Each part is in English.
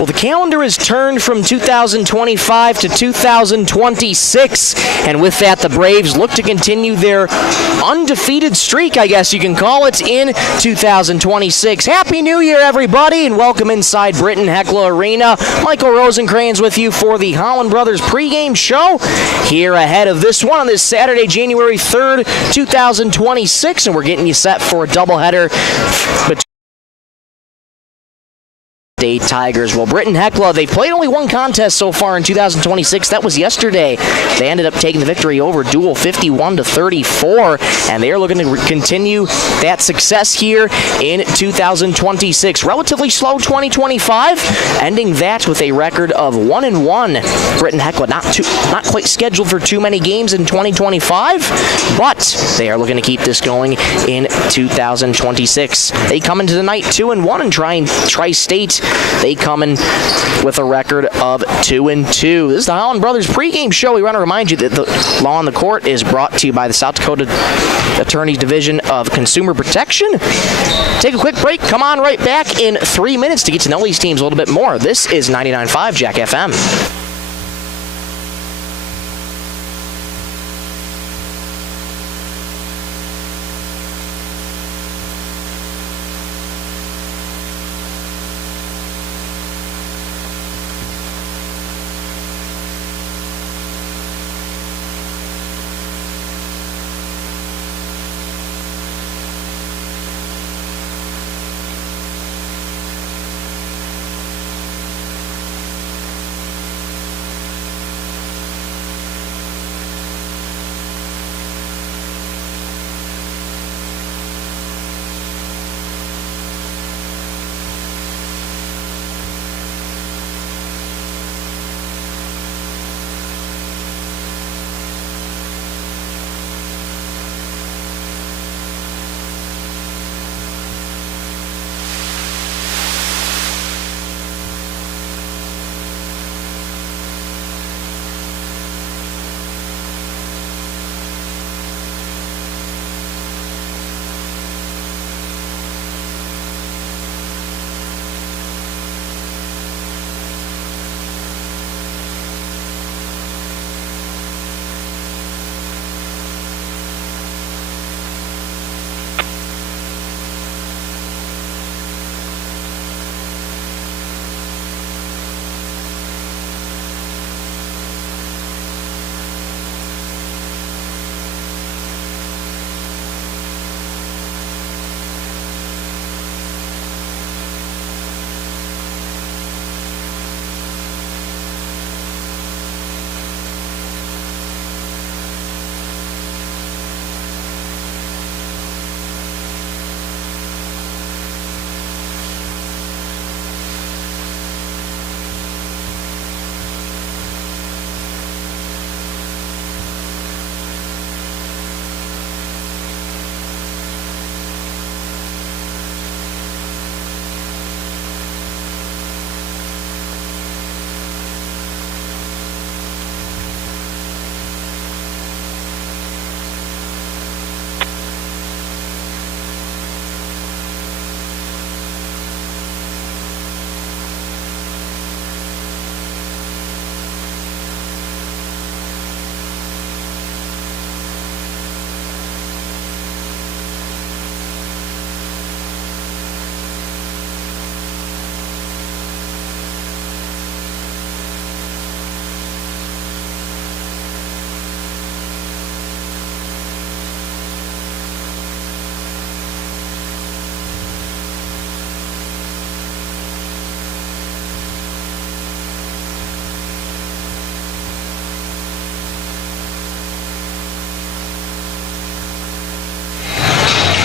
Well, the calendar has turned from 2025 to 2026, and with that, the Braves look to continue their undefeated streak, I guess you can call it, in 2026. Happy New Year, everybody, and welcome inside Britton-Hecla Arena. Michael Rosencrans with you for the Holland Brothers pregame show here ahead of this one on this Saturday, January 3rd, 2026, and we're getting you set for a doubleheader between State Tigers. Well, Britton-Hecla, they played only one contest so far in 2026. That was yesterday. They ended up taking the victory over Dual 51-34, and they are looking to continue that success here in 2026. Relatively slow 2025, ending that with a record of 1-1. Britton-Hecla not quite scheduled for too many games in 2025, but they are looking to keep this going in 2026. They come into the night 2-1 and Tri-State. They come in with a record of 2-2. This is the Holland Brothers pregame show. We want to remind you that the Law on the Court is brought to you by the South Dakota Attorney's Division of Consumer Protection. Take a quick break. Come on right back in 3 minutes to get to know these teams a little bit more. This is 99.5 Jack FM.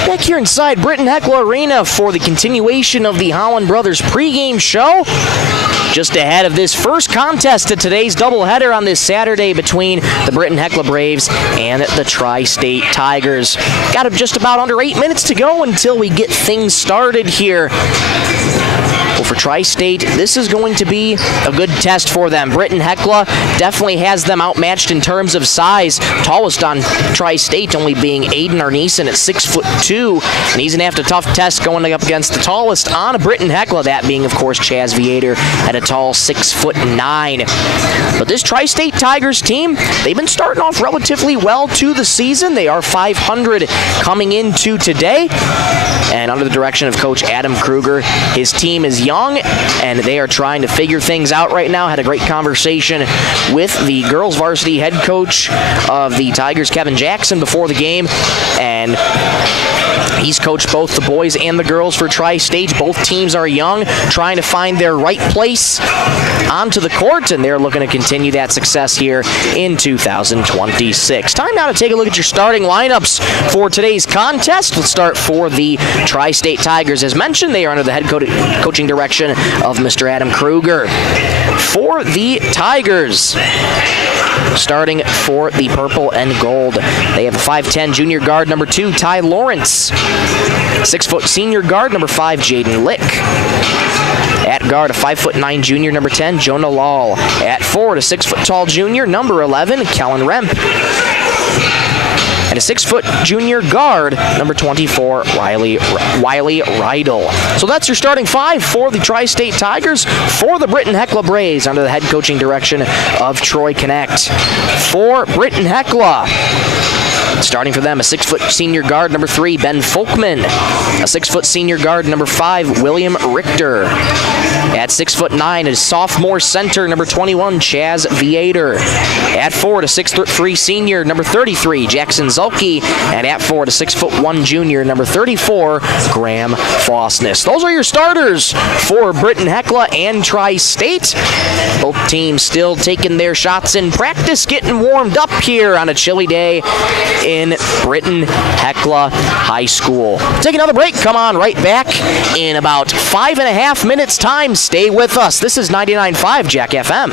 Back here inside Britton-Hecla Arena for the continuation of the Holland Brothers pregame show. Just ahead of this first contest of today's doubleheader on this Saturday between the Britton-Hecla Braves and the Tri-State Tigers. Got just about under 8 minutes to go until we get things started here. We'll for Tri-State, this is going to be a good test for them. Britton-Hecla definitely has them outmatched in terms of size. Tallest on Tri-State only being Aiden Arneson at 6'2", and he's going to have a tough test going up against the tallest on Britton-Hecla, that being, of course, Chaz Viator at a tall 6'9". But this Tri-State Tigers team, they've been starting off relatively well to the season. They are 500 coming into today, and under the direction of Coach Adam Kruger, his team is young, and they are trying to figure things out right now. Had a great conversation with the girls varsity head coach of the Tigers, Kevin Jackson, before the game, and he's coached both the boys and the girls for Tri-State. Both teams are young, trying to find their right place onto the court, and they're looking to continue that success here in 2026. Time now to take a look at your starting lineups for today's contest. Let's start for the Tri-State Tigers. As mentioned, they are under the head coaching direction of Mr. Adam Kruger. For the Tigers, starting for the purple and gold, they have a 5'10 junior guard number 2, Ty Lawrence. 6' senior guard number 5, Jaden Lick. At guard, a 5'9 junior number 10, Jonah Lal. At forward, a 6' tall junior number 11, Kellen Remp. And a 6' junior guard, number 24, Wiley Rydell. So that's your starting five for the Tri-State Tigers. For the Britton-Hecla Braves, under the head coaching direction of Troy Connect. For Britton-Hecla, starting for them, a 6' senior guard, number 3, Ben Folkman. A 6' senior guard, number 5, William Richter. At 6'9", a sophomore center, number 21, Chaz Viator. At forward, a 6'3" senior, number 33, Jackson Zulke. And at forward, a 6'1" junior, number 34, Graham Fossness. Those are your starters for Britton-Hecla and Tri-State. Both teams still taking their shots in practice, getting warmed up here on a chilly day in Britton-Hecla High School. Take another break. Come on right back in about 5.5 minutes time. Stay with us. This is 99.5 Jack FM.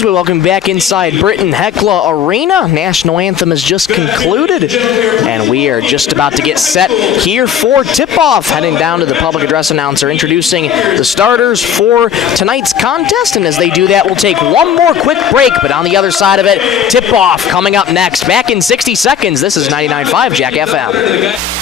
continues. We welcome you back inside Britton-Hecla Arena. National Anthem has just concluded, and we are just about to get set here for tip-off. Heading down to the public address announcer, introducing the starters for tonight's contest, and as they do that, we'll take one more quick break, but on the other side of it, tip-off coming up next. Back in 60 seconds, this is 99.5 Jack FM.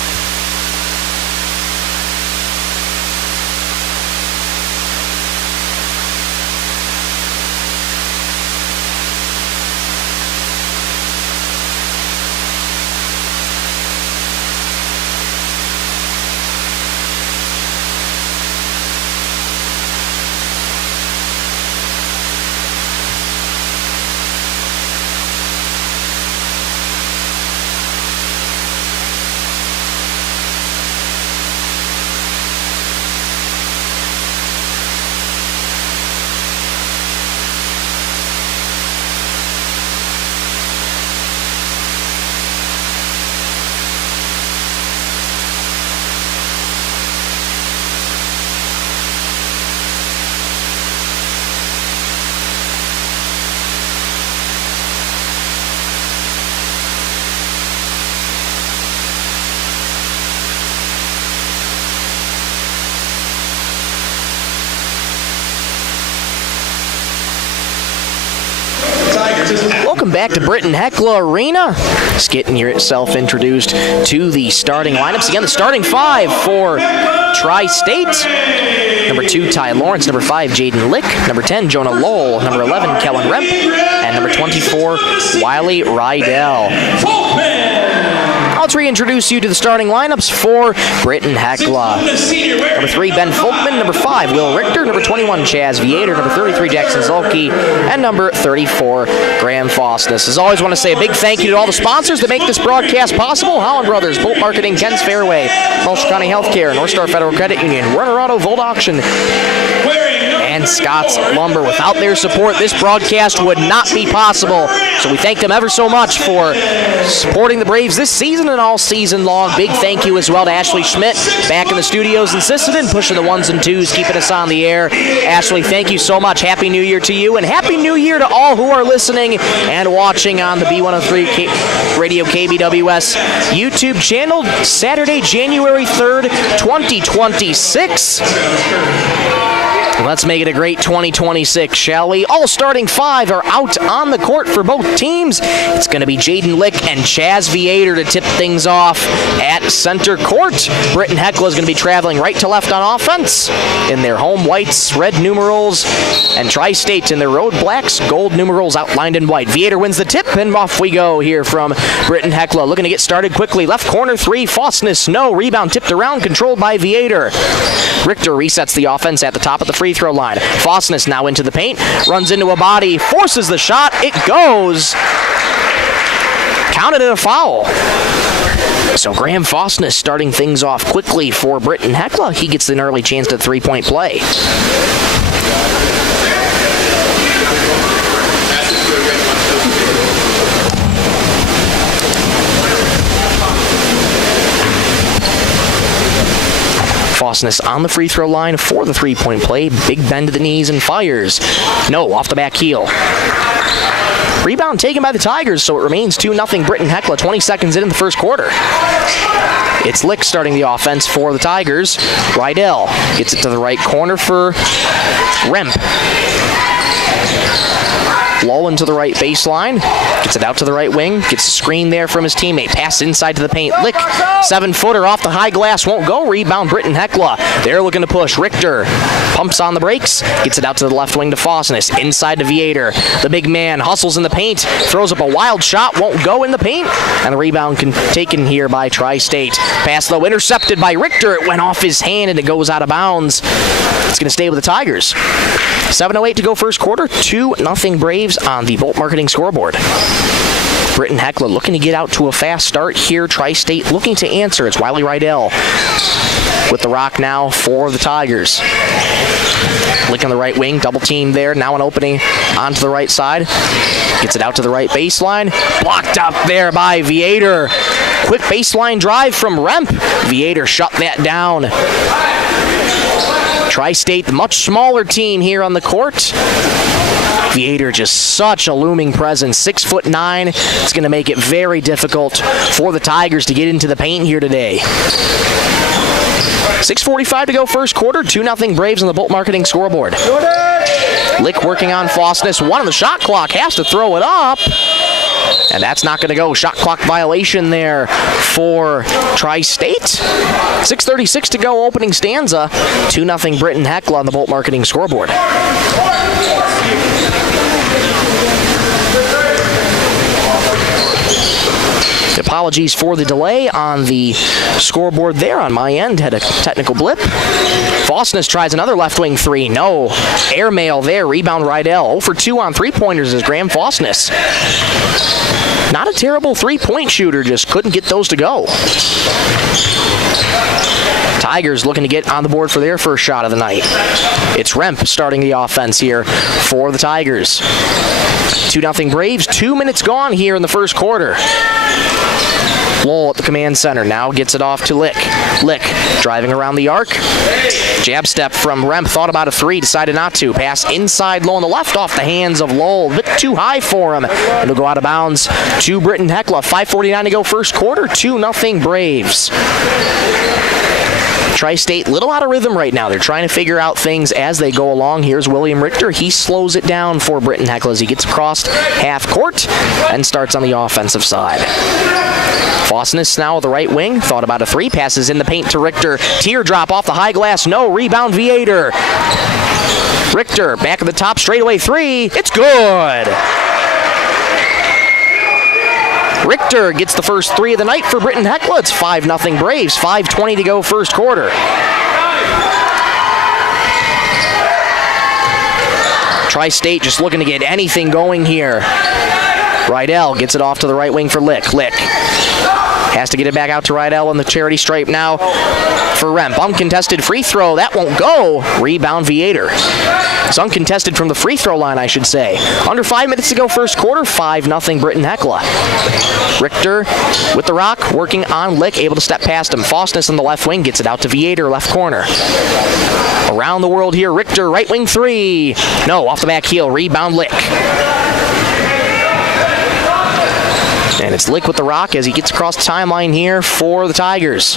Welcome back to Britton-Hecla Arena. Just getting yourself introduced to the starting lineups. Again, the starting five for Tri-State. Number 2, Ty Lawrence. Number 5, Jaden Lick. Number 10, Jonah Lowell. Number 11, Kellen Remp. And number 24, Wiley Rydell. Let's reintroduce you to the starting lineups for Britton-Hecla. Number 3, Ben Folkman. Number 5, Will Richter. Number 21, Chaz Viator. Number 33, Jackson Zulke. And number 34, Graham Fosness. As always, I want to say a big thank you to all the sponsors that make this broadcast possible. Holland Brothers, Bolt Marketing, Ken's Fairway, Ulster County Healthcare, North Star Federal Credit Union, Werner Auto, Volt Auction, and Scott's Lumber. Without their support, this broadcast would not be possible. So we thank them ever so much for supporting the Braves this season and all season long. Big thank you as well to Ashley Schmidt back in the studios in Sisseton, pushing the ones and twos, keeping us on the air. Ashley, thank you so much. Happy New Year to you, and Happy New Year to all who are listening and watching on the B103 Radio KBWS YouTube channel. Saturday, January 3rd, 2026. Let's make it a great 2026, shall we? All starting five are out on the court for both teams. It's going to be Jaden Lick and Chaz Viator to tip things off at center court. Britton-Hecla is going to be traveling right to left on offense in their home whites, red numerals, and Tri-State in their road blacks, gold numerals outlined in white. Viator wins the tip, and off we go here from Britton-Hecla. Looking to get started quickly. Left corner three, Fosness, no. Rebound tipped around, controlled by Viator. Richter resets the offense at the top of the free throw line. Fosness now into the paint, runs into a body, forces the shot, it goes. Counted it a foul. So Graham Fosness starting things off quickly for Britton-Hecla. He gets an early chance at three-point play. Fosness on the free throw line for the three-point play. Big bend to the knees and fires. No, off the back heel. Rebound taken by the Tigers, so it remains 2-0 Britton-Hecla, 20 seconds in the first quarter. It's Lick starting the offense for the Tigers. Rydell gets it to the right corner for Remp. Low into the right baseline, gets it out to the right wing, gets a screen there from his teammate, pass inside to the paint. Lick, 7-footer off the high glass, won't go. Rebound Britton-Hecla. They're looking to push. Richter pumps on the brakes, gets it out to the left wing to Fosness, inside to Viator. The big man hustles in the paint, throws up a wild shot, won't go in the paint, and the rebound taken here by Tri-State. Pass though intercepted by Richter. It went off his hand and it goes out of bounds. It's going to stay with the Tigers. 7:08 to go first quarter. 2-0 Braves on the Bolt Marketing scoreboard. Britton-Hecla looking to get out to a fast start here. Tri-State looking to answer. It's Wiley Rydell with the rock now for the Tigers. Lick on the right wing, double team there. Now an opening onto the right side. Gets it out to the right baseline. Blocked up there by Viator. Quick baseline drive from Remp. Viator shut that down. Tri-State, the much smaller team here on the court. Vietor just such a looming presence. 6'9". It's going to make it very difficult for the Tigers to get into the paint here today. 6:45 to go first quarter. 2-0 Braves on the Bolt Marketing scoreboard. Lick working on Faustness. 1 on the shot clock. Has to throw it up. And that's not going to go. Shot clock violation there for Tri-State. 6:36 to go opening stanza. 2-0 Britton-Hecla on the Bolt Marketing scoreboard. Apologies for the delay on the scoreboard there on my end. Had a technical blip. Faustness tries another left wing three. No. Airmail there. Rebound Rydell. 0 for 2 on three-pointers is Graham Faustness. Not a terrible three-point shooter, just couldn't get those to go. Tigers looking to get on the board for their first shot of the night. It's Remp starting the offense here for the Tigers. 2-0 Braves. 2 minutes gone here in the first quarter. Lowell at the command center. Now gets it off to Lick. Lick driving around the arc. Jab step from Remp. Thought about a three. Decided not to. Pass inside low on the left off the hands of Lowell. A bit too high for him. And it'll go out of bounds to Britton-Hecla. 5:49 to go first quarter. 2-0 Braves. Tri-State little out of rhythm right now. They're trying to figure out things as they go along. Here's William Richter. He slows it down for Britton-Hecla as he gets across half court and starts on the offensive side. Faustness now with the right wing. Thought about a three. Passes in the paint to Richter. Teardrop off the high glass. No. Rebound Vietor. Richter back at the top. Straightaway three. It's good. Richter gets the first three of the night for Britton-Hecla. It's 5-0 Braves. 5:20 to go first quarter. Tri-State just looking to get anything going here. Rydell gets it off to the right wing for Lick. Lick has to get it back out to Rydell on the charity stripe now for Remp. Uncontested free throw. That won't go. Rebound Vietor. It's uncontested from the free throw line, I should say. Under 5 minutes to go first quarter. 5-0 Britton-Hecla. Richter with the rock, working on Lick, able to step past him. Faustness on the left wing gets it out to Vietor, left corner. Around the world here, Richter, right wing three. No, off the back heel. Rebound Lick. And it's Lick with the rock as he gets across the timeline here for the Tigers.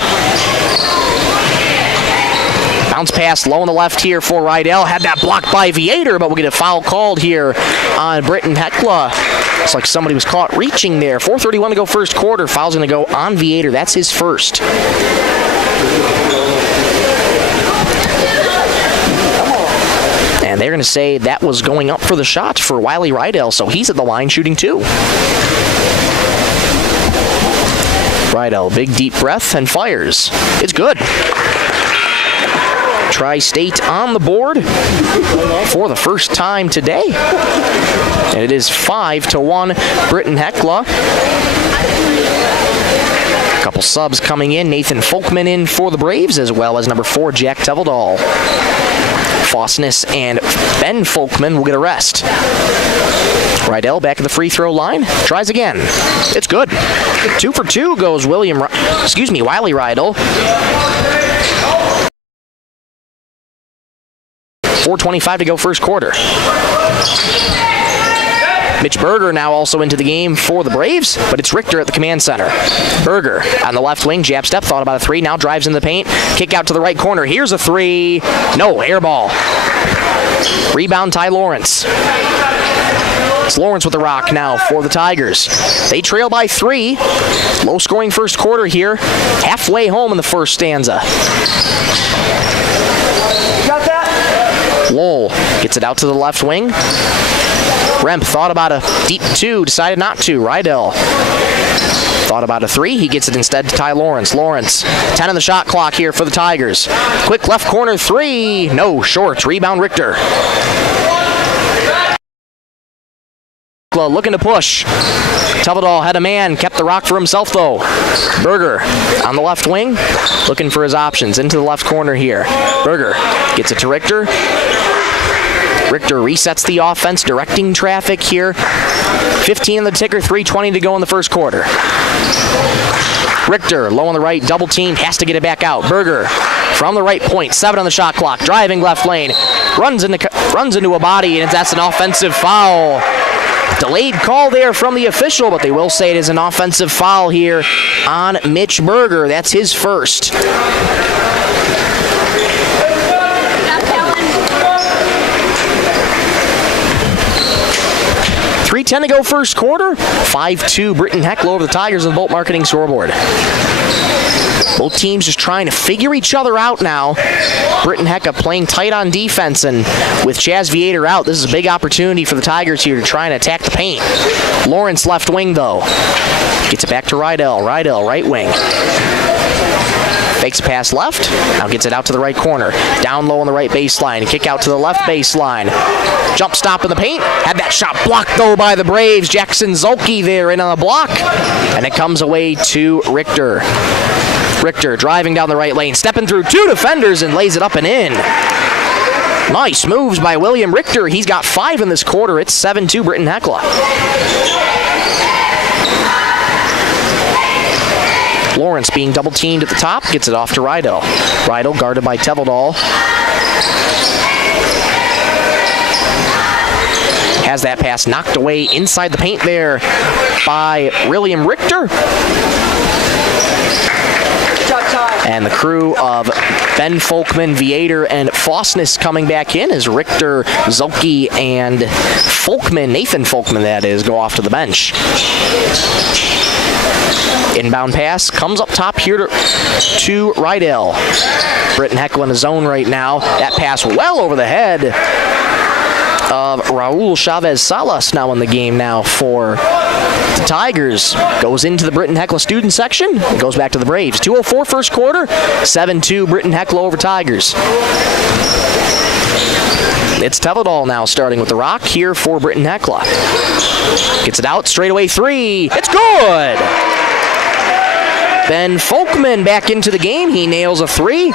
Bounce pass low on the left here for Rydell. Had that blocked by Vietor, but we'll get a foul called here on Britton-Hecla. Looks like somebody was caught reaching there. 4:31 to go first quarter. Foul's going to go on Vietor. That's his first. And they're going to say that was going up for the shot for Wiley Rydell, so he's at the line shooting two. Rydell, big deep breath and fires. It's good. Tri-State on the board for the first time today. And it is 5-1 Britton-Hecla. A couple subs coming in. Nathan Folkman in for the Braves, as well as number 4, Jack Teveldal. Faustness and Ben Folkman will get a rest. Rydell back at the free throw line. Tries again. It's good. 2 for 2 goes Wiley Rydell. 4:25 to go first quarter. Mitch Berger now also into the game for the Braves, but it's Richter at the command center. Berger on the left wing, jab step, thought about a three, now drives in the paint, kick out to the right corner. Here's a three. No, air ball. Rebound Ty Lawrence. It's Lawrence with the rock now for the Tigers. They trail by 3. Low scoring first quarter here. Halfway home in the first stanza. Got that? Lowell gets it out to the left wing. Remp thought about a deep 2, decided not to. Rydell thought about a 3. He gets it instead to Ty Lawrence. Lawrence, 10 on the shot clock here for the Tigers. Quick left corner 3. No, short. Rebound Richter. Looking to push. Teveldal had a man, kept the rock for himself though. Berger on the left wing, looking for his options. Into the left corner here. Berger gets it to Richter. Richter resets the offense, directing traffic here. 15 on the ticker, 3:20 to go in the first quarter. Richter, low on the right, double team, has to get it back out. Berger from the right point. 7 on the shot clock. Driving left lane. Runs into a body, and that's an offensive foul. Delayed call there from the official, but they will say it is an offensive foul here on Mitch Berger. That's his first. 3:10 to go first quarter. 5-2 Britton-Hecla over the Tigers on the Bolt Marketing scoreboard. Both teams just trying to figure each other out now. Britton-Hecla playing tight on defense, and with Chaz Viator out, this is a big opportunity for the Tigers here to try and attack the paint. Lawrence left wing, though. Gets it back to Rydell. Rydell, right wing. Fakes a pass left. Now gets it out to the right corner. Down low on the right baseline. Kick out to the left baseline. Jump stop in the paint. Had that shot blocked, though, by the Braves. Jackson Zulke there in on the block. And it comes away to Richter. Richter driving down the right lane. Stepping through 2 defenders and lays it up and in. Nice moves by William Richter. He's got 5 in this quarter. It's 7-2 Britton-Hecla. Lawrence being double teamed at the top, gets it off to Rydell. Rydell guarded by Teveldal. Has that pass knocked away inside the paint there by William Richter. And the crew of Ben Folkman, Viator, and Fossness coming back in as Richter, Zulke, and Folkman, Nathan Folkman that is, go off to the bench. Inbound pass comes up top here to Rydell. Britton-Hecla in the zone right now. That pass well over the head of Raul Chavez Salas now in the game now for the Tigers. Goes into the Britton-Hecla student section. Goes back to the Braves. 2:04 first quarter. 7-2 Britton-Hecla over Tigers. It's Teveldal now starting with the rock here for Britton-Hecla. Gets it out, straightaway 3. It's good! Ben Folkman back into the game. He nails a 3,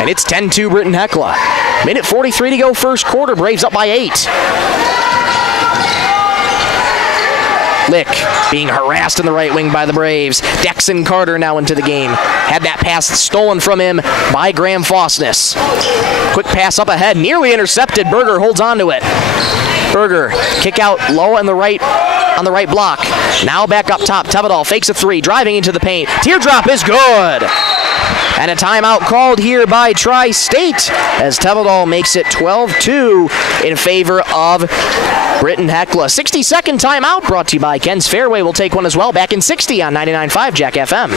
and it's 10-2 Britton-Hecla. Minute 43 to go first quarter. Braves up by 8. Lick being harassed in the right wing by the Braves. Dexon Carter now into the game. Had that pass stolen from him by Graham Fossness. Quick pass up ahead, nearly intercepted. Berger holds on to it. Berger, kick out low on the right block. Now back up top. Teveldal fakes a 3, driving into the paint. Teardrop is good. And a timeout called here by Tri-State as Teveldal makes it 12-2 in favor of Britton-Hecla. 60-second timeout brought to you by Ken's Fairway. We'll take one as well back in 60 on 99.5 Jack FM.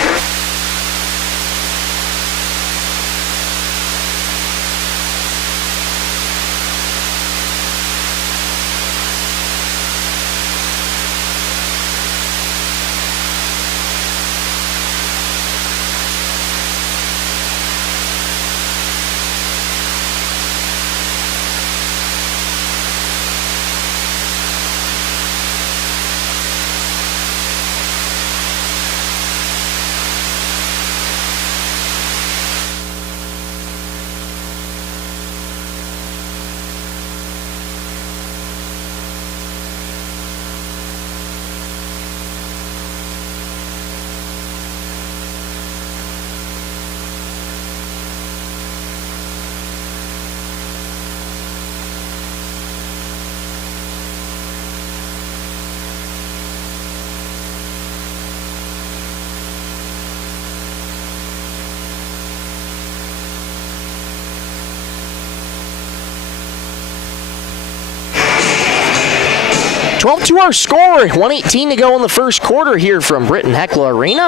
To our score, 1:18 to go in the first quarter here from Britton-Hecla Arena.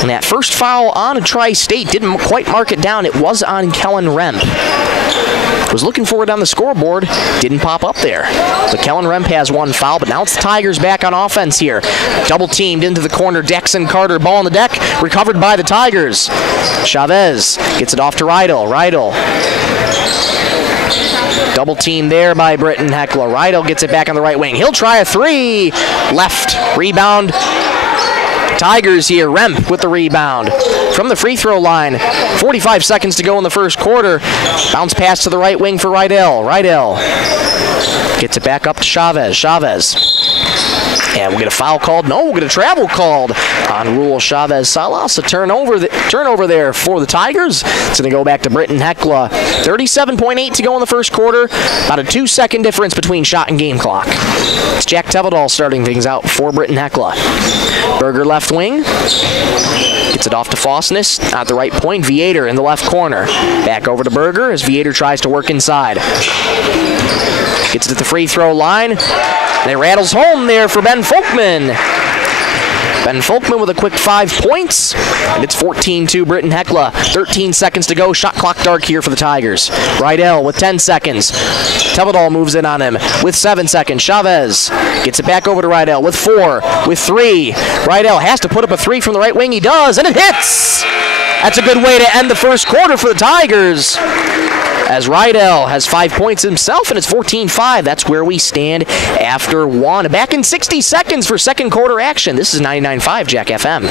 And that first foul on Tri-State didn't quite mark it down. It was on Kellen Remp. Was looking for it on the scoreboard, didn't pop up there. But Kellen Remp has 1 foul, but now it's the Tigers back on offense here. Double teamed into the corner, Dexon Carter, ball on the deck, recovered by the Tigers. Chavez gets it off to Rydell. Rydell. Double team there by Britton-Hecla. Rydell gets it back on the right wing. He'll try a 3. Left. Rebound. Tigers here. Remp with the rebound. From the free throw line. 45 seconds to go in the first quarter. Bounce pass to the right wing for Rydell. Rydell Gets it back up to Chavez. Chavez. And we'll get a foul called. No, we'll get a travel called on Rule Chavez Salas. A turnover there for the Tigers. It's going to go back to Britton-Hecla. 37.8 to go in the first quarter. About a 2-second difference between shot and game clock. It's Jack Tevedahl starting things out for Britton-Hecla. Berger left wing. Gets it off to Fosness at the right point. Viator in the left corner. Back over to Berger as Viator tries to work inside. Gets it at the free throw line. And it rattles home there for Ben Folkman. Ben Folkman with a quick 5 points. And it's 14-2 Britton-Hecla. 13 seconds to go. Shot clock dark here for the Tigers. Rydell with 10 seconds. Tevedahl moves in on him with 7 seconds. Chavez gets it back over to Rydell with 4, with 3. Rydell has to put up a 3 from the right wing. He does, and it hits! That's a good way to end the first quarter for the Tigers, as Rydell has 5 points himself, and it's 14-5. That's where we stand after 1. Back in 60 seconds for second quarter action. This is 99.5 Jack FM.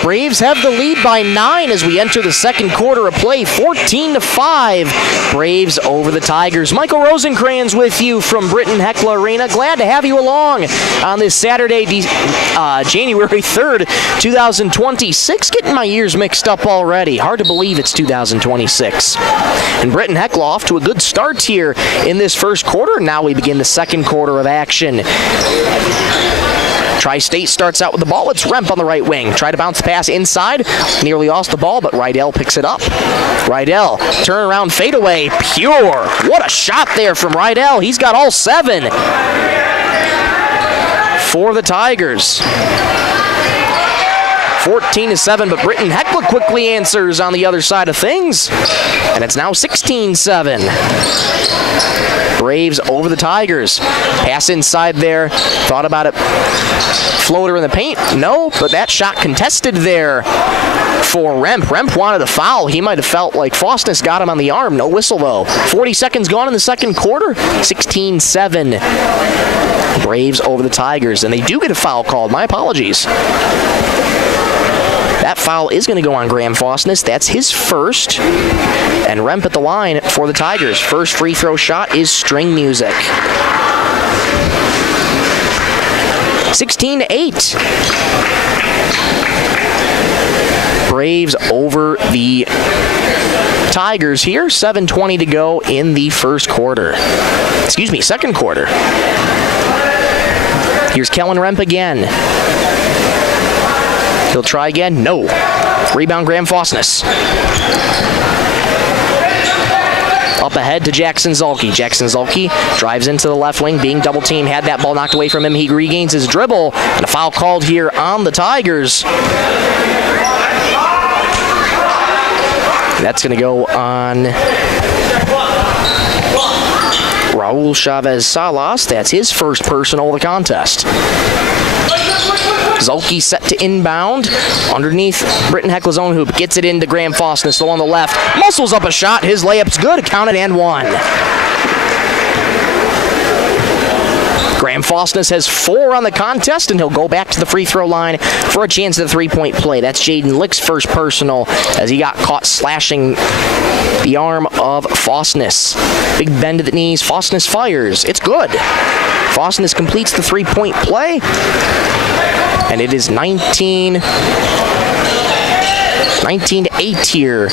Braves have the lead by 9 as we enter the second quarter of play. 14-5. Braves over the Tigers. Michael Rosencrans with you from Britton-Hecla Arena. Glad to have you along on this Saturday, January 3rd, 2026. Getting my years mixed up already. Hard to believe it's 2026. And Britton-Hecla off to a good start here in this first quarter. Now we begin the second quarter of action. Tri-State starts out with the ball. It's Remp on the right wing. Try to bounce the pass inside. Nearly lost the ball, but Rydell picks it up. Rydell, turnaround fadeaway. Pure. What a shot there from Rydell. He's got all 7 for the Tigers. 14-7, but Britton-Hecla quickly answers on the other side of things. And it's now 16-7. Braves over the Tigers. Pass inside there. Thought about it. Floater in the paint. No, but that shot contested there for Remp. Remp wanted a foul. He might have felt like Fosness got him on the arm. No whistle, though. 40 seconds gone in the second quarter. 16-7. Braves over the Tigers. And they do get a foul called. My apologies. That foul is going to go on Graham Fosness. That's his first. And Remp at the line for the Tigers. First free throw shot is string music. 16-8. Braves over the Tigers here. 7:20 to go in the first quarter. Excuse me, second quarter. Here's Kellen Remp again. He'll try again. No. Rebound, Graham Fosness. Up ahead to Jackson Zolke. Jackson Zolke drives into the left wing, being double teamed. Had that ball knocked away from him. He regains his dribble. And a foul called here on the Tigers. That's going to go on Raul Chavez Salas. That's his first personal of the contest. Zolke set to inbound underneath Britton-Hecla's own hoop. Gets it into Graham Fosness, though on the left. Muscles up a shot. His layup's good. Counted and one. Graham Fosness has 4 on the contest, and he'll go back to the free throw line for a chance at a three-point play. That's Jaden Lick's first personal as he got caught slashing the arm of Fosness. Big bend at the knees. Fosness fires. It's good. Fosness completes the three-point play, and it is 19-8 19-8 here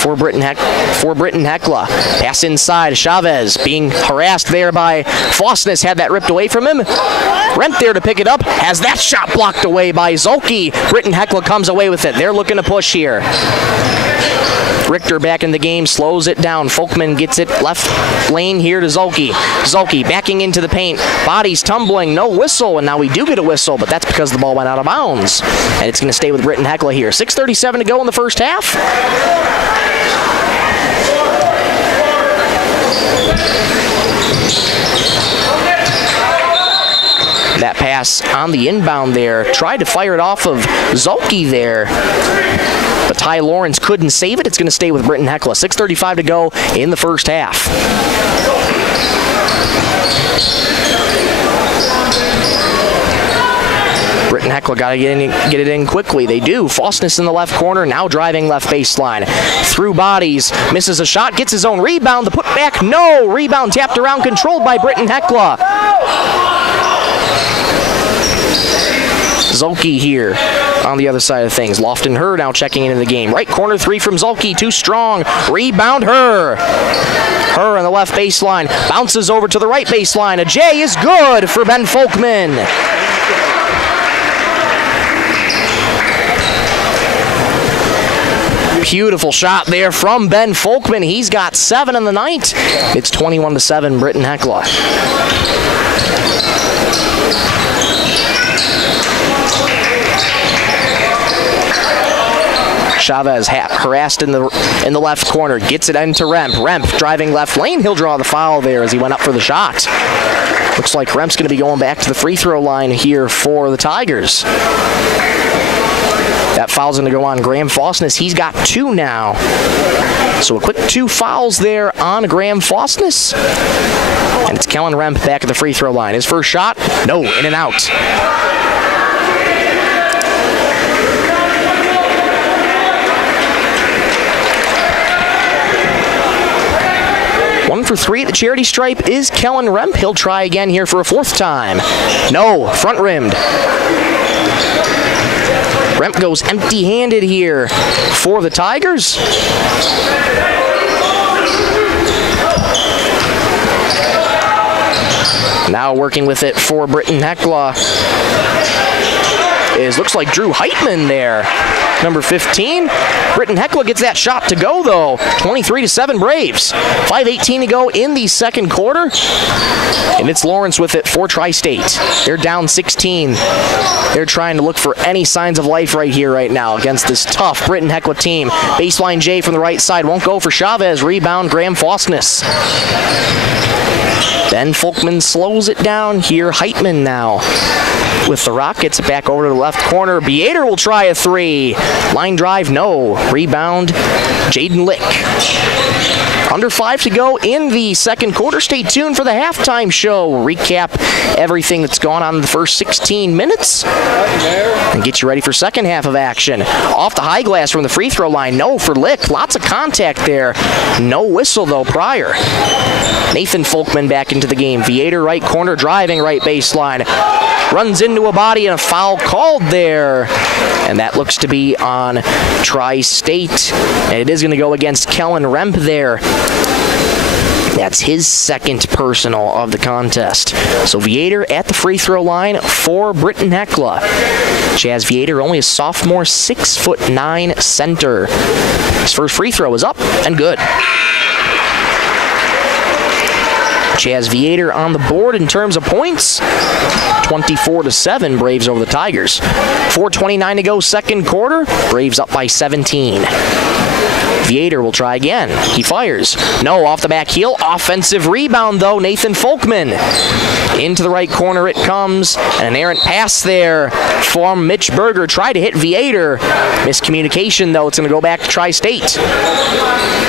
for Britton-Hecla. Pass inside. Chavez being harassed there by Fosness. Had that ripped away from him. Remp there to pick it up. Has that shot blocked away by Zolke. Britton-Hecla comes away with it. They're looking to push here. Richter back in the game, slows it down. Folkman gets it left lane here to Zolke. Zolke backing into the paint. Bodies tumbling, no whistle, and now we do get a whistle, but that's because the ball went out of bounds. And it's going to stay with Britton-Hecla here. 6:37 to go in the first half. That pass on the inbound there. Tried to fire it off of Zolke there. But Ty Lawrence couldn't save it. It's going to stay with Britton-Hecla. 6:35 to go in the first half. Britton-Hecla got to get it in quickly. They do. Fosness in the left corner, now driving left baseline. Through bodies, misses a shot, gets his own rebound. The putback, no. Rebound tapped around, controlled by Britton-Hecla. Zolke here on the other side of things. Lofton Herr now checking into the game. Right corner three from Zolke, too strong. Rebound Herr. Herr on the left baseline. Bounces over to the right baseline. A J is good for Ben Folkman. Beautiful shot there from Ben Folkman. He's got 7 in the night. It's 21-7 Britton-Hecla. Chavez harassed in the left corner, gets it into Remp. Remp driving left lane. He'll draw the foul there as he went up for the shot. Looks like Remp's going to be going back to the free throw line here for the Tigers. That foul's going to go on Graham Fosness. He's got 2 now. So a quick 2 fouls there on Graham Fosness. And it's Kellen Remp back at the free throw line. His first shot, no, in and out. 1 for 3 at the charity stripe is Kellen Remp. He'll try again here for a 4th time. No, front rimmed. Remp goes empty-handed here for the Tigers. Now working with it for Britton-Hecla looks like Drew Heitman there. Number 15. Britton-Hecla gets that shot to go, though. 23-7 Braves. 5:18 to go in the second quarter. And it's Lawrence with it for Tri-State. They're down 16. They're trying to look for any signs of life right here, right now, against this tough Britton-Hecla team. Baseline J from the right side. Won't go for Chavez. Rebound, Graham Fosness. Ben Folkman slows it down here. Heitman now with the rock. Gets it back over to the left corner. Beater will try a 3. Line drive, no. Rebound, Jaden Lick. Under 5 to go in the second quarter. Stay tuned for the halftime show. Recap everything that's gone on in the first 16 minutes and get you ready for second half of action. Off the high glass from the free throw line. No for Lick. Lots of contact there. No whistle, though, prior. Nathan Folkman back into the game. Viator right corner, driving right baseline. Runs into a body and a foul called there. And that looks to be on Tri-State. And it is going to go against Kellen Remp there. That's his second personal of the contest. So Viator at the free throw line for Britton-Hecla. Chaz Viator, only a sophomore, 6'9" center. His first free throw is up and good. Chaz Viator on the board in terms of points. 24-7, Braves over the Tigers. 4:29 to go, second quarter. Braves up by 17. Viator will try again. He fires. No, off the back heel. Offensive rebound, though. Nathan Folkman. Into the right corner it comes. And an errant pass there from Mitch Berger. Tried to hit Viator. Miscommunication, though. It's going to go back to Tri-State.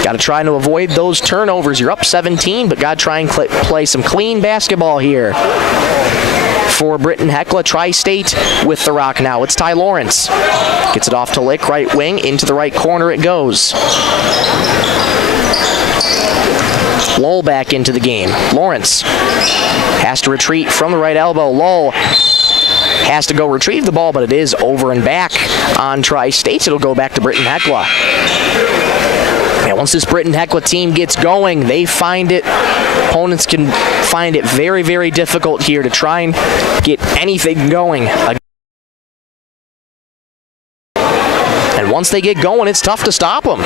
Got to try to avoid those turnovers. You're up 17, but got to try and play some clean basketball here. For Britton-Hecla, Tri-State with the rock now. It's Ty Lawrence. Gets it off to Lick, right wing. Into the right corner it goes. Lull back into the game. Lawrence has to retreat from the right elbow. Lull has to go retrieve the ball, but it is over and back on Tri-State. It'll go back to Britton-Hecla. And once this Britton-Hecla team gets going, they find it, opponents can find it very, very difficult here to try and get anything going. And once they get going, it's tough to stop them.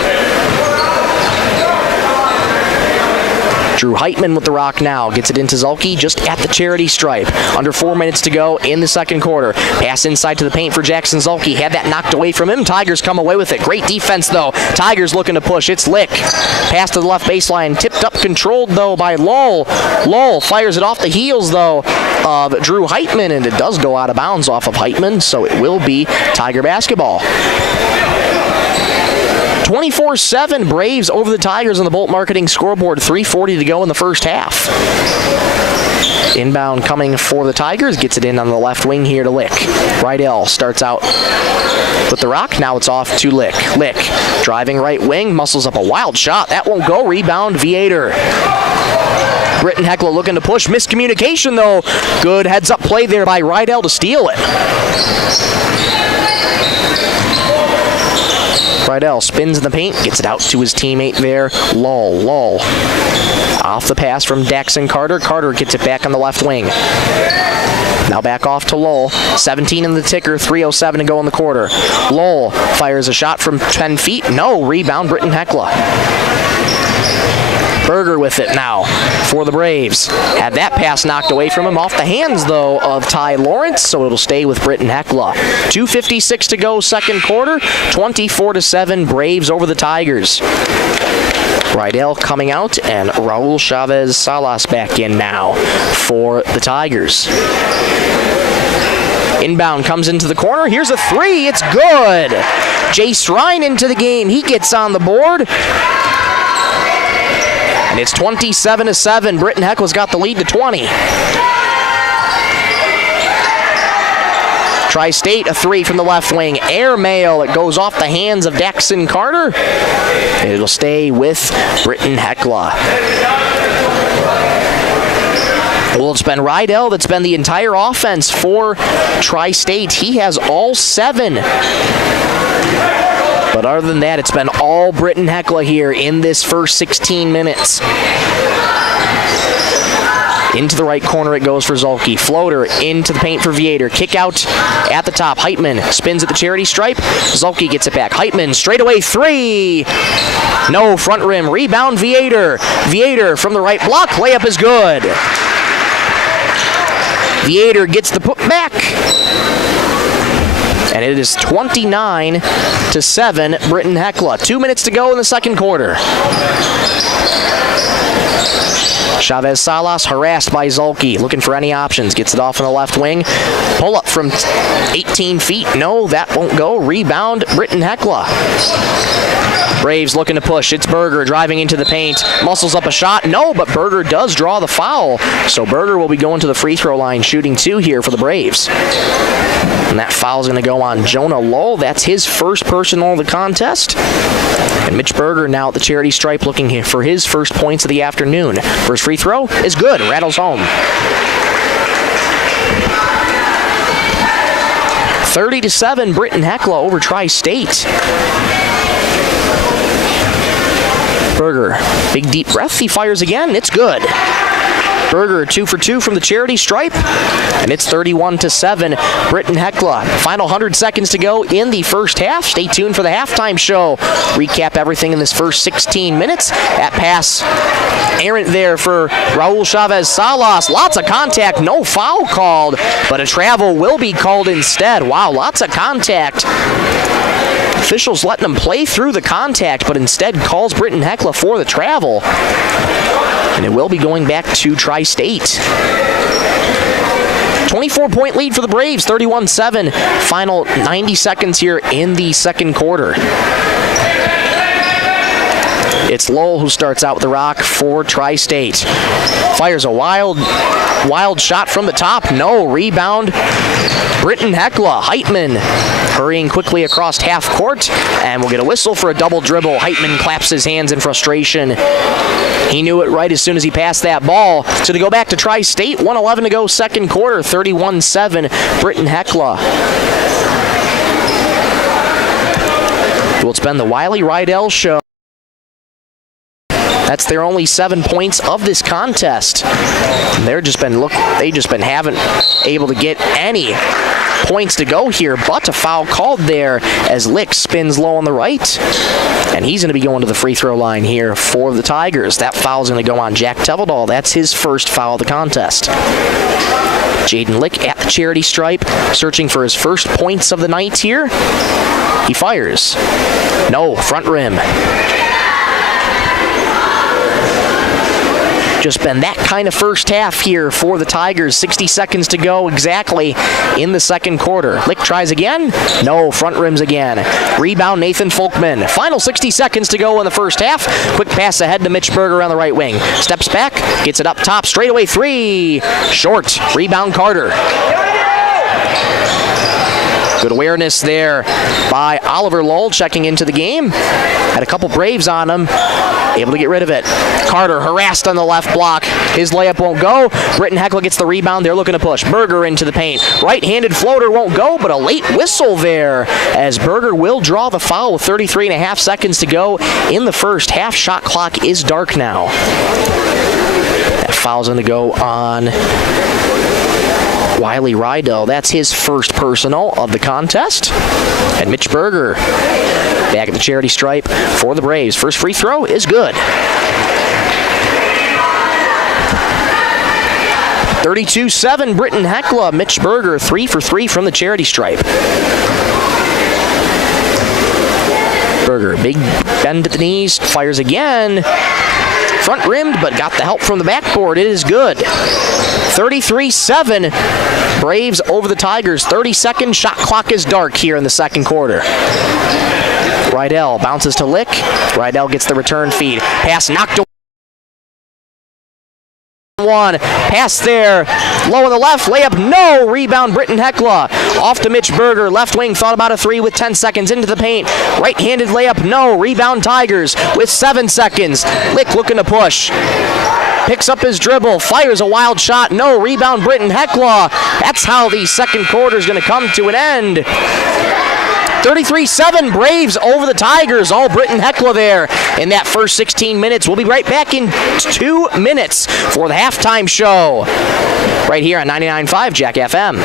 Drew Heitman with the rock now. Gets it into Zulke just at the charity stripe. Under 4 minutes to go in the second quarter. Pass inside to the paint for Jackson Zulke. Had that knocked away from him. Tigers come away with it. Great defense, though. Tigers looking to push. It's Lick. Pass to the left baseline. Tipped up, controlled, though, by Lowell. Lowell fires it off the heels, though, of Drew Heitman, and it does go out of bounds off of Heitman, so it will be Tiger basketball. 24-7 Braves over the Tigers on the Bolt Marketing scoreboard. 3:40 to go in the first half. Inbound coming for the Tigers. Gets it in on the left wing here to Lick. Rydell starts out with the rock. Now it's off to Lick. Lick driving right wing. Muscles up a wild shot. That won't go. Rebound Viator. Britton-Hecla looking to push. Miscommunication, though. Good heads-up play there by Rydell to steal it. Rydell spins in the paint, gets it out to his teammate there, Lull. Off the pass from Daxon Carter. Carter gets it back on the left wing. Now back off to Lull. 17 in the ticker, 3:07 to go in the quarter. Lull fires a shot from 10 feet. No, rebound Britton-Hecla. Berger with it now for the Braves. Had that pass knocked away from him off the hands, though, of Ty Lawrence, so it'll stay with Britton-Hecla. 2:56 to go second quarter. 24-7 Braves over the Tigers. Rydell coming out, and Raul Chavez Salas back in now for the Tigers. Inbound comes into the corner. Here's a three. It's good. Jace Ryan into the game. He gets on the board. And it's 27-7. Britton-Hecla's got the lead to 20. Tri-State, a three from the left wing. Airmail. It goes off the hands of Daxon Carter. It'll stay with Britton-Hecla. Well, it's been Rydell that's been the entire offense for Tri-State. He has all 7. But other than that, it's been all Britton-Hecla here in this first 16 minutes. Into the right corner it goes for Zulke. Floater into the paint for Viator. Kick out at the top. Heitman spins at the charity stripe. Zulke gets it back. Heitman straight away three. No, front rim. Rebound Viator. Viator from the right block. Layup is good. Viator gets the putback. And it is 29-7 Britton-Hecla. 2 minutes to go in the second quarter. Chavez Salas harassed by Zulke, looking for any options. Gets it off on the left wing. Pull up from 18 feet. No, that won't go. Rebound Britton-Hecla. Braves looking to push. It's Berger driving into the paint. Muscles up a shot. No, but Berger does draw the foul. So Berger will be going to the free throw line, shooting 2 here for the Braves. And that foul is going to go on Jonah Lowell. That's his first personal of the contest. And Mitch Berger now at the charity stripe looking for his first points of the afternoon. First free throw is good. Rattles home. 30-7 Britton-Hecla over Tri-State. Berger, big deep breath. He fires again. It's good. Berger 2 for 2 from the charity stripe, and it's 31-7 Britton-Hecla. Final 100 seconds to go in the first half. Stay tuned for the halftime show. Recap everything in this first 16 minutes. That pass errant there for Raul Chavez Salas. Lots of contact, no foul called, but a travel will be called instead. Wow, lots of contact. Officials letting them play through the contact, but instead calls Britton-Hecla for the travel. And it will be going back to Tri-State. 24-point lead for the Braves, 31-7. Final 90 seconds here in the second quarter. It's Lowell who starts out with the rock for Tri-State. Fires a wild shot from the top. No, rebound Britton-Hecla. Heitman hurrying quickly across half court, and we'll get a whistle for a double dribble. Heitman claps his hands in frustration. He knew it right as soon as he passed that ball. So to go back to Tri-State, 1:11 to go second quarter, 31-7, Britton-Hecla. Well, it's been the Wiley Rydell show. That's their only 7 points of this contest. They just haven't able to get any points to go here, but a foul called there as Lick spins low on the right, and he's going to be going to the free throw line here for the Tigers. That foul's going to go on Jack Teveldal. That's his first foul of the contest. Jaden Lick at the charity stripe, searching for his first points of the night here. He fires. No, front rim. Just been that kind of first half here for the Tigers. 60 seconds to go exactly in the second quarter. Lick tries again. No, front rims again. Rebound, Nathan Folkman. Final 60 seconds to go in the first half. Quick pass ahead to Mitch Berger on the right wing. Steps back, gets it up top, straightaway three. Short. Rebound, Carter. Good awareness there by Oliver Lull, checking into the game. Had a couple Braves on him. Able to get rid of it. Carter harassed on the left block. His layup won't go. Britton-Hecla gets the rebound. They're looking to push. Berger into the paint. Right-handed floater won't go, but a late whistle there as Berger will draw the foul with 33.5 seconds to go in the first half. Shot clock is dark now. That foul's going to go on Wiley Rydell. That's his first personal of the contest. And Mitch Berger back at the charity stripe for the Braves. First free throw is good. 32-7 Britton-Hecla. Mitch Berger 3 for 3 from the charity stripe. Berger, big bend at the knees, fires again. Front rimmed, but got the help from the backboard. It is good. 33-7. Braves over the Tigers. 30 seconds. Shot clock is dark here in the second quarter. Rydell bounces to Lick. Rydell gets the return feed. Pass knocked away. One. Pass there. Low on the left. Layup. No. Rebound. Britton-Hecla. Off to Mitch Berger. Left wing. Thought about a three with 10 seconds into the paint. Right-handed layup. No. Rebound Tigers with 7 seconds. Lick looking to push. Picks up his dribble. Fires a wild shot. No. Rebound Britton-Hecla. That's how the second quarter is going to come to an end. 33-7, Braves over the Tigers. All Britton-Hecla there in that first 16 minutes. We'll be right back in 2 minutes for the halftime show right here on 99.5 Jack FM.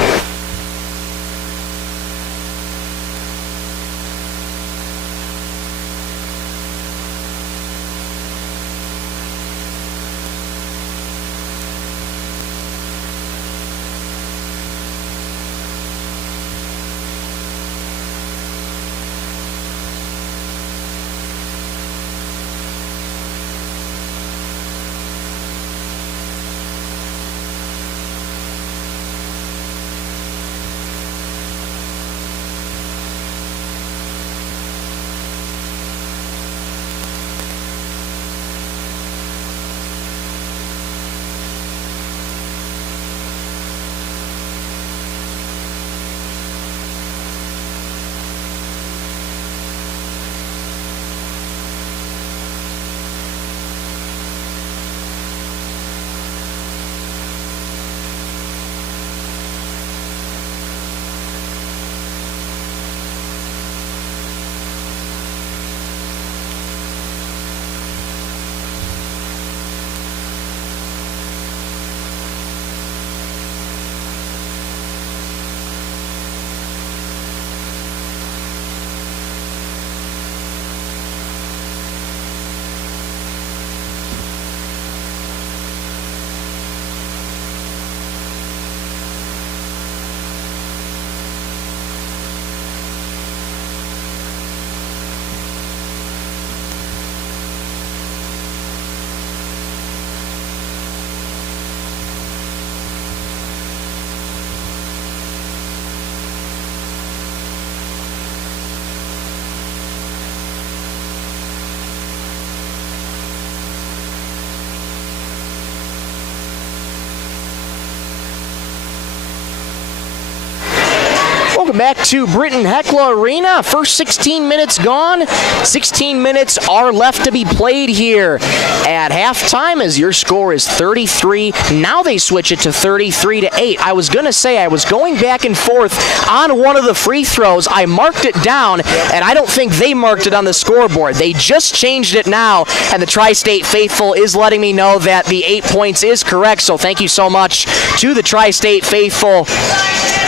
welcome back to Britton-Hecla Arena. First 16 minutes gone. 16 minutes are left to be played here at halftime as your score is 33. Now they switch it to 33-8. I was going to say I was going back and forth on one of the free throws. I marked it down, and I don't think they marked it on the scoreboard. They just changed it now, and the Tri-State faithful is letting me know that the 8 points is correct, so thank you so much to the Tri-State faithful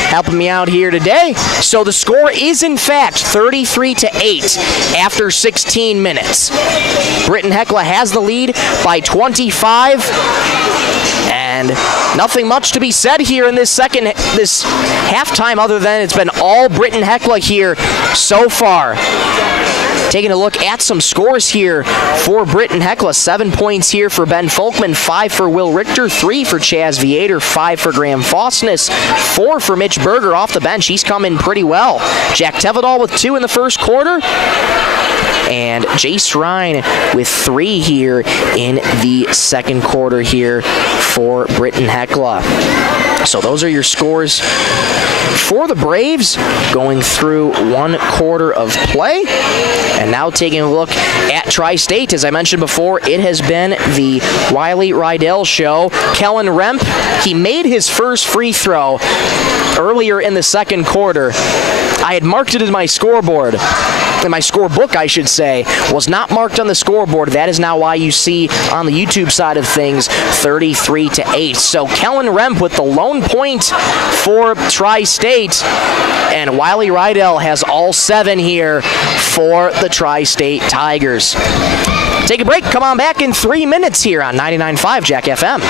helping me out here today. So the score is in fact 33-8 after 16 minutes. Britton-Hecla has the lead by 25. And nothing much to be said here in this halftime other than it's been all Britton-Hecla here so far. Taking a look at some scores here for Britton-Hecla. 7 points here for Ben Folkman, 5 for Will Richter, 3 for Chaz Viator, 5 for Graham Fosness, 4 for Mitch Berger off the bench. He's come in pretty well. Jack Tevedal with 2 in the first quarter. And Jace Ryan with 3 here in the second quarter here for Britton-Hecla. So those are your scores for the Braves going through 1 quarter of play. And now taking a look at Tri-State. As I mentioned before, it has been the Riley Rydell show. Kellen Remp, he made his first free throw earlier in the second quarter. I had marked it in my scoreboard. In my scorebook, I should say, was not marked on the scoreboard. That is now why you see on the YouTube side of things 33-8. So Kellen Remp with the lone point for Tri-State, and Wiley Rydell has all 7 here for the Tri-State Tigers. Take a break. Come on back in 3 minutes here on 99.5 Jack FM.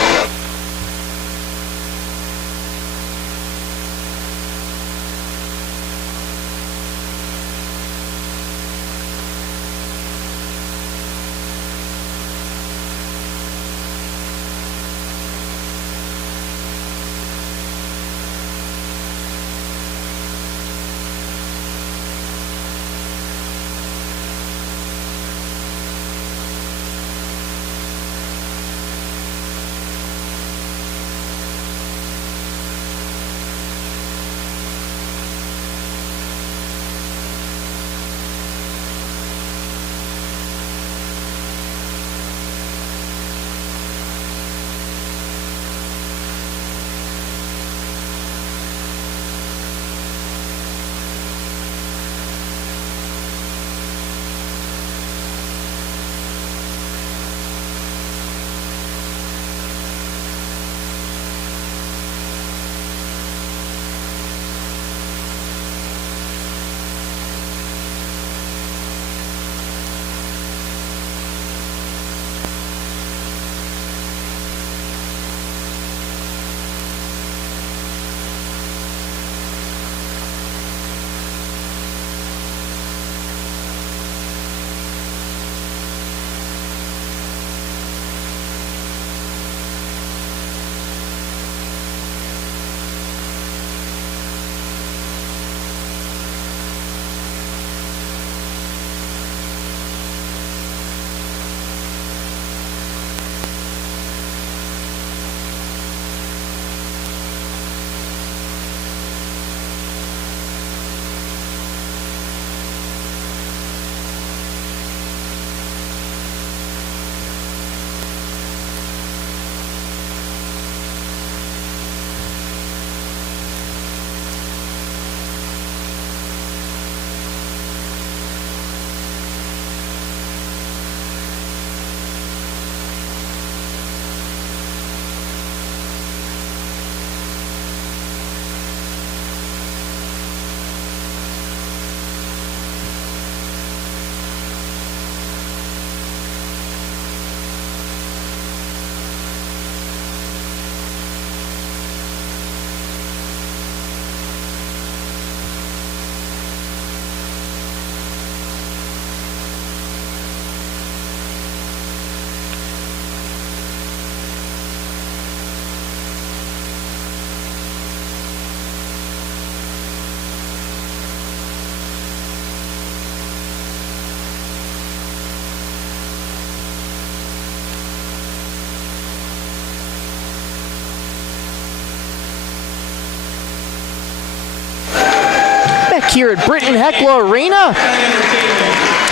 here at Britton-Hecla Arena.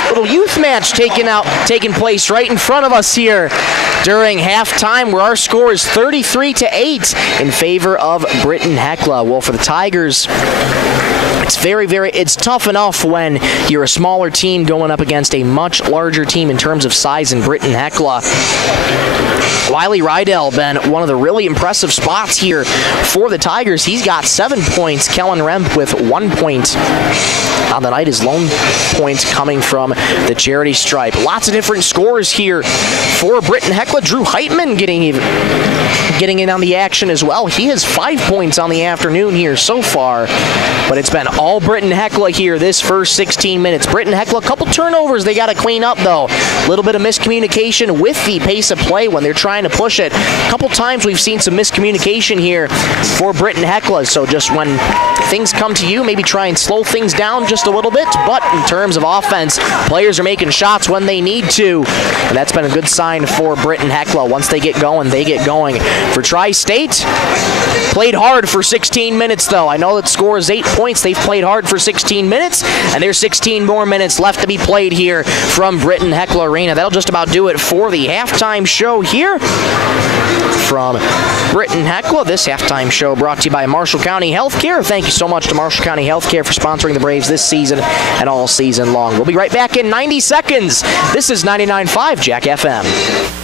Little youth match taking place right in front of us here during halftime, where our score is 33-8 in favor of Britton-Hecla. Well, for the Tigers, it's tough enough when you're a smaller team going up against a much larger team in terms of size in Britton-Hecla. Wiley Rydell been one of the really impressive spots here for the Tigers. He's got 7 points. Kellen Remp with 1 point on the night. His lone point coming from the charity stripe. Lots of different scores here for Britton-Hecla. Drew Heitman getting in on the action as well. He has 5 points on the afternoon here so far, but it's been all Britton-Hecla here this first 16 minutes. Britton-Hecla, a couple turnovers they got to clean up, though. A little bit of miscommunication with the pace of play when they're trying to push it. A couple times we've seen some miscommunication here for Britton-Hecla, so just when things come to you, maybe try and slow things down just a little bit, but in terms of offense, players are making shots when they need to, and that's been a good sign for Britton-Hecla. Once they get going, they get going. For Tri-State, played hard for 16 minutes, though. I know that score is 8 points. They've played hard for 16 minutes, and there's 16 more minutes left to be played here from Britton-Hecla Arena. That'll just about do it for the halftime show here from Britton-Hecla. This halftime show brought to you by Marshall County Healthcare. Thank you so much to Marshall County Healthcare for sponsoring the Braves this season and all season long. We'll be right back in 90 seconds. This is 99.5 Jack FM.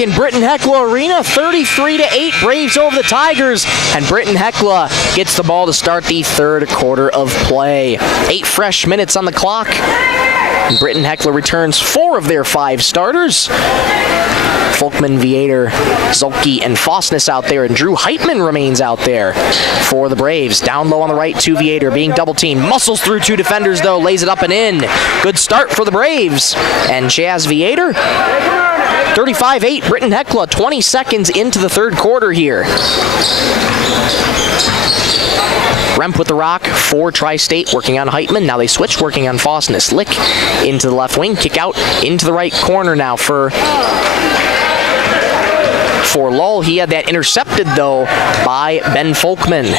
In Britton-Hecla Arena, 33-8, Braves over the Tigers, and Britton-Hecla gets the ball to start the third quarter of play. 8 fresh minutes on the clock. Britton-Hecla returns 4 of their 5 starters. Folkman, Viator, Zolke, and Fosness out there, and Drew Heitman remains out there for the Braves. Down low on the right to Viator, being double-teamed. Muscles through 2 defenders, though, lays it up and in. Good start for the Braves. And Chaz Viator, 35-8, Britton-Hecla, 20 seconds into the third quarter here. Remp with the rock for Tri-State, working on Heitman. Now they switch, working on Fosness. Lick into the left wing, kick out into the right corner now for Lull. He had that intercepted, though, by Ben Folkman.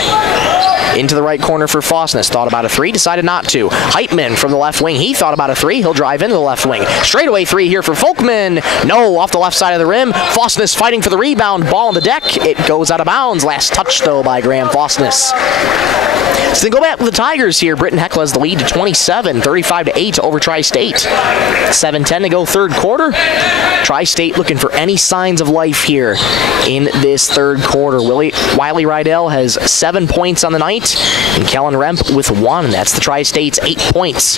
Into the right corner for Fosness. Thought about a 3, decided not to. Heitman from the left wing. He thought about a 3. He'll drive into the left wing. Straightaway 3 here for Folkman. No, off the left side of the rim. Fosness fighting for the rebound. Ball on the deck. It goes out of bounds. Last touch, though, by Graham Fosness. So they go back with the Tigers here. Britton-Hecla has the lead to 27, 35-8 over Tri-State. 7:10 to go third quarter. Tri-State looking for any signs of life here in this third quarter. Wiley Rydell has 7 points on the night, and Kellen Remp with 1. That's the Tri-State's 8 points.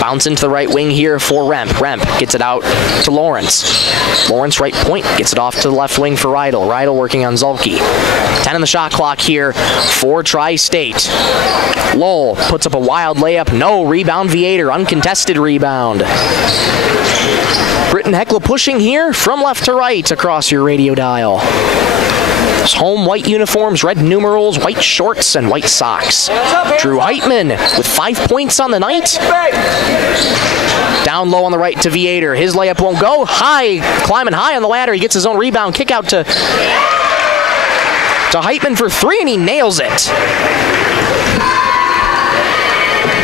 Bounce into the right wing here for Remp. Remp gets it out to Lawrence. Lawrence, right point, gets it off to the left wing for Rydell. Rydell working on Zolke. 10 on the shot clock here for Tri-State. Lowell puts up a wild layup. No, rebound Viator, uncontested rebound. Britton-Hecla pushing here from left to right across your radio dial. Home white uniforms, red numerals, white shorts, and white socks. Drew Heitman with 5 points on the night. Down low on the right to Viator. His layup won't go. High, climbing high on the ladder. He gets his own rebound. Kick out to Heitman for 3, and he nails it.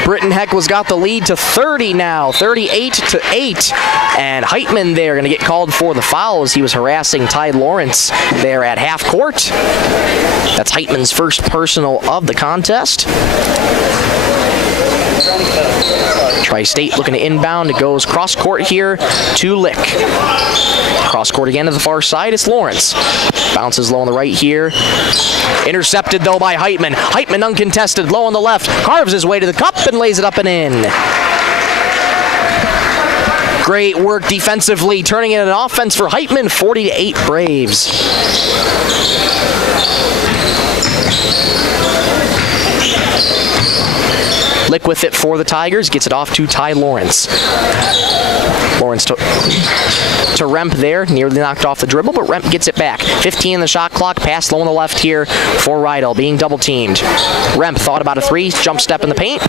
Britton-Hecla's got the lead to 30 now, 38-8. And Heitman there going to get called for the foul as he was harassing Ty Lawrence there at half court. That's Heitman's first personal of the contest. Tri-State looking to inbound. It goes cross court here to Lick. Cross court again to the far side. It's Lawrence. Bounces low on the right here. Intercepted though by Heitman. Heitman uncontested, low on the left. Carves his way to the cup and lays it up and in. Great work defensively, turning it an offense for Heitman. 40-8 Braves. Lick with it for the Tigers, gets it off to Ty Lawrence. Lawrence to Remp there, nearly knocked off the dribble, but Remp gets it back. 15 in the shot clock, pass low on the left here for Rydell, being double teamed. Remp thought about a 3, jump step in the paint.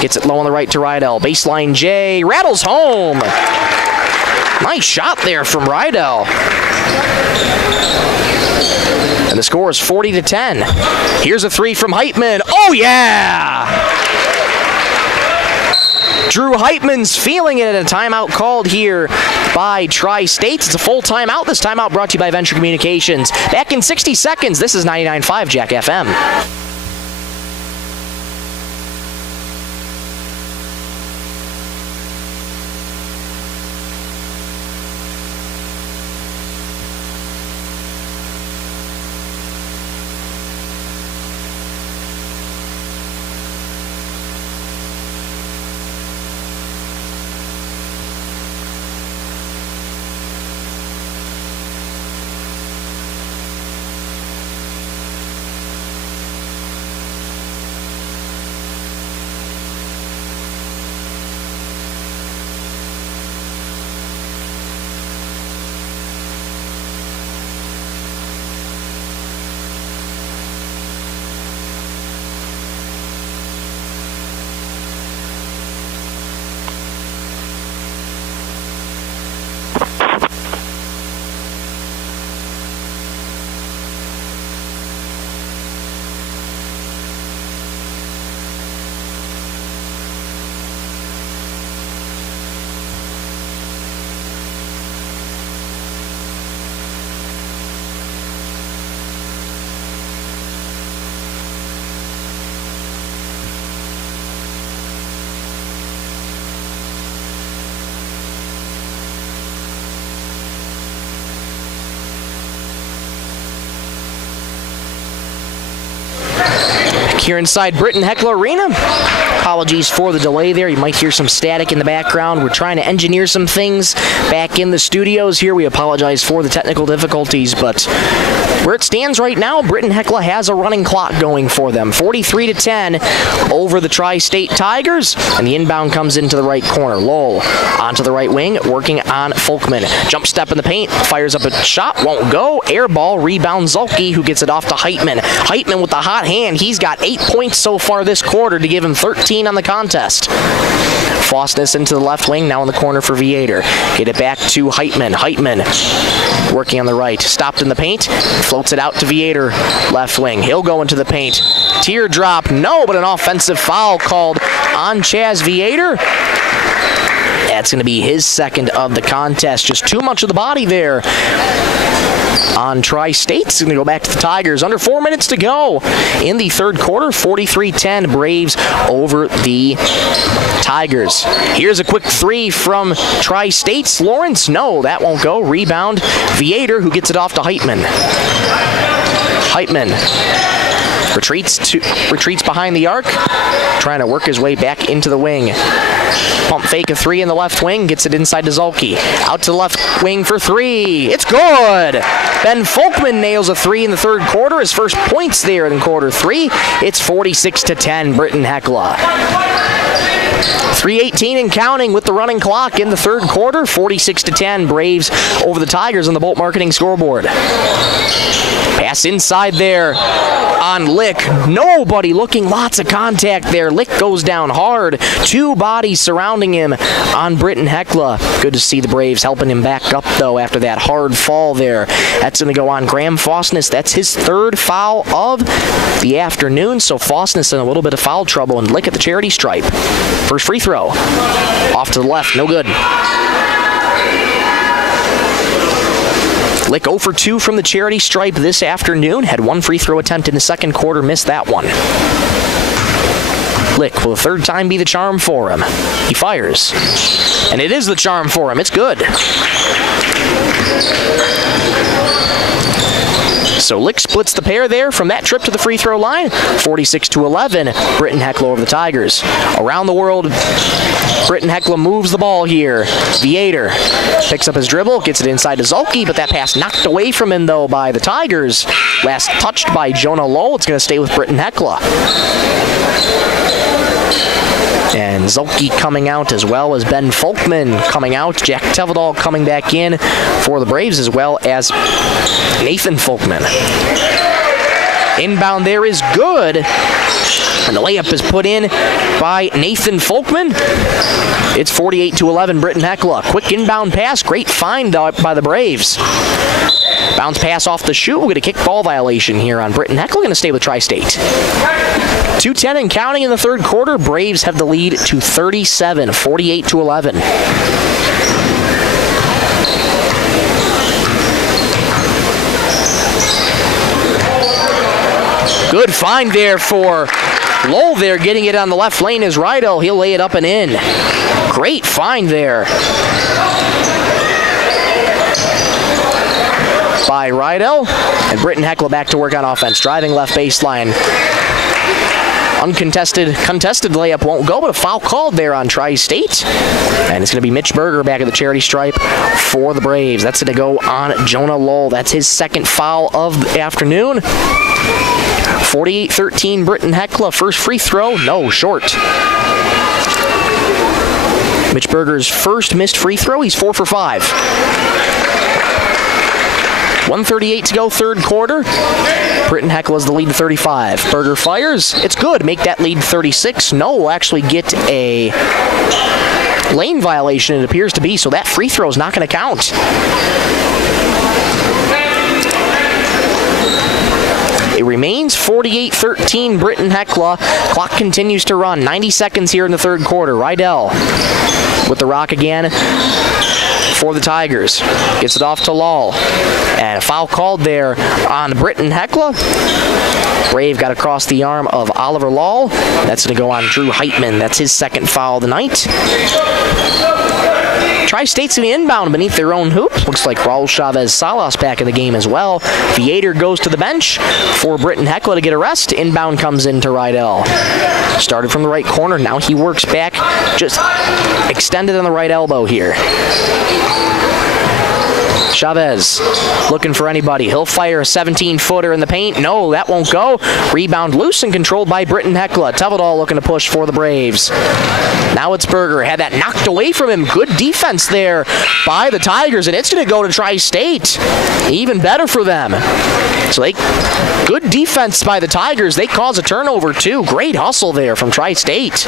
Gets it low on the right to Rydell. Baseline J, rattles home. Nice shot there from Rydell. And the score is 40-10. Here's a 3 from Heitman. Oh yeah! Drew Heitman's feeling it at a timeout called here by Tri-State. It's a full timeout. This timeout brought to you by Venture Communications. Back in 60 seconds, this is 99.5 Jack FM. Here inside Britton-Hecla Arena. Apologies for the delay there. You might hear some static in the background. We're trying to engineer some things back in the studios here. We apologize for the technical difficulties, but where it stands right now, Britton-Hecla has a running clock going for them. 43-10 over the Tri-State Tigers, and the inbound comes into the right corner. Lowell onto the right wing, working on Folkman. Jump step in the paint, fires up a shot, won't go. Air ball, rebound Zulke, who gets it off to Heitman. Heitman with the hot hand. He's got 8 points so far this quarter to give him 13 on the contest. Fossness into the left wing, now in the corner for Viator. Get it back to Heitman. Heitman working on the right. Stopped in the paint, floats it out to Viator, left wing. He'll go into the paint. Teardrop, no, but an offensive foul called on Chaz Viator. That's going to be his second of the contest. Just too much of the body there on Tri-State. It's going to go back to the Tigers. Under 4 minutes to go in the third quarter. 43-10 Braves over the Tigers. Here's a quick 3 from Tri-State's Lawrence. No, that won't go. Rebound Viator, who gets it off to Heitman. Heitman Retreats behind the arc, trying to work his way back into the wing. Pump fake a 3 in the left wing, gets it inside to Zulke. Out to the left wing for 3. It's good! Ben Folkman nails a 3 in the third quarter. His first points there in quarter 3. It's 46-10, Britton-Hecla. 3:18 and counting with the running clock in the third quarter. 46-10, Braves over the Tigers on the Bolt Marketing scoreboard. Pass inside there on Lick. Nobody looking, lots of contact there. Lick goes down hard. 2 bodies surrounding him on Britton-Hecla. Good to see the Braves helping him back up, though, after that hard fall there. That's going to go on Graham Faustness. That's his third foul of the afternoon, so Faustness in a little bit of foul trouble, and Lick at the charity stripe. First free throw. Off to the left, no good. Lick 0 for 2 from the charity stripe this afternoon. Had 1 free throw attempt in the second quarter, missed that one. Lick will the third time be the charm for him. He fires. And it is the charm for him. It's good. So Lick splits the pair there from that trip to the free throw line. 46-11, Britton-Hecla over the Tigers. Around the world, Britton-Hecla moves the ball here. Viator picks up his dribble, gets it inside to Zulke, but that pass knocked away from him, though, by the Tigers. Last touched by Jonah Lowe. It's going to stay with Britton-Hecla. And Zulke coming out, as well as Ben Folkman coming out. Jack Tevedal coming back in for the Braves, as well as Nathan Folkman. Inbound there is good. And the layup is put in by Nathan Folkman. It's 48-11, Britton-Hecla. Quick inbound pass. Great find by the Braves. Bounce pass off the shoot. We'll get a kick ball violation here on Britton-Hecla. Going to stay with Tri-State. 2:10 and counting in the third quarter. Braves have the lead to 37, 48-11. Good find there for Lowell there, getting it on the left lane is Rydell. He'll lay it up and in. Great find there by Rydell. And Britton-Hecla back to work on offense. Driving left baseline. Contested layup won't go, but a foul called there on Tri-State. And it's going to be Mitch Berger back at the charity stripe for the Braves. That's going to go on Jonah Lowell. That's his second foul of the afternoon. 48-13, Britton-Hecla. First free throw, no, short. Mitch Berger's first missed free throw. He's 4 for 5. 1:38 to go, third quarter. Britton-Hecla is the lead to 35. Berger fires. It's good. Make that lead 36. No, we'll actually get a lane violation, it appears to be, so that free throw is not going to count. It remains 48-13, Britton-Hecla. Clock continues to run. 90 seconds here in the third quarter. Rydell with the rock again for the Tigers. Gets it off to Lowell. And a foul called there on Britton-Hecla. Brave got across the arm of Oliver Lowell. That's going to go on Drew Heitman. That's his second foul of the night. Tri-State's going to inbound beneath their own hoop. Looks like Raul Chavez Salas back in the game as well. Viator goes to the bench for Britton-Hecla to get a rest. Inbound comes into Rydell. Started from the right corner. Now he works back, just extended on the right elbow here. Chavez looking for anybody. He'll fire a 17-footer in the paint. No, that won't go. Rebound loose and controlled by Britton-Hecla. Tevedal looking to push for the Braves. Now it's Berger. Had that knocked away from him. Good defense there by the Tigers, and it's going to go to Tri-State. Even better for them. So good defense by the Tigers. They cause a turnover too. Great hustle there from Tri-State.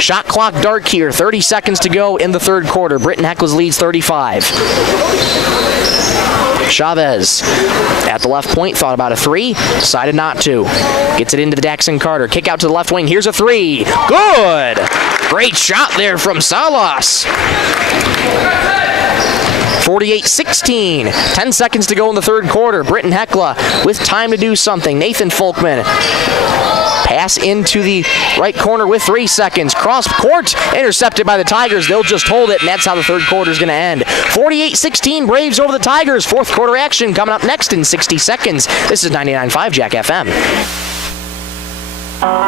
Shot clock dark here. 30 seconds to go in the third quarter. Britton-Hecla's leads 35. Chavez at the left point, thought about a three, decided not to. Gets it into the Daxon Carter. Kick out to the left wing. Here's a three. Good! Great shot there from Salas. 48-16. 10 seconds to go in the third quarter. Britton-Hecla with time to do something. Nathan Folkman. Pass into the right corner with 3 seconds. Cross court, intercepted by the Tigers. They'll just hold it, and that's how the third quarter is going to end. 48-16, Braves over the Tigers. Fourth quarter action coming up next in 60 seconds. This is 99.5 Jack FM.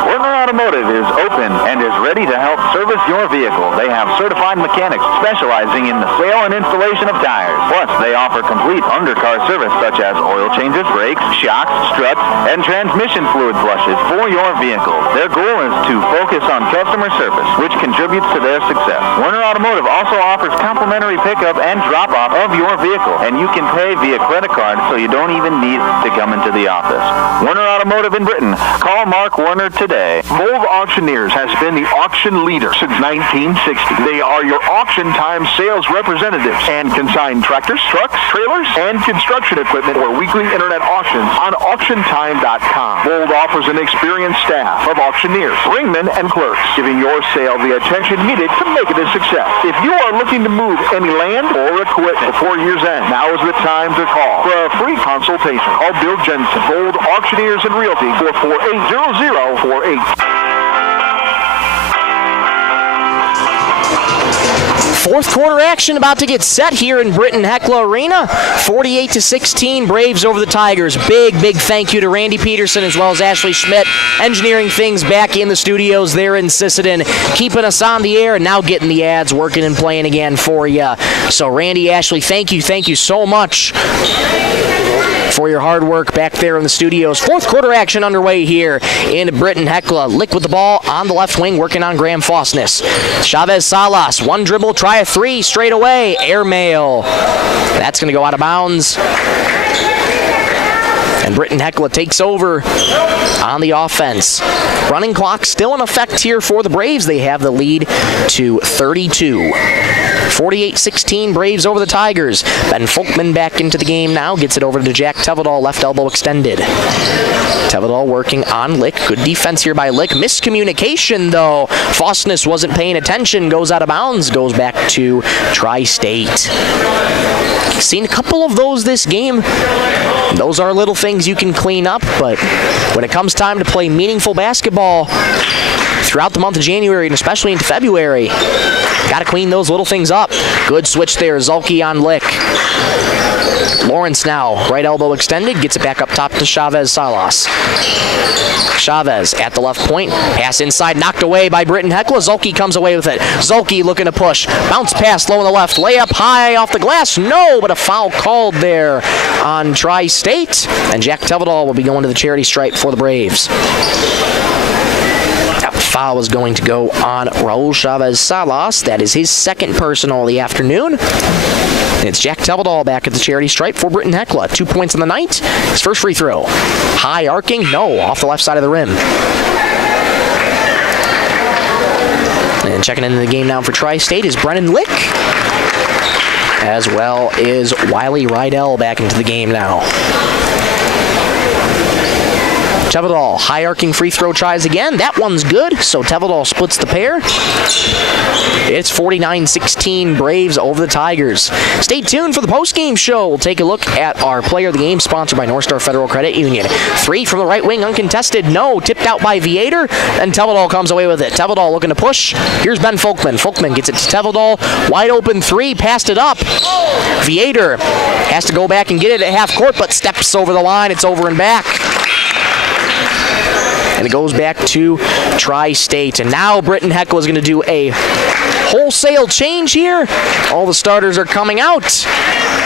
Werner Automotive is open and is ready to help service your vehicle. They have certified mechanics specializing in the sale and installation of tires. Plus, they offer complete undercar service such as oil changes, brakes, shocks, struts, and transmission fluid flushes for your vehicle. Their goal is to focus on customer service, which contributes to their success. Werner Automotive also offers complimentary pickup and drop-off of your vehicle, and you can pay via credit card so you don't even need to come into the office. Werner Automotive in Britton. Call Mark Werner today. Mold Auctioneers has been the auction leader since 1960. They are your auction time sales representatives and consign tractors, trucks, trailers, and construction equipment for weekly internet auctions on auctiontime.com. Mold offers an experienced staff of auctioneers, ringmen, and clerks, giving your sale the attention needed to make it a success. If you are looking to move any land or equipment before year's end, now is the time to call for a free consultation. Call Bill Jensen, Mold Auctioneers and Realty, 448-0048. Fourth quarter action about to get set here in Britton-Hecla Arena. 48-16, Braves over the Tigers. Big thank you to Randy Peterson as well as Ashley Schmidt, engineering things back in the studios there in Sisseton, keeping us on the air and now getting the ads working and playing again for you. So Randy, Ashley, thank you so much for your hard work back there in the studios. Fourth quarter action underway here in Britton-Hecla. Lick with the ball on the left wing, working on Graham Fosness. Chavez Salas, one dribble, try a three, straight away, airmail. That's going to go out of bounds. And Britton-Hecla takes over on the offense. Running clock still in effect here for the Braves. They have the lead to 32. 48-16, Braves over the Tigers. Ben Folkman back into the game now. Gets it over to Jack Tevedal, left elbow extended. Tevedal working on Lick. Good defense here by Lick. Miscommunication, though. Fosness wasn't paying attention. Goes out of bounds. Goes back to Tri-State. Seen a couple of those this game. Those are little things you can clean up, but when it comes time to play meaningful basketball throughout the month of January and especially into February, got to clean those little things up. Good switch there, Zulke on Lick. Lawrence now, right elbow extended, gets it back up top to Chavez Salas. Chavez at the left point, pass inside, knocked away by Britton-Hecla. Zulke comes away with it. Zulke looking to push, bounce pass low on the left, layup high off the glass, no, but a foul called there on Tri-State, and Jack Tevedal will be going to the charity stripe for the Braves. That foul is going to go on Raul Chavez Salas. That is his second personal of the afternoon. And it's Jack Tevedal back at the charity stripe for Britton-Hecla. 2 points in the night. His first free throw. High arcing, no, off the left side of the rim. And checking into the game now for Tri-State is Brennan Lick, as well as Wiley Rydell back into the game now. Tevedal, high arcing free throw tries again. That one's good, so Tevedal splits the pair. It's 49-16 Braves over the Tigers. Stay tuned for the postgame show. We'll take a look at our player of the game, sponsored by North Star Federal Credit Union. Three from the right wing, uncontested, no. Tipped out by Viator, and Tevedal comes away with it. Tevedal looking to push. Here's Ben Folkman. Folkman gets it to Tevedal. Wide open three, passed it up. Viator has to go back and get it at half court, but steps over the line. It's over and back. And it goes back to Tri-State. And now Britton-Hecla is going to do a wholesale change here. All the starters are coming out,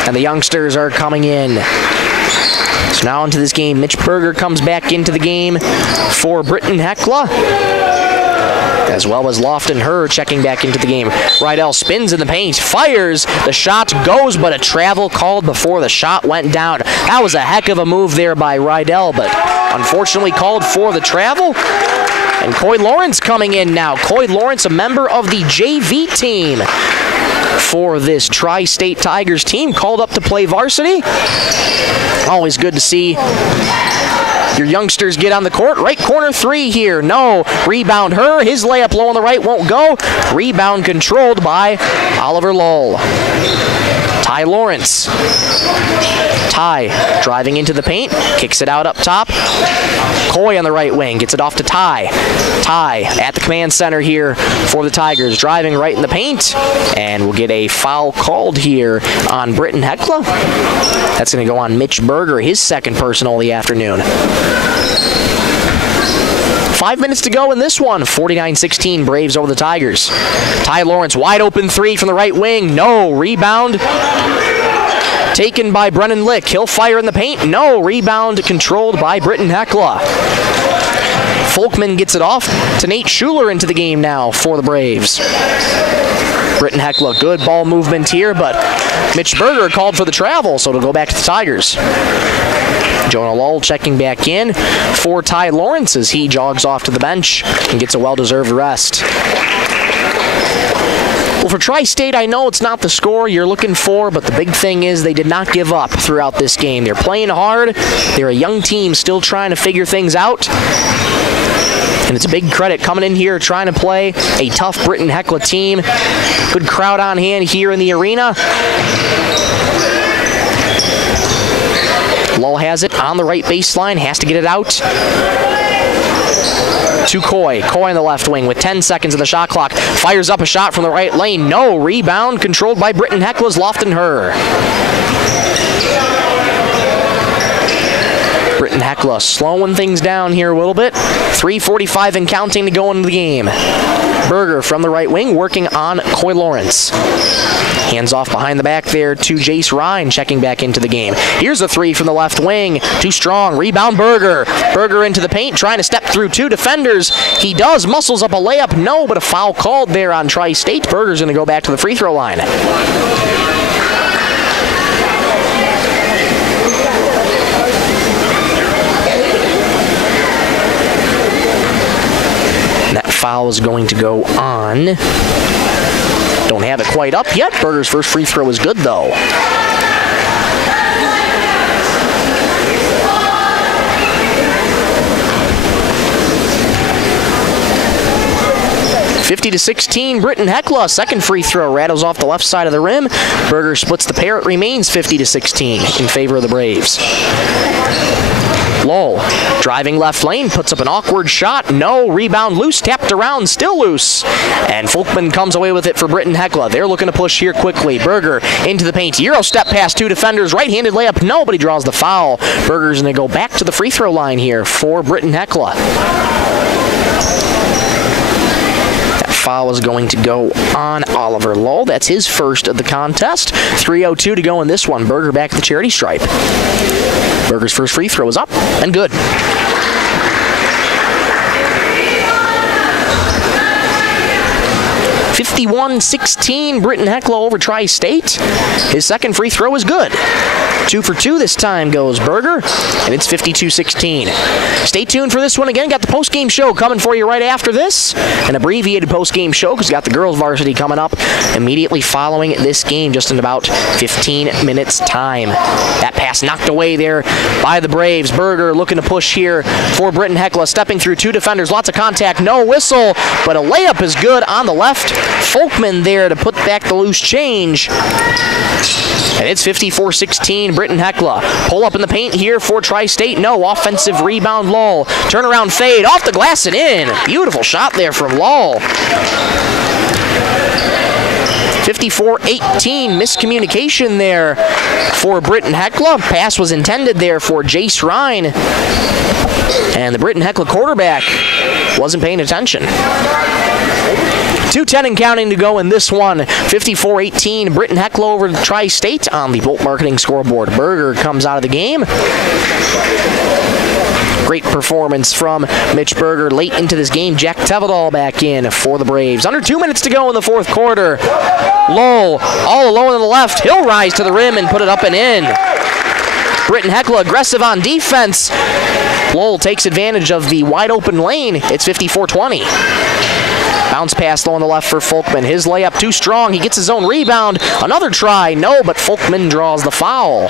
and the youngsters are coming in. So now into this game, Mitch Berger comes back into the game for Britton-Hecla, as well as Lofton Herr checking back into the game. Rydell spins in the paint, fires, the shot goes, but a travel called before the shot went down. That was a heck of a move there by Rydell, but unfortunately called for the travel. And Coy Lawrence coming in now. Coy Lawrence, a member of the JV team for this Tri-State Tigers team, called up to play varsity. Always good to see your youngsters get on the court. Right corner three here. No. Rebound Herr. His layup low on the right won't go. Rebound controlled by Oliver Lull. Ty Lawrence. Ty driving into the paint. Kicks it out up top. Coy on the right wing. Gets it off to Ty. Ty at the command center here for the Tigers. Driving right in the paint. And we'll get a foul called here on Britton-Hecla. That's going to go on Mitch Berger, his second personal of the afternoon. 5 minutes to go in this one. 49-16, Braves over the Tigers. Ty Lawrence, wide open three from the right wing. No. Rebound taken by Brennan Lick. He'll fire in the paint. No. Rebound controlled by Britton-Hecla. Folkman gets it off to Nate Schuler into the game now for the Braves. Britton-Hecla, good ball movement here, but Mitch Berger called for the travel, so it'll go back to the Tigers. Jonah Lull checking back in for Ty Lawrence as he jogs off to the bench and gets a well-deserved rest. Well, for Tri-State, I know it's not the score you're looking for, but the big thing is they did not give up throughout this game. They're playing hard. They're a young team still trying to figure things out. And it's a big credit coming in here trying to play a tough Britton-Hecla team. Good crowd on hand here in the arena. Lull has it on the right baseline, has to get it out to Coy. Coy on the left wing with 10 seconds in the shot clock. Fires up a shot from the right lane. No. Rebound controlled by Britton-Hecla's Lofton Herr. Britton-Hecla slowing things down here a little bit. 3:45 and counting to go into the game. Berger from the right wing working on Coy Lawrence. Hands off behind the back there to Jace Ryan checking back into the game. Here's a three from the left wing. Too strong. Rebound Berger. Berger into the paint trying to step through two defenders. He does. Muscles up a layup. No, but a foul called there on Tri-State. Berger's going to go back to the free throw line. Foul is going to go on. Don't have it quite up yet. Berger's first free throw is good, though. (50-16), Britton-Hecla. Second free throw rattles off the left side of the rim. Berger splits the pair. It remains 50-16 in favor of the Braves. Lull, driving left lane, puts up an awkward shot. No. Rebound loose, tapped around, still loose. And Folkman comes away with it for Britton-Hecla. They're looking to push here quickly. Berger into the paint. Euro step past two defenders. Right-handed layup. Nobody draws the foul. Berger's going to go back to the free throw line here for Britton-Hecla. Foul is going to go on Oliver Lull. That's his first of the contest. 3:02 to go in this one. Berger back at the charity stripe. Berger's first free throw is up and good. 51-16, Britton-Hecla over Tri-State. His second free throw is good. 2 for 2 this time goes Berger, and it's 52-16. Stay tuned for this one again. Got the post-game show coming for you right after this. An abbreviated post-game show because we got the girls varsity coming up immediately following this game, just in about 15 minutes time. That pass knocked away there by the Braves. Berger looking to push here for Britton-Hecla, stepping through two defenders. Lots of contact, no whistle, but a layup is good on the left. Folkman there to put back the loose change. And it's 54-16, Britton-Hecla. Pull up in the paint here for Tri-State. No. Offensive rebound, Lull. Turnaround fade, off the glass and in. Beautiful shot there from Lull. 54-18, miscommunication there for Britton-Hecla. Pass was intended there for Jace Ryan. And the Britton-Hecla quarterback wasn't paying attention. 2:10 and counting to go in this one. 54-18, Britton-Hecla over Tri-State on the Bolt Marketing scoreboard. Berger comes out of the game. Great performance from Mitch Berger late into this game. Jack Tevedal back in for the Braves. Under 2 minutes to go in the fourth quarter. Lull all alone on the left. He'll rise to the rim and put it up and in. Britton-Hecla aggressive on defense. Lull takes advantage of the wide open lane. It's 54-20. Bounce pass low on the left for Folkman. His layup too strong. He gets his own rebound. Another try. No, but Folkman draws the foul.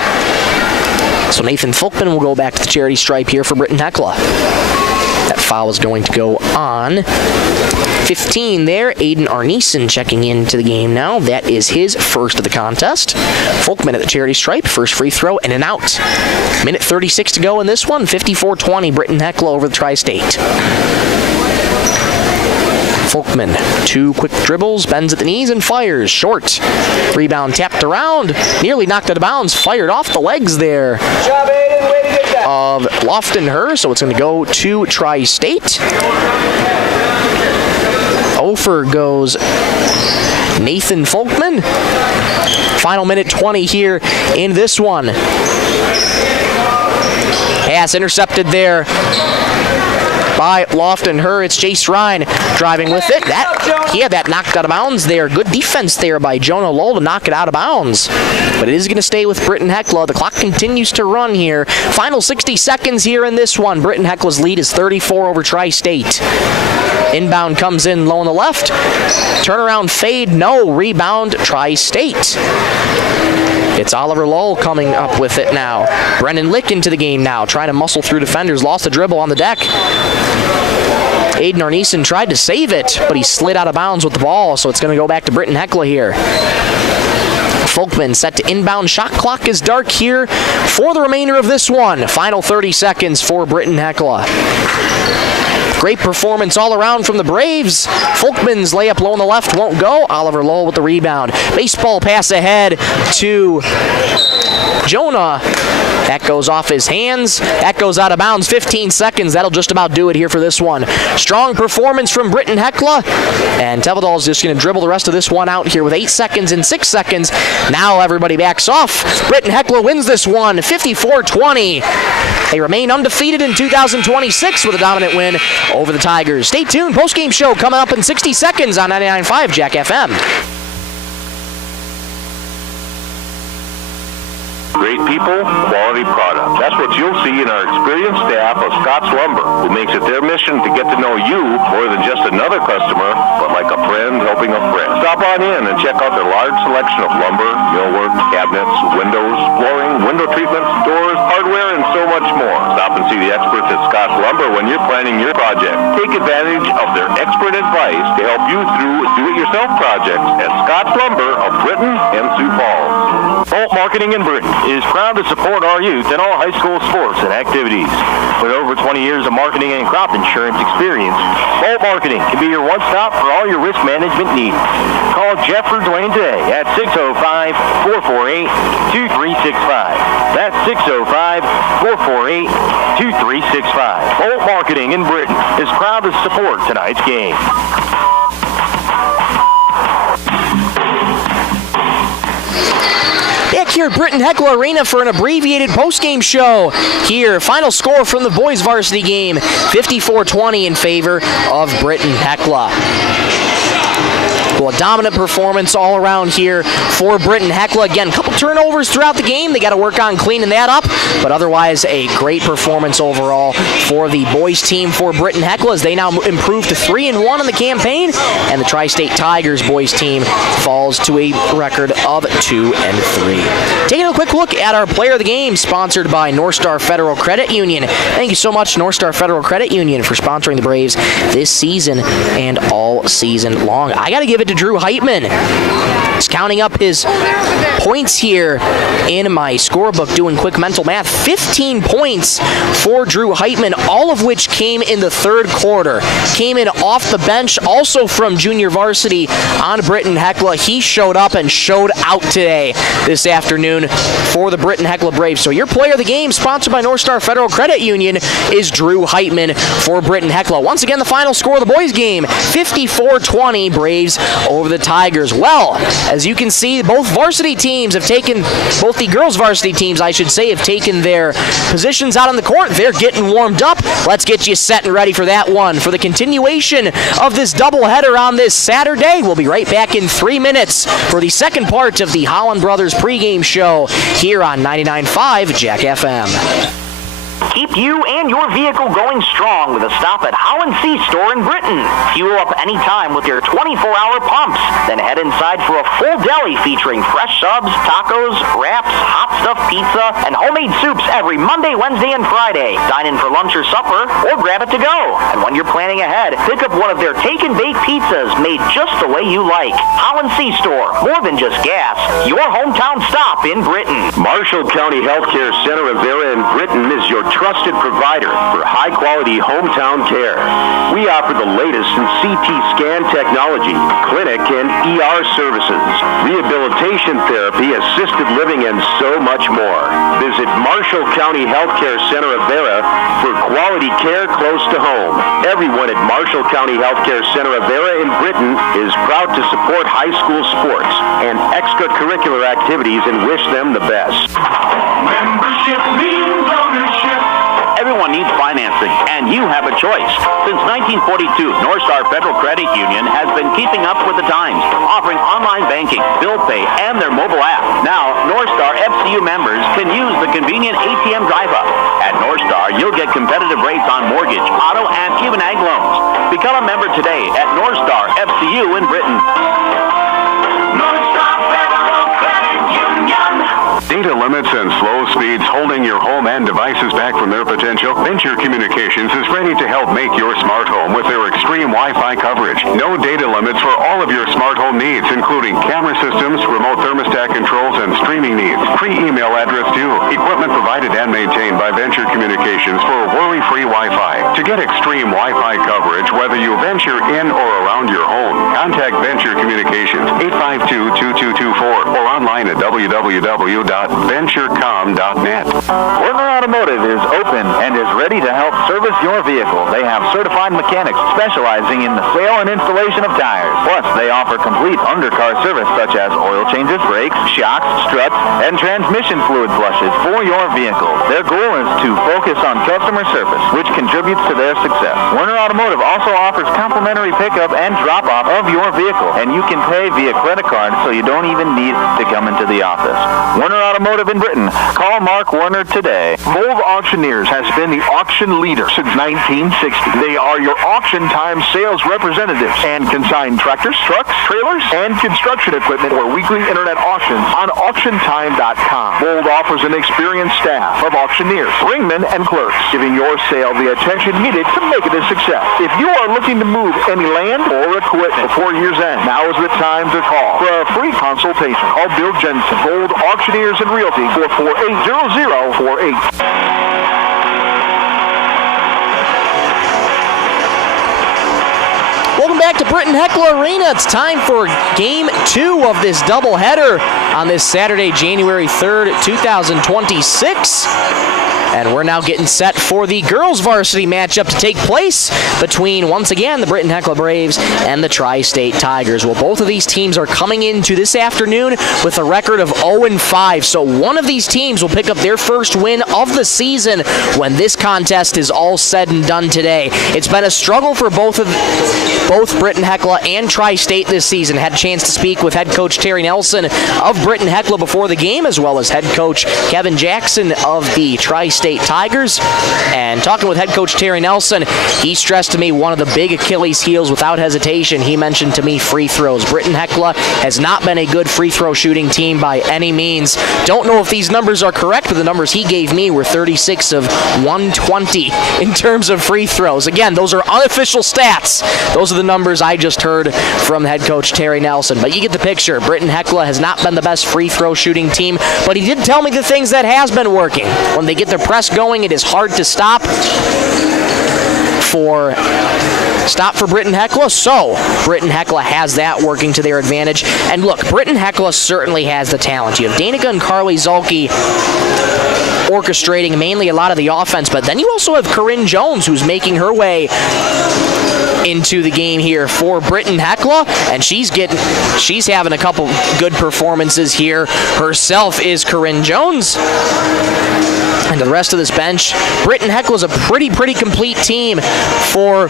So Nathan Folkman will go back to the charity stripe here for Britton-Hecla. That foul is going to go on 15 there. Aiden Arneson checking into the game now. That is his first of the contest. Folkman at the charity stripe. First free throw and an out. Minute 36 to go in this one. 54-20, Britton-Hecla over the Tri-State. Folkman, 2 quick dribbles, bends at the knees and fires. Short. Rebound tapped around. Nearly knocked out of bounds. Fired off the legs there. Good job, Aiden. Way to get that. of Lofton-Her, so it's going to go to Tri-State. Ophir goes Nathan Folkman. Final minute 20 here in this one. Pass intercepted there by Lofton-Her. It's Jace Ryan driving with it. He had that knocked out of bounds there. Good defense there by Jonah Lowell to knock it out of bounds. But it is going to stay with Britton-Hecla. The clock continues to run here. Final 60 seconds here in this one. Britton-Hecla's lead is 34 over Tri-State. Inbound comes in low on the left. Turnaround fade, no. Rebound, Tri-State. It's Oliver Lowell coming up with it now. Brennan Lick into the game now, trying to muscle through defenders. Lost the dribble on the deck. Aiden Arneson tried to save it, but he slid out of bounds with the ball, so it's going to go back to Britton-Hecla here. Folkman set to inbound. Shot clock is dark here for the remainder of this one. Final 30 seconds for Britton-Hecla. Great performance all around from the Braves. Folkman's layup low on the left won't go. Oliver Lowell with the rebound. Baseball pass ahead to Jonah. That goes off his hands. That goes out of bounds. 15 seconds. That'll just about do it here for this one. Strong performance from Britton-Hecla. And Teveldal's just going to dribble the rest of this one out here with 8 seconds and 6 seconds. Now everybody backs off. Britton-Hecla wins this one, 54-20. They remain undefeated in 2026 with a dominant win over the Tigers. Stay tuned. Post-game show coming up in 60 seconds on 99.5 Jack FM. Great people, quality product. That's what you'll see in our experienced staff of Scott's Lumber, who makes it their mission to get to know you more than just another customer, but like a friend helping a friend. Stop on in and check out their large selection of lumber, millwork, cabinets, windows, flooring, window treatments, doors, hardware, and so much more. Stop and see the experts at Scott's Lumber when you're planning your project. Take advantage of their expert advice to help you through do-it-yourself projects at Scott's Lumber of Britton and Sioux Falls. Bolt Marketing in Britton is proud to support our youth in all high school sports and activities. With over 20 years of marketing and crop insurance experience, Bolt Marketing can be your one-stop for all your risk management needs. Call Jeff or Dwayne today at 605-448-2365. That's 605-448-2365. Bolt Marketing in Britton is proud to support tonight's game. Back here at Britton-Hecla Arena for an abbreviated postgame show. Here, final score from the boys varsity game, 54-20 in favor of Britton-Hecla. Well, a dominant performance all around here for Britton-Hecla. Again, a couple turnovers throughout the game. They got to work on cleaning that up, but otherwise a great performance overall for the boys team for Britton-Hecla as they now improve to 3-1 in the campaign, and the Tri-State Tigers boys team falls to a record of 2-3. Taking a quick look at our player of the game, sponsored by North Star Federal Credit Union. Thank you so much, North Star Federal Credit Union, for sponsoring the Braves this season and all season long. I got to give it to Drew Heitman. He's counting up his points here in my scorebook, doing quick mental math. 15 points for Drew Heitman, all of which came in the third quarter. Came in off the bench, also from junior varsity on Britton-Hecla. He showed up and showed out today, this afternoon, for the Britton-Hecla Braves. So your player of the game, sponsored by North Star Federal Credit Union, is Drew Heitman for Britton-Hecla. Once again, the final score of the boys game, 54-20, Braves over the Tigers. Well, as you can see, both varsity teams have taken, both the girls varsity teams, I should say, have taken their positions out on the court. They're getting warmed up. Let's get you set and ready for that one. For the continuation of this doubleheader on this Saturday, we'll be right back in 3 minutes for the second part of the Holland Brothers pregame show here on 99.5 Jack FM. Keep you and your vehicle going strong with a stop at Holland C Store in Britton. Fuel up anytime with your 24-hour pumps. Then head inside for a full deli featuring fresh subs, tacos, wraps, hot stuffed pizza, and homemade soups every Monday, Wednesday, and Friday. Dine in for lunch or supper, or grab it to go. And when you're planning ahead, pick up one of their take-and-bake pizzas made just the way you like. Holland C Store, more than just gas. Your hometown stop in Britton. Marshall County Healthcare Center of Vera in Britton is your trusted provider for high-quality hometown care. We offer the latest in CT scan technology, clinic and ER services, rehabilitation therapy, assisted living, and so much more. Visit Marshall County Healthcare Center of Vera for quality care close to home. Everyone at Marshall County Healthcare Center of Vera in Britton is proud to support high school sports and extracurricular activities and wish them the best. Membership means ownership. Everyone needs financing, and you have a choice. Since 1942, North Star Federal Credit Union has been keeping up with the times, offering online banking, bill pay, and their mobile app. Now, North Star FCU members can use the convenient ATM drive-up. At North Star, you'll get competitive rates on mortgage, auto, and even ag loans. Become a member today at North Star FCU in Britton. North Star Federal Credit Union. Data limits and slow speeds holding your home and devices back from their potential? Venture Communications is ready to help make your smart home with their extreme Wi-Fi coverage. No data limits for all of your smart home needs, including camera systems, remote thermostat controls, and streaming needs. Free email address too. Equipment provided and maintained by Venture Communications for worry-free Wi-Fi. To get extreme Wi-Fi coverage, whether you venture in or around your home, contact Venture Communications 852-2224 or online at www.venturecom.net. Werner Automotive is open and is ready to help service your vehicle. They have certified mechanics specializing in the sale and installation of tires. Plus, they offer complete undercar service such as oil changes, brakes, shocks, struts, and transmission fluid flushes for your vehicle. Their goal is to focus on customer service, which contributes to their success. Werner Automotive also offers complimentary pickup and drop-off of your vehicle, and you can pay via credit card so you don't even need to come into the office. Werner Automotive in Britton. Call Mark Werner today. Bold Auctioneers has been the auction leader since 1960. They are your auction time sales representatives and consign tractors, trucks, trailers, and construction equipment for weekly internet auctions on auctiontime.com. Bold offers an experienced staff of auctioneers, ringmen, and clerks, giving your sale the attention needed to make it a success. If you are looking to move any land or equipment before year's end, now is the time to call for a free consultation. Call Bill Jensen, Bold Auctioneers and Realty, 448-0048. Welcome back to Britton-Hecla Arena. It's time for Game 2 of this doubleheader on this Saturday, January 3rd, 2026. And we're now getting set for the girls varsity matchup to take place between, once again, the Britton-Hecla Braves and the Tri-State Tigers. Well, both of these teams are coming into this afternoon with a record of 0-5. So one of these teams will pick up their first win of the season when this contest is all said and done today. It's been a struggle for both Britton-Hecla and Tri-State this season. Had a chance to speak with head coach Terry Nelson of Britton-Hecla before the game, as well as head coach Kevin Jackson of the Tri-State Tigers. And talking with head coach Terry Nelson, he stressed to me one of the big Achilles heels without hesitation. He mentioned to me free throws. Britton-Hecla has not been a good free throw shooting team by any means. Don't know if these numbers are correct, but the numbers he gave me were 36 of 120 in terms of free throws. Again, those are unofficial stats. Those are the numbers I just heard from head coach Terry Nelson. But you get the picture. Britton-Hecla has not been the best free throw shooting team, but he did tell me the things that has been working. When they get their press going, it is hard to stop for Britton-Hecla, so Britton-Hecla has that working to their advantage. And look, Britton-Hecla certainly has the talent. You have Danica and Carly Zulke orchestrating mainly a lot of the offense, but then you also have Corinne Jones, who's making her way into the game here for Britton-Hecla, and she's having a couple good performances here herself, is Corinne Jones. And to the rest of this bench, Britton-Hecla is a pretty complete team for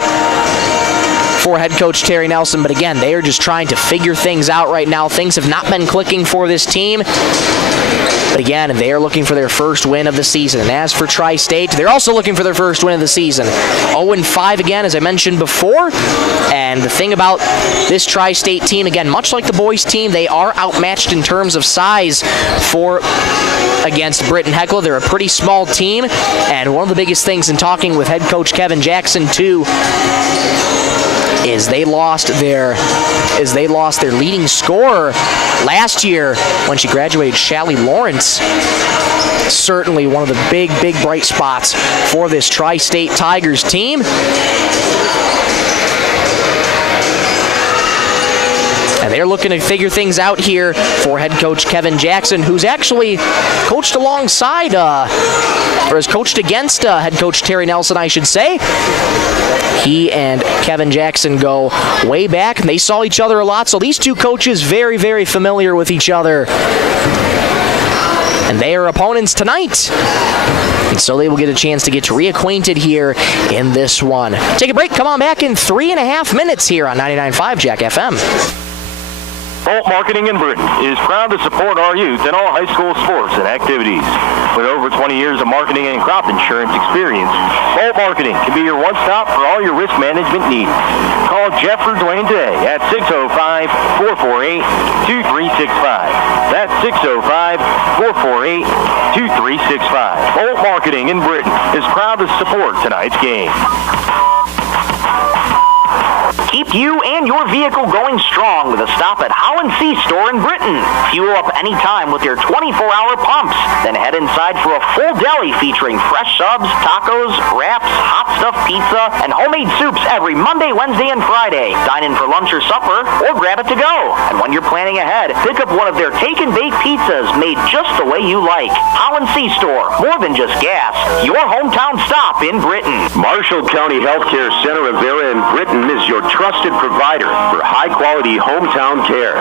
head coach Terry Nelson. But again, they are just trying to figure things out right now. Things have not been clicking for this team. But again, they are looking for their first win of the season. And as for Tri-State, they're also looking for their first win of the season. 0-5 again, as I mentioned before. And the thing about this Tri-State team, again, much like the boys team, they are outmatched in terms of size against Britton-Hecla. They're a pretty small team. And one of the biggest things in talking with head coach Kevin Jackson, too, is they lost their leading scorer last year when she graduated, Shallie Lawrence. Certainly one of the big bright spots for this Tri-State Tigers team. And they're looking to figure things out here for head coach Kevin Jackson, who's actually coached alongside, or has coached against head coach Terry Nelson, I should say. He and Kevin Jackson go way back, and they saw each other a lot, so these two coaches very familiar with each other. And they are opponents tonight. And so they will get a chance to get reacquainted here in this one. Take a break, come on back in 3.5 minutes here on 99.5 Jack FM. Bolt Marketing in Britton is proud to support our youth in all high school sports and activities. With over 20 years of marketing and crop insurance experience, Bolt Marketing can be your one-stop for all your risk management needs. Call Jeff or Dwayne today at 605-448-2365. That's 605-448-2365. Bolt Marketing in Britton is proud to support tonight's game. Keep you and your vehicle going strong with a stop at Holland C Store in Britton. Fuel up anytime with your 24-hour pumps. Then head inside for a full deli featuring fresh subs, tacos, wraps, hot stuffed pizza, and homemade soups every Monday, Wednesday, and Friday. Dine in for lunch or supper, or grab it to go. And when you're planning ahead, pick up one of their take and bake pizzas made just the way you like. Holland C Store, more than just gas. Your hometown stop in Britton. Marshall County Healthcare Center of Vera in Britton is your trusted provider for high-quality hometown care.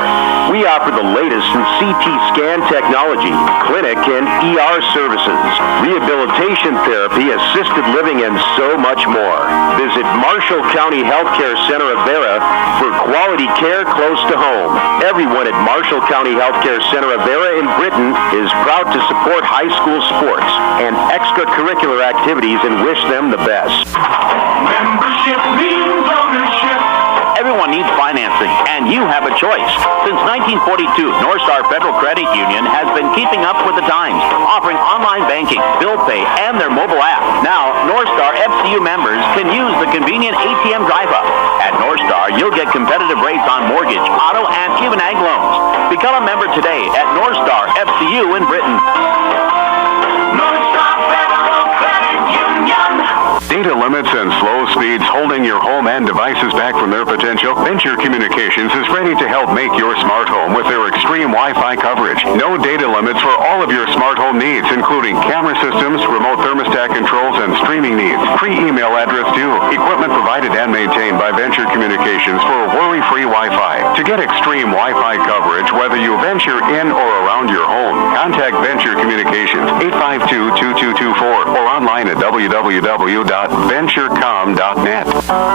We offer the latest in CT scan technology, clinic and ER services, rehabilitation therapy, assisted living, and so much more. Visit Marshall County Healthcare Center of Vera for quality care close to home. Everyone at Marshall County Healthcare Center of Vera in Britton is proud to support high school sports and extracurricular activities and wish them the best. Membership means ownership. Everyone needs financing, and you have a choice. Since 1942, North Star Federal Credit Union has been keeping up with the times, offering online banking, bill pay, and their mobile app. Now, North Star FCU members can use the convenient ATM drive-up. At North Star, you'll get competitive rates on mortgage, auto, and even ag loans. Become a member today at North Star FCU in Britton. North Star Federal Credit Union. Data limits and slow speeds holding your home and devices back from their potential? Venture Communications is ready to help make your smart home with their extreme Wi-Fi coverage. No data limits for all of your smart home needs, including camera systems, remote thermostat controls, and streaming needs. Free email address too. Equipment provided and maintained by Venture Communications for worry-free Wi-Fi. To get extreme Wi-Fi coverage, whether you venture in or around your home, contact Venture Communications 852-2224 or online at www.venturecom.net.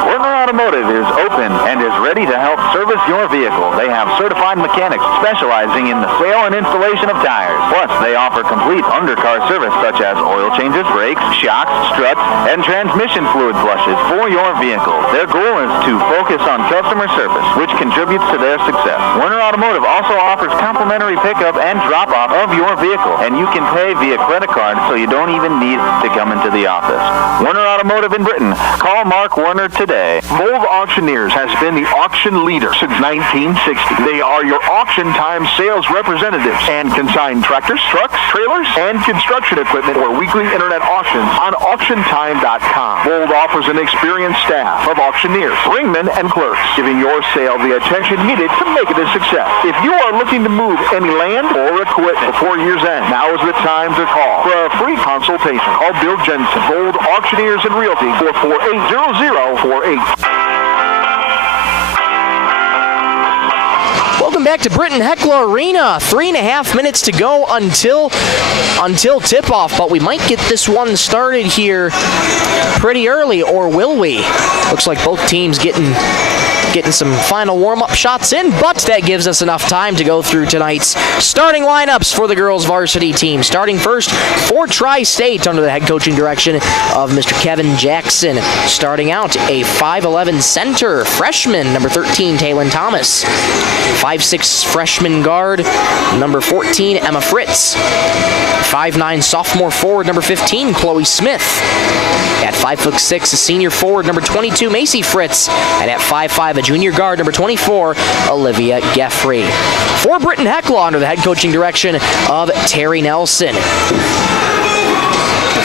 Werner Automotive is open and is ready to help service your vehicle. They have certified mechanics specializing in the sale and installation of tires. Plus, they offer complete undercar service such as oil changes, brakes, shocks, struts, and transmission fluid flushes for your vehicle. Their goal is to focus on customer service, which contributes to their success. Werner Automotive also offers complimentary pickup and drop-off of your vehicle, and you can pay via credit card so you don't even need to come into the office. Werner Automotive in Britton. Call Mark Werner today. Mold Auctioneers has been the auction leader since 1960. They are your auction time sales representatives and consign tractors, trucks, trailers, and construction equipment for weekly internet auctions on auctiontime.com. Mold offers an experienced staff of auctioneers, ringmen, and clerks, giving your sale the attention needed to make it a success. If you are looking to move any land or equipment before year's end, now is the time to call for a free consultation. Call Bill Jensen, Mold Auctioneers and Realty, 448-0048. Welcome back to Britton-Hecla Arena. 3.5 minutes to go until tip-off, but we might get this one started here pretty early, or will we? Looks like both teams getting getting some final warm-up shots in, but that gives us enough time to go through tonight's starting lineups for the girls varsity team. Starting first for Tri-State under the head coaching direction of Mr. Kevin Jackson. Starting out a 5'11 center freshman, number 13, Taylon Thomas. 5'6 freshman guard, number 14, Emma Fritz. 5'9 sophomore forward, number 15, Chloe Smith. At 5'6, a senior forward, number 22, Macy Fritz. And at 5'5, a junior guard, number 24, Olivia Geffrey. For Britton-Hecla, under the head coaching direction of Terry Nelson.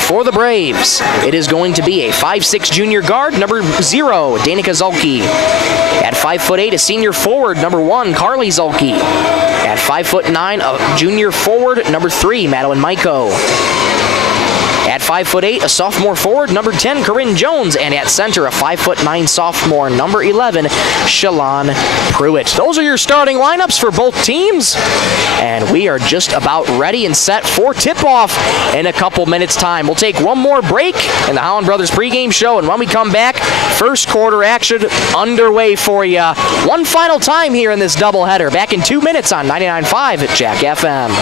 For the Braves, it is going to be a 5'6 junior guard, number 0, Danica Zulke. At 5'8, a senior forward, number 1, Carly Zulke. At 5'9, a junior forward, number 3, Madeline Maiko. At 5'8, a sophomore forward, number 10, Corinne Jones. And at center, a 5'9 sophomore, number 11, Shalon Pruitt. Those are your starting lineups for both teams. And we are just about ready and set for tip-off in a couple minutes' time. We'll take one more break in the Holland Brothers pregame show. And when we come back, first quarter action underway for you. One final time here in this doubleheader. Back in 2 minutes on 99.5 at Jack FM.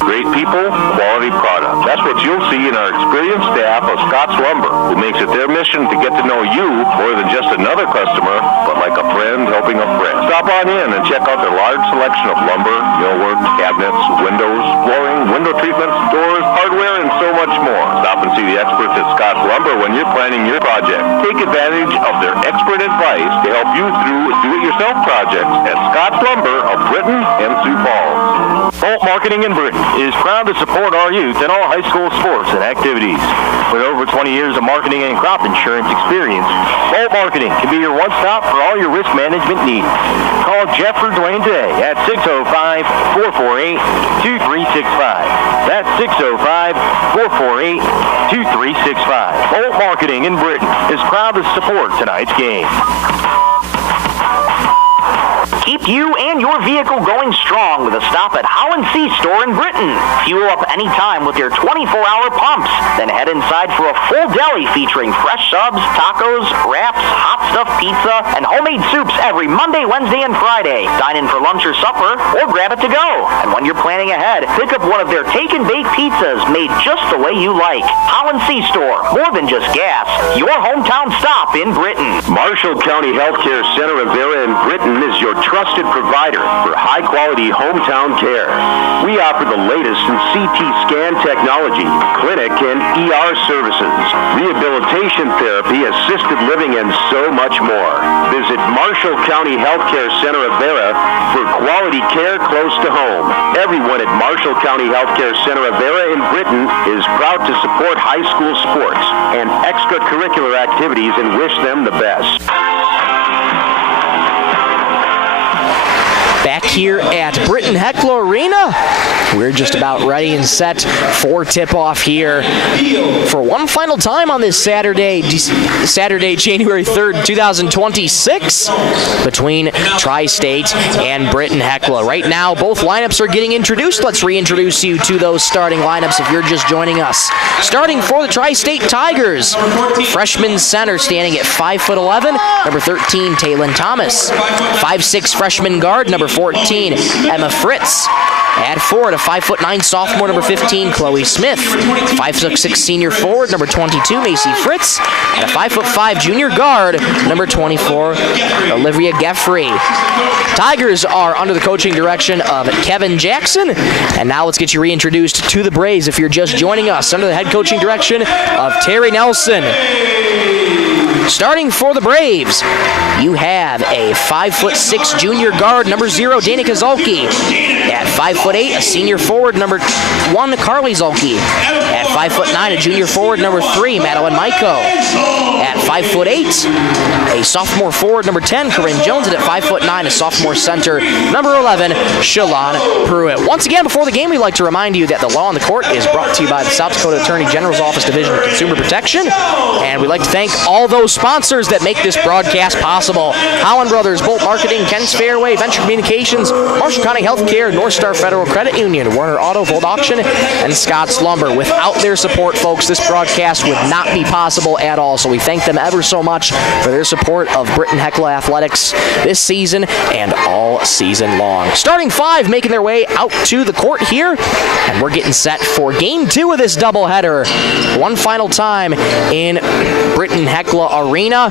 Great people, quality product. That's what you'll see in our experienced staff of Scott's Lumber, who makes it their mission to get to know you more than just another customer, but like a friend helping a friend. Stop on in and check out their large selection of lumber, millwork, cabinets, windows, flooring, window treatments, doors, hardware, and so much more. Stop and see the experts at Scott's Lumber when you're planning your project. Take advantage of their expert advice to help you through do-it-yourself projects at Scott's Lumber of Britton and Sioux Falls. Bolt Marketing in Britton is proud to support our youth in all high school sports and activities. With over 20 years of marketing and crop insurance experience, Bolt Marketing can be your one-stop for all your risk management needs. Call Jeff or Dwayne today at 605-448-2365. That's 605-448-2365. Bolt Marketing in Britton is proud to support tonight's game. Keep you and your vehicle going strong with a stop at Holland C Store in Britton. Fuel up anytime with your 24-hour pumps. Then head inside for a full deli featuring fresh subs, tacos, wraps, hot stuffed pizza, and homemade soups every Monday, Wednesday, and Friday. Dine in for lunch or supper, or grab it to go. And when you're planning ahead, pick up one of their take-and-bake pizzas made just the way you like. Holland C Store, more than just gas. Your hometown stop in Britton. Marshall County Healthcare Center Rivera in Britton is your trusted provider for high-quality hometown care. We offer the latest in CT scan technology, clinic and ER services, rehabilitation therapy, assisted living, and so much more. Visit Marshall County Healthcare Center Rivera for quality care close to home. Everyone at Marshall County Healthcare Center Rivera in Britton is proud to support high school sports and extracurricular activities and wish them the best. Back here at Britton-Hecla Arena, we're just about ready and set for tip-off here for one final time on this Saturday, January 3rd, 2026, between Tri-State and Britton-Hecla. Right now, both lineups are getting introduced. Let's reintroduce you to those starting lineups if you're just joining us. Starting for the Tri-State Tigers, freshman center standing at 5'11", number 13, Taylon Thomas. 5'6", freshman guard, number 14, Emma Fritz. Add forward a 5'9" sophomore, number 15, Chloe Smith. 5'6" senior forward, number 22, Macy Fritz. And a 5'5" junior guard, number 24, Olivia Geffrey. Tigers are under the coaching direction of Kevin Jackson. And now let's get you reintroduced to the Braves if you're just joining us, under the head coaching direction of Terry Nelson. Starting for the Braves, you have a 5'6" junior guard, number 0, Danica Zulke. At 5'8", a senior forward, number 1, Carly Zulke. At 5'9", a junior forward, number 3, Madeline Maiko. At 5'8", a sophomore forward, number 10, Corinne Jones. And at 5'9", a sophomore center, number 11, Shalon Pruitt. Once again, before the game, we'd like to remind you that the Law on the Court is brought to you by the South Dakota Attorney General's Office Division of Consumer Protection. And we'd like to thank all those sponsors that make this broadcast possible. Holland Brothers, Bolt Marketing, Kent's Fairway, Venture Communications, Marshall County Healthcare, North Star Federal Credit Union, Warner Auto, Volt Auction, and Scott's Lumber. Without their support, folks, this broadcast would not be possible at all. So we thank them ever so much for their support of Britton-Hecla athletics this season and all season long. Starting five making their way out to the court here, and we're getting set for game 2 of this doubleheader. One final time in Britton-Hecla Arena.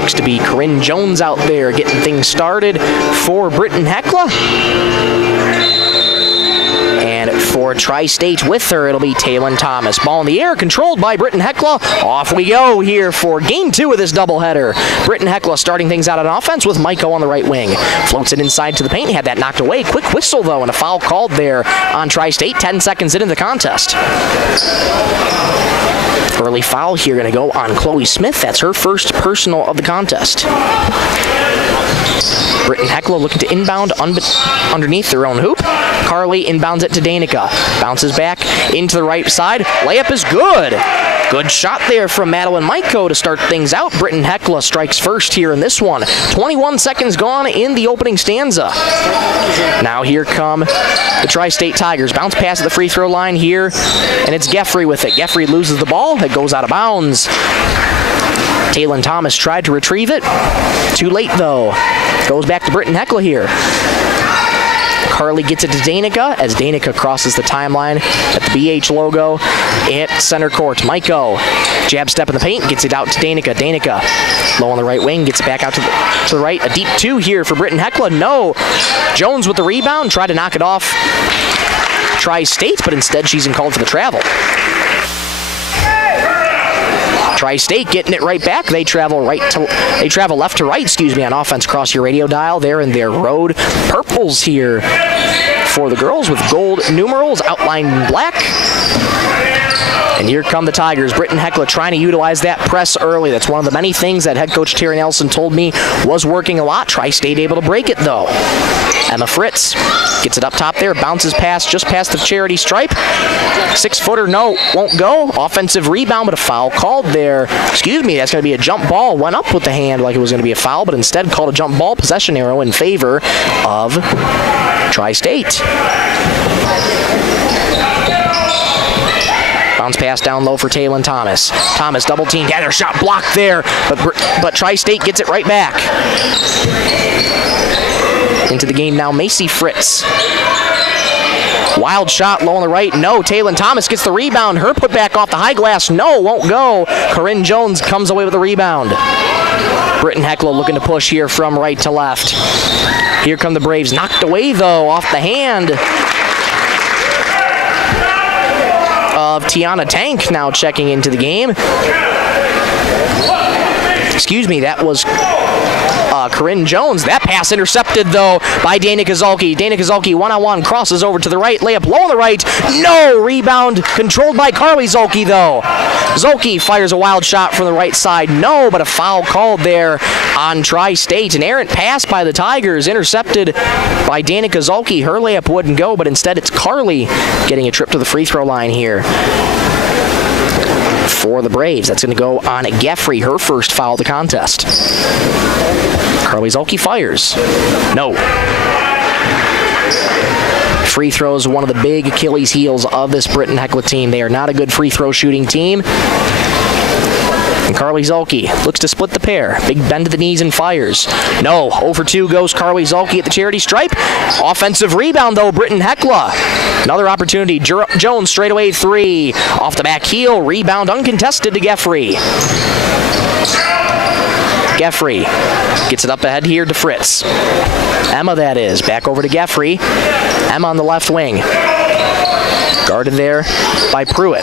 Looks to be Corinne Jones out there getting things started for Britton-Hecla. And for Tri-State with her, it'll be Taylon Thomas. Ball in the air, controlled by Britton-Hecla. Off we go here for game 2 of this doubleheader. Britton-Hecla starting things out on offense with Maiko on the right wing. Floats it inside to the paint. He had that knocked away. Quick whistle, though, and a foul called there on Tri-State. 10 seconds into the contest. Early foul here going to go on Chloe Smith. That's her first personal of the contest. Britton-Hecla looking to inbound underneath their own hoop. Carly inbounds it to Danica. Bounces back into the right side. Layup is good. Good shot there from Madeline Maiko to start things out. Britton-Hecla strikes first here in this one. 21 seconds gone in the opening stanza. Now here come the Tri-State Tigers. Bounce pass at the free throw line here, and it's Geffrey with it. Geffrey loses the ball. It goes out of bounds. Taylon Thomas tried to retrieve it. Too late, though. Goes back to Britton-Hecla here. Carly gets it to Danica as Danica crosses the timeline at the BH logo at center court. Maiko, jab step in the paint, gets it out to Danica. Danica, low on the right wing, gets it back out to the right. A deep 2 here for Britton-Hecla. No. Jones with the rebound, tried to knock it off Tri-State, but instead she's called for the travel. Tri-State getting it right back. They travel left to right, on offense across your radio dial there in their road purples here for the girls with gold numerals outlined in black. And here come the Tigers. Britton-Hecla trying to utilize that press early. That's one of the many things that head coach Terry Nelson told me was working a lot. Tri-State able to break it, though. Emma Fritz gets it up top there. Bounces past, just past the charity stripe. 6-footer, no, won't go. Offensive rebound, but a foul called there. That's going to be a jump ball. Went up with the hand like it was going to be a foul, but instead called a jump ball. Possession arrow in favor of Tri-State. Bounce pass down low for Taylon Thomas. Thomas double teamed. Yeah, their shot blocked there, but Tri-State gets it right back. Into the game now, Macy Fritz. Wild shot low on the right. No. Taylon Thomas gets the rebound. Her put back off the high glass. No, won't go. Corinne Jones comes away with the rebound. Britton-Hecla looking to push here from right to left. Here come the Braves. Knocked away, though, off the hand of Tiana Tank, now checking into the game. That was Corinne Jones. That pass intercepted, though, by Dana Kozulki. Dana Kozulki one-on-one crosses over to the right. Layup low on the right. No! Rebound controlled by Carly Zulke, though. Zulke fires a wild shot from the right side. No, but a foul called there on Tri-State. An errant pass by the Tigers, intercepted by Dana Kozulki. Her layup wouldn't go, but instead it's Carly getting a trip to the free throw line here for the Braves. That's going to go on Geffrey, her first foul of the contest. Carly Zulke fires. No. Free throws, one of the big Achilles heels of this Britton-Hecla team. They are not a good free throw shooting team. And Carly Zulke looks to split the pair. Big bend to the knees and fires. No. 0 for 2 goes Carly Zulke at the charity stripe. Offensive rebound, though, Britton-Hecla. Another opportunity. Jones straightaway 3. Off the back heel. Rebound uncontested to Geffrey. Geffrey gets it up ahead here to Fritz. Emma, that is. Back over to Geffrey. Emma on the left wing. Guarded there by Pruitt.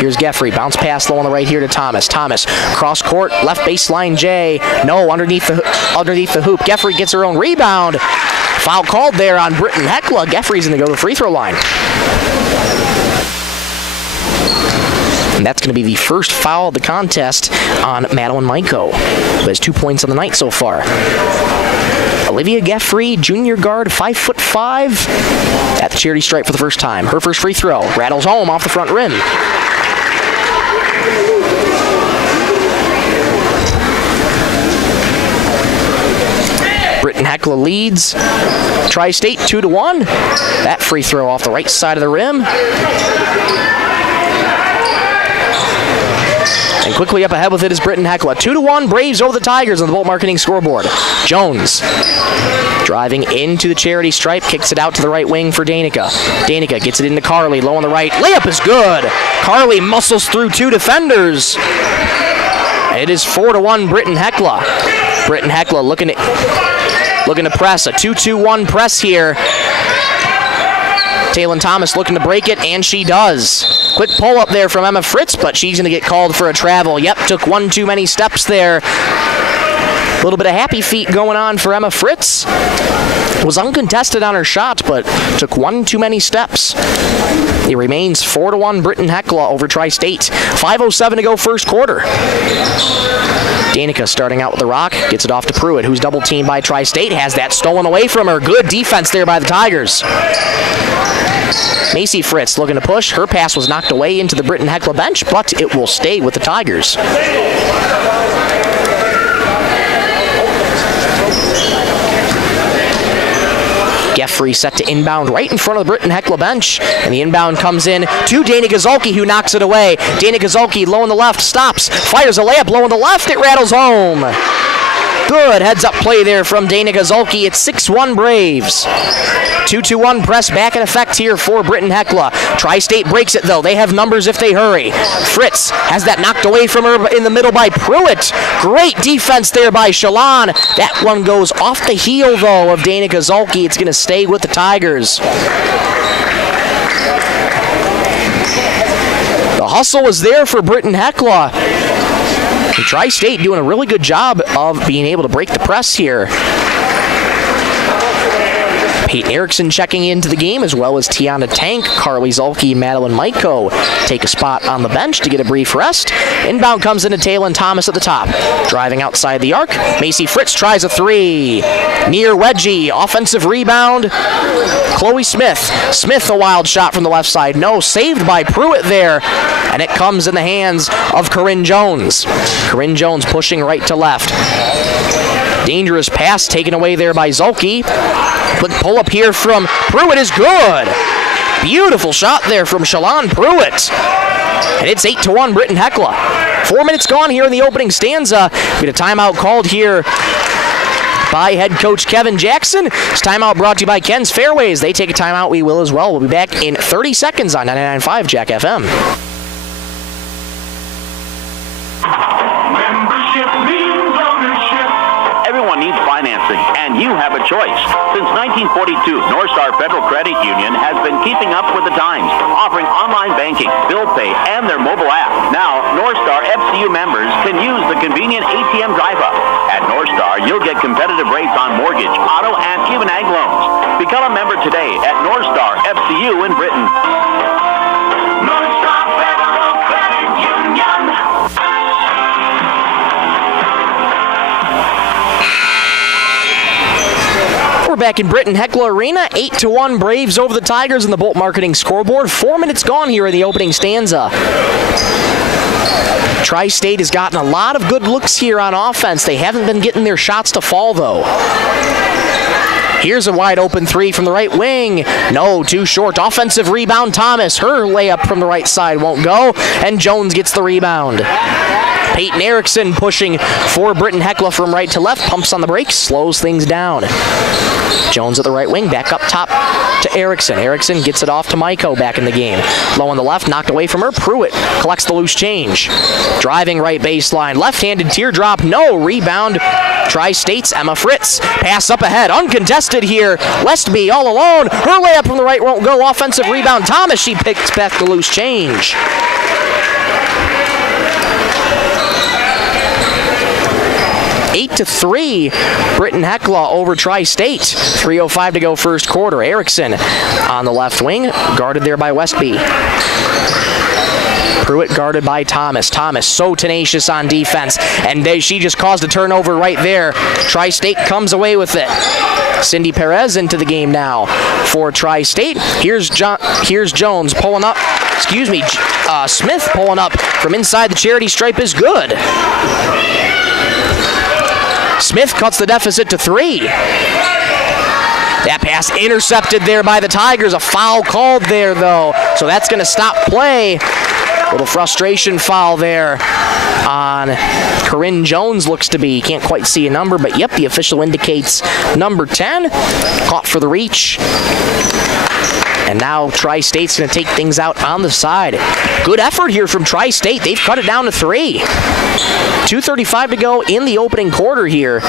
Here's Geffrey. Bounce pass low on the right here to Thomas. Thomas, cross court, left baseline J. No, underneath the hoop. Geffrey gets her own rebound. Foul called there on Britton-Hecla. Geffrey's going to go to the free throw line. And that's going to be the first foul of the contest on Madeline Maiko, who has 2 points on the night so far. Olivia Geffrey, junior guard, 5'5", at the charity stripe for the first time. Her first free throw rattles home off the front rim. Britton-Hecla leads Tri-State 2-1. That free throw off the right side of the rim. And quickly up ahead with it is Britton-Hecla. 2-1 Braves over the Tigers on the Bolt Marketing scoreboard. Jones driving into the charity stripe, kicks it out to the right wing for Danica. Danica gets it into Carly, low on the right. Layup is good. Carly muscles through two defenders. It is 4-1 Britton-Hecla. Britton-Hecla looking to press. A 2-2-1 press here. Taylon Thomas looking to break it, and she does. Quick pull up there from Emma Fritz, but she's going to get called for a travel. Yep, took one too many steps there. A little bit of happy feet going on for Emma Fritz. Was uncontested on her shot, but took one too many steps. It remains 4-1 Britton-Hecla over Tri-State. 5:07 to go first quarter. Danica starting out with the rock, gets it off to Pruitt, who's double teamed by Tri-State, has that stolen away from her. Good defense there by the Tigers. Macy Fritz looking to push. Her pass was knocked away into the Britton-Hecla bench, but it will stay with the Tigers. Geffrey set to inbound right in front of the Britton-Hecla bench, and the inbound comes in to Dana Gazulke, who knocks it away. Dana Gazulke low on the left, stops, fires a layup low on the left, it rattles home. Good heads-up play there from Dana Gazulke. It's 6-1 Braves. 2-2-1 press back in effect here for Britton-Hecla. Tri-State breaks it, though. They have numbers if they hurry. Fritz has that knocked away from her in the middle by Pruitt. Great defense there by Shalon. That one goes off the heel, though, of Dana Gazulke. It's going to stay with the Tigers. The hustle was there for Britton-Hecla. And Tri-State doing a really good job of being able to break the press here. Peyton Erickson checking into the game, as well as Tiana Tank, Carly Zulke, Madeline Maiko take a spot on the bench to get a brief rest. Inbound comes into Taylon Thomas at the top. Driving outside the arc, Macy Fritz tries a three. Near wedgie, offensive rebound. Chloe Smith. Smith, a wild shot from the left side. No, saved by Pruitt there. And it comes in the hands of Corinne Jones. Corinne Jones pushing right to left. Dangerous pass taken away there by Zulke. Quick pull up here from Pruitt is good. Beautiful shot there from Shalon Pruitt. And it's 8-1 Britton-Hecla. 4 minutes gone here in the opening stanza. We get a timeout called here by head coach Kevin Jackson. This timeout brought to you by Ken's Fairways. They take a timeout, we will as well. We'll be back in 30 seconds on 99.5 Jack FM. Everyone needs financing, and you have a choice. Since 1942, Northstar Federal Credit Union has been keeping up with the times, offering online banking, bill pay, and their mobile app. Now, Northstar FCU members can use the convenient ATM drive-up. At Northstar, you'll get competitive rates on mortgage, auto, and even ag loans. Become a member today at Northstar FCU in Britain. Northstar Federal Credit Union. We're back in Britton-Hecla Arena. 8-1 Braves over the Tigers in the Bolt Marketing scoreboard. 4 minutes gone here in the opening stanza. Tri-State has gotten a lot of good looks here on offense. They haven't been getting their shots to fall, though. Here's a wide open three from the right wing. No, too short. Offensive rebound, Thomas. Her layup from the right side won't go, and Jones gets the rebound. Peyton Erickson pushing for Britton-Hecla from right to left. Pumps on the brakes, slows things down. Jones at the right wing, back up top to Erickson. Erickson gets it off to Maiko back in the game. Low on the left, knocked away from her. Pruitt collects the loose change. Driving right baseline, left-handed teardrop, no rebound. Tri-State's Emma Fritz. Pass up ahead, uncontested here. Westby all alone. Her layup from the right won't go. Offensive rebound, Thomas. She picks back the loose change. Eight to 3, Britton-Hecla over Tri-State. 3:05 to go first quarter. Erickson on the left wing, guarded there by Westby. Pruitt guarded by Thomas. Thomas so tenacious on defense, and she just caused a turnover right there. Tri-State comes away with it. Cindy Perez into the game now for Tri-State. Here's Jones pulling up. Smith pulling up from inside the charity stripe is good. Smith cuts the deficit to 3. That pass intercepted there by the Tigers. A foul called there, though. So that's going to stop play. Little frustration foul there on Corinne Jones, looks to be. Can't quite see a number, but yep, the official indicates number 10. Caught for the reach. And now Tri-State's going to take things out on the side. Good effort here from Tri-State. They've cut it down to 3. 2:35 to go in the opening quarter here.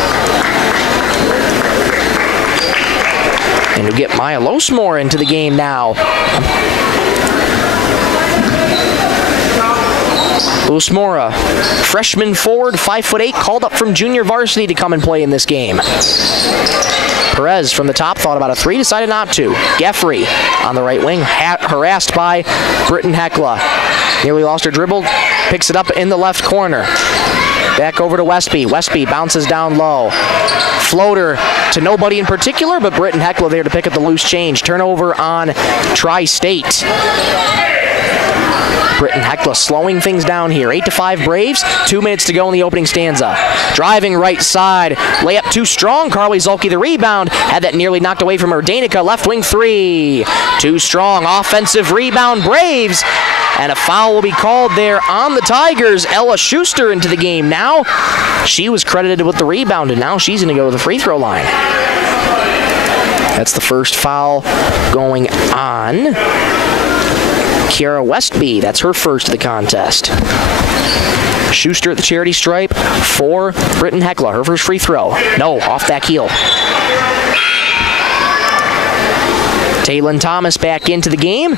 And we get Maya Losmore into the game now. Losmore, freshman forward, 5'8", called up from junior varsity to come and play in this game. Perez from the top thought about a 3, decided not to. Geffrey on the right wing, harassed by Britton-Hecla. Nearly lost her dribble, picks it up in the left corner. Back over to Westby. Westby bounces down low. Floater to nobody in particular, but Britton-Hecla there to pick up the loose change. Turnover on Tri-State. Britton-Hecla slowing things down here. 8-5 Braves. 2 minutes to go in the opening stanza. Driving right side. Layup too strong. Carly Zulke the rebound. Had that nearly knocked away from her. Danica left wing 3. Too strong. Offensive rebound Braves. And a foul will be called there on the Tigers. Ella Schuster into the game now. She was credited with the rebound, and now she's going to go to the free throw line. That's the first foul going on Kiara Westby. That's her first of the contest. Schuster at the charity stripe for Britton-Hecla. Her first free throw. No, off back heel. Taylin Thomas back into the game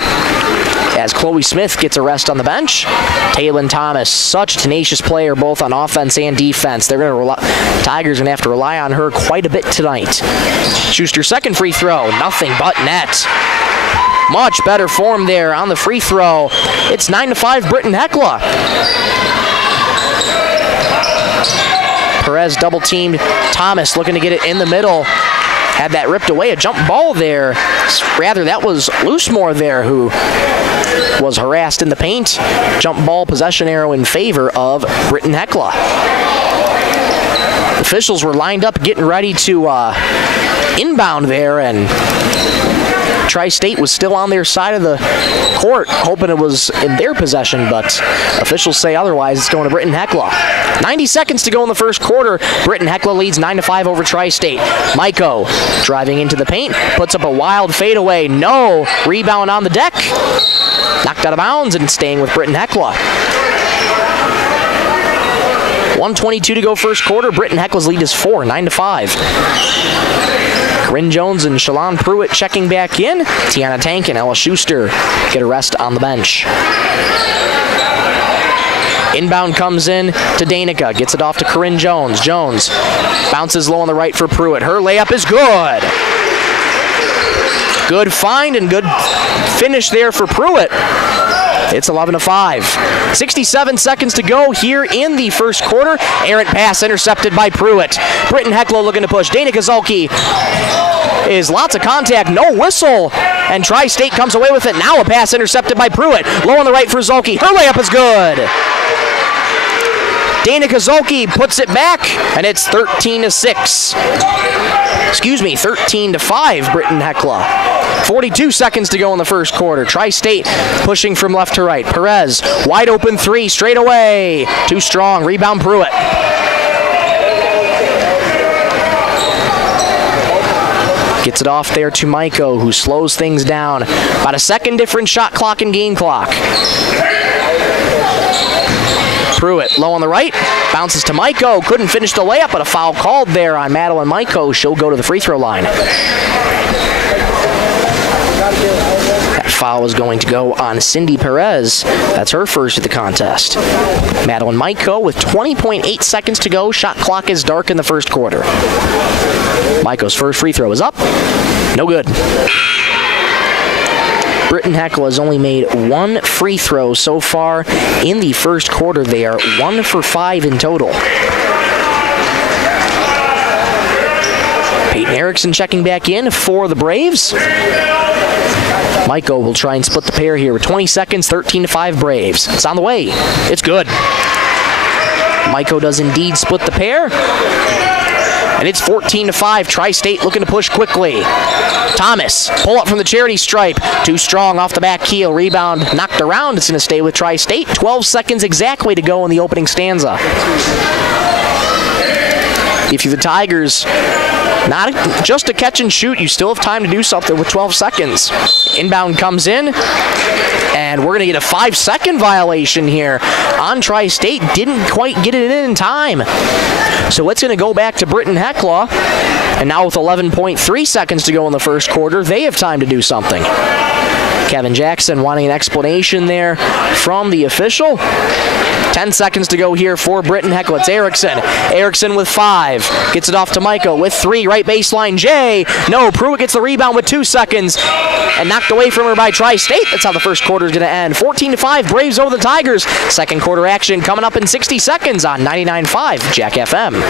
as Chloe Smith gets a rest on the bench. Taylin Thomas, such a tenacious player both on offense and defense. They're going to Tigers going to have to rely on her quite a bit tonight. Schuster's second free throw, nothing but net. Much better form there on the free throw. It's 9-5 Britton-Hecla. Perez double teamed Thomas, looking to get it in the middle. Had that ripped away, a jump ball there. Rather, that was Loosemore there who was harassed in the paint. Jump ball possession arrow in favor of Britton-Hecla. Officials were lined up getting ready to inbound there, and Tri-State was still on their side of the court, hoping it was in their possession, but officials say otherwise. It's going to Britton-Hecla. 90 seconds to go in the first quarter. Britton-Hecla leads 9-5 over Tri-State. Maiko driving into the paint, puts up a wild fadeaway. No. Rebound on the deck. Knocked out of bounds and staying with Britton-Hecla. 1:22 to go first quarter. Britton-Hecla's lead is 4, 9-5. Corinne Jones and Shalon Pruitt checking back in. Tiana Tank and Ella Schuster get a rest on the bench. Inbound comes in to Danica. Gets it off to Corinne Jones. Jones bounces low on the right for Pruitt. Her layup is good. Good find and good finish there for Pruitt. It's 11-5. 67 seconds to go here in the first quarter. Errant pass intercepted by Pruitt. Britton-Hecla looking to push. Danica Zulke is lots of contact, no whistle, and Tri-State comes away with it. Now a pass intercepted by Pruitt. Low on the right for Zulke. Her layup is good. Danica Zulke puts it back, and it's 13-6. 13-5, Britton-Hecla. 42 seconds to go in the first quarter. Tri-State pushing from left to right. Perez, wide open 3, straight away. Too strong, rebound Pruitt. Gets it off there to Maiko, who slows things down. About a second difference shot clock and game clock. Pruitt, low on the right, bounces to Maiko. Couldn't finish the layup, but a foul called there on Madeline Maiko. She'll go to the free throw line. That foul is going to go on Cindy Perez. That's her first of the contest. Madeline Maiko with 20.8 seconds to go. Shot clock is dark in the first quarter. Maiko's first free throw is up. No good. Britton-Hecla has only made 1 free throw so far in the first quarter. They are 1 for 5 in total. Peyton Erickson checking back in for the Braves. Maiko will try and split the pair here with 20 seconds, 13-5 Braves. It's on the way. It's good. Maiko does indeed split the pair. and it's 14-5. Tri-State looking to push quickly. Thomas, pull up from the charity stripe. Too strong off the back heel. Rebound knocked around. It's going to stay with Tri-State. 12 seconds exactly to go in the opening stanza. If you're the Tigers, not just a catch and shoot, you still have time to do something with 12 seconds. Inbound comes in, and we're going to get a 5-second violation here on Tri-State. Didn't quite get it in time. So it's going to go back to Britton-Hecla, and now with 11.3 seconds to go in the first quarter, they have time to do something. Kevin Jackson wanting an explanation there from the official. 10 seconds to go here for Britton-Hecla. It's Erickson. Erickson with 5. Gets it off to Micah with 3. Right baseline, Jay. No, Pruitt gets the rebound with 2 seconds. And knocked away from her by Tri-State. That's how the first quarter is going to end. 14-5, Braves over the Tigers. Second quarter action coming up in 60 seconds on 99.5 Jack FM.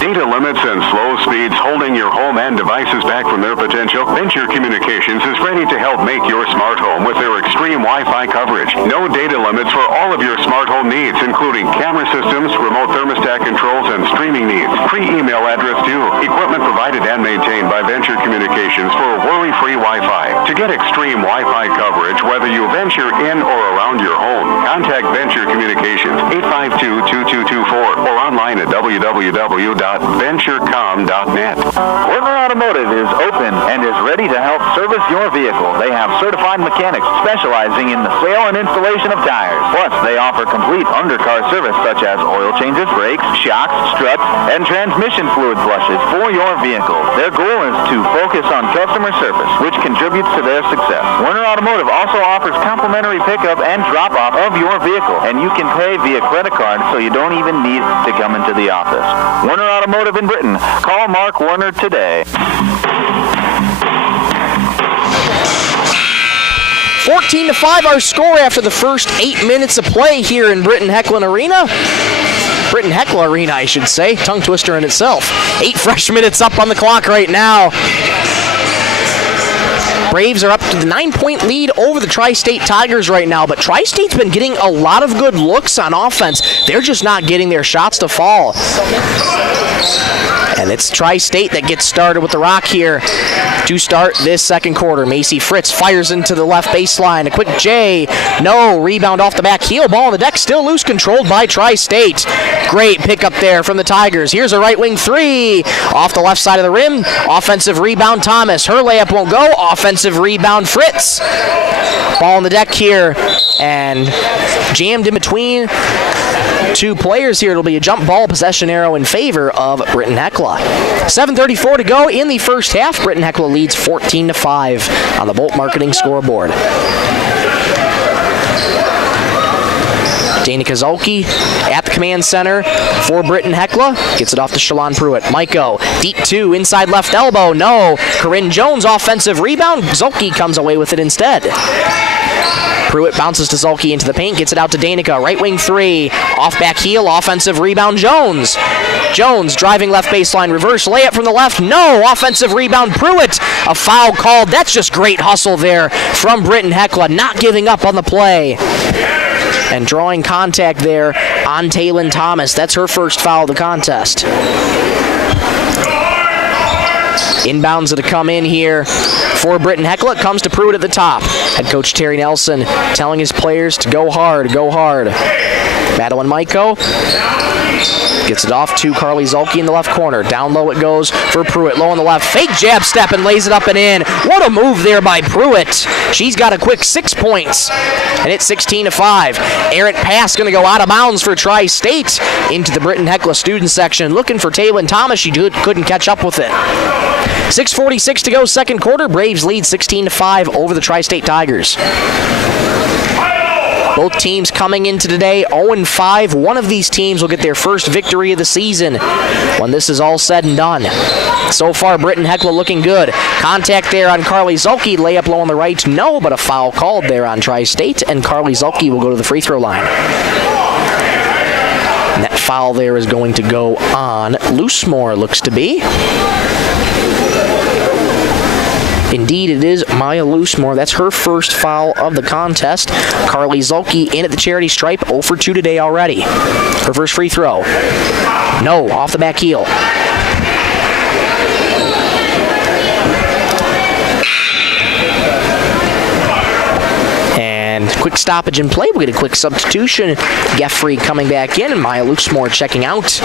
Data limits and slow speeds holding your home and devices back from their potential? Venture Communications is ready to help make your smart home with their extreme Wi-Fi coverage. No data limits for all of your smart home needs, including camera systems, remote thermostat controls, and streaming needs. Free email address too. Equipment provided and maintained by Venture Communications for worry-free Wi-Fi. To get extreme Wi-Fi coverage, whether you venture in or around your home, contact Venture Communications 852-2224 or online at www.venturecom.net. Werner Automotive is open and is ready to help service your vehicle. They have certified mechanics specializing in the sale and installation of tires. Plus, they offer complete undercar service such as oil changes, brakes, shocks, struts, and transmission fluid flushes for your vehicle. Their goal is to focus on customer service, which contributes to their success. Werner Automotive also offers complimentary pickup and drop-off of your vehicle, and you can pay via credit card so you don't even need to come into the office. Werner Automotive in Britain. Call Mark Werner today. 14-5 our score after the first 8 minutes of play here in Britton-Hecla Arena. Britton-Hecla Arena, I should say. Tongue twister in itself. 8 fresh minutes up on the clock right now. Braves are up to the 9-point lead over the Tri-State Tigers right now, but Tri-State's been getting a lot of good looks on offense. They're just not getting their shots to fall. And it's Tri-State that gets started with the rock here to start this second quarter. Macy Fritz fires into the left baseline. A quick J. No. Rebound off the back heel. Ball on the deck. Still loose. Controlled by Tri-State. Great pickup there from the Tigers. Here's a right wing 3. Off the left side of the rim. Offensive rebound Thomas. Her layup won't go. Offensive rebound Fritz. Ball on the deck here. And jammed in between 2 players here. It'll be a jump ball possession arrow in favor of Britton-Hecla. 7:34 to go in the first half. Britton-Hecla leads 14-5 on the Bolt Marketing scoreboard. Dana Kozolki at the command center for Britton-Hecla. Gets it off to Shalon Pruitt. Maiko, deep 2, inside left elbow. No. Corinne Jones, offensive rebound. Zolke comes away with it instead. Pruitt bounces to Zolke into the paint, gets it out to Danica. Right wing 3, off back heel, offensive rebound Jones. Jones driving left baseline, reverse layup from the left. No, offensive rebound Pruitt. A foul called. That's just great hustle there from Britton-Hecla, not giving up on the play. And drawing contact there on Taylin Thomas. That's her first foul of the contest. Inbounds to come in here for Britton-Hecla. It comes to Pruitt at the top. Head coach Terry Nelson telling his players to go hard, go hard. Madeline Maiko gets it off to Carly Zolke in the left corner. Down low it goes for Pruitt. Low on the left. Fake jab step and lays it up and in. What a move there by Pruitt. She's got a quick 6 points. And it's 16-5. Errant pass going to go out of bounds for Tri-State into the Britton-Hecla student section. Looking for Taylin Thomas. She couldn't catch up with it. 6:46 to go second quarter. Braves lead 16-5 over the Tri-State Tigers. Both teams coming into today 0-5. One of these teams will get their first victory of the season when this is all said and done. So far, Britton-Hecla looking good. Contact there on Carly Zolke. Layup low on the right. No, but a foul called there on Tri-State, and Carly Zolke will go to the free throw line. And that foul there is going to go on Loosemore, looks to be. Indeed, it is Maya Loosemore. That's her first foul of the contest. Carly Zulke in at the charity stripe, 0 for 2 today already. Her first free throw. No, off the back heel. And quick stoppage in play. We'll get a quick substitution. Geffrey coming back in, and Maya Loosemore checking out.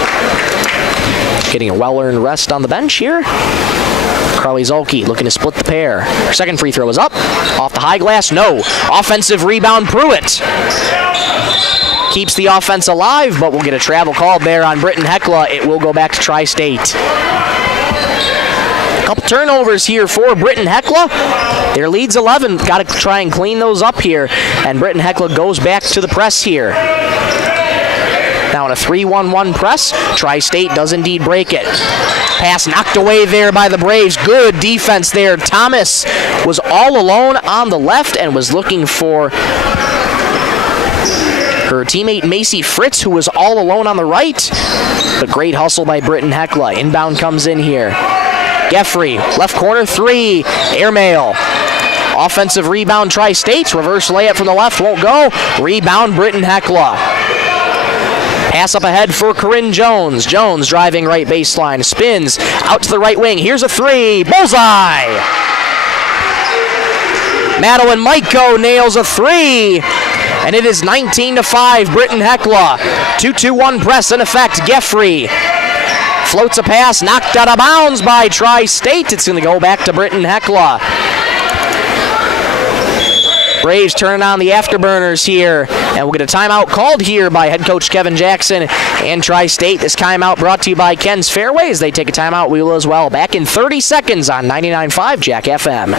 Getting a well-earned rest on the bench here. Carly Zulke looking to split the pair. Her second free throw is up. Off the high glass, no. Offensive rebound, Pruitt. Keeps the offense alive, but we'll get a travel called there on Britton-Hecla. It will go back to Tri-State. Couple turnovers here for Britton-Hecla. Their lead's 11. Got to try and clean those up here. And Britton-Hecla goes back to the press here. Now in a 3-1-1 press, Tri-State does indeed break it. Pass knocked away there by the Braves. Good defense there. Thomas was all alone on the left and was looking for her teammate Macy Fritz, who was all alone on the right. But great hustle by Britton-Hecla. Inbound comes in here. Geffrey, left corner, 3. Airmail. Offensive rebound, Tri-State. Reverse layup from the left, won't go. Rebound, Britton-Hecla. Pass up ahead for Corinne Jones. Jones driving right baseline. Spins out to the right wing. Here's a 3. Bullseye! Madeline Maiko nails a 3. And it is 19-5, Britton-Hecla. 2-2-1 press in effect. Geffrey floats a pass, knocked out of bounds by Tri-State. It's going to go back to Britton-Hecla. Braves turning on the afterburners here, and we'll get a timeout called here by head coach Kevin Jackson and Tri-State. This timeout brought to you by Ken's Fairways. They take a timeout, we will as well. Back in 30 seconds on 99.5 Jack FM.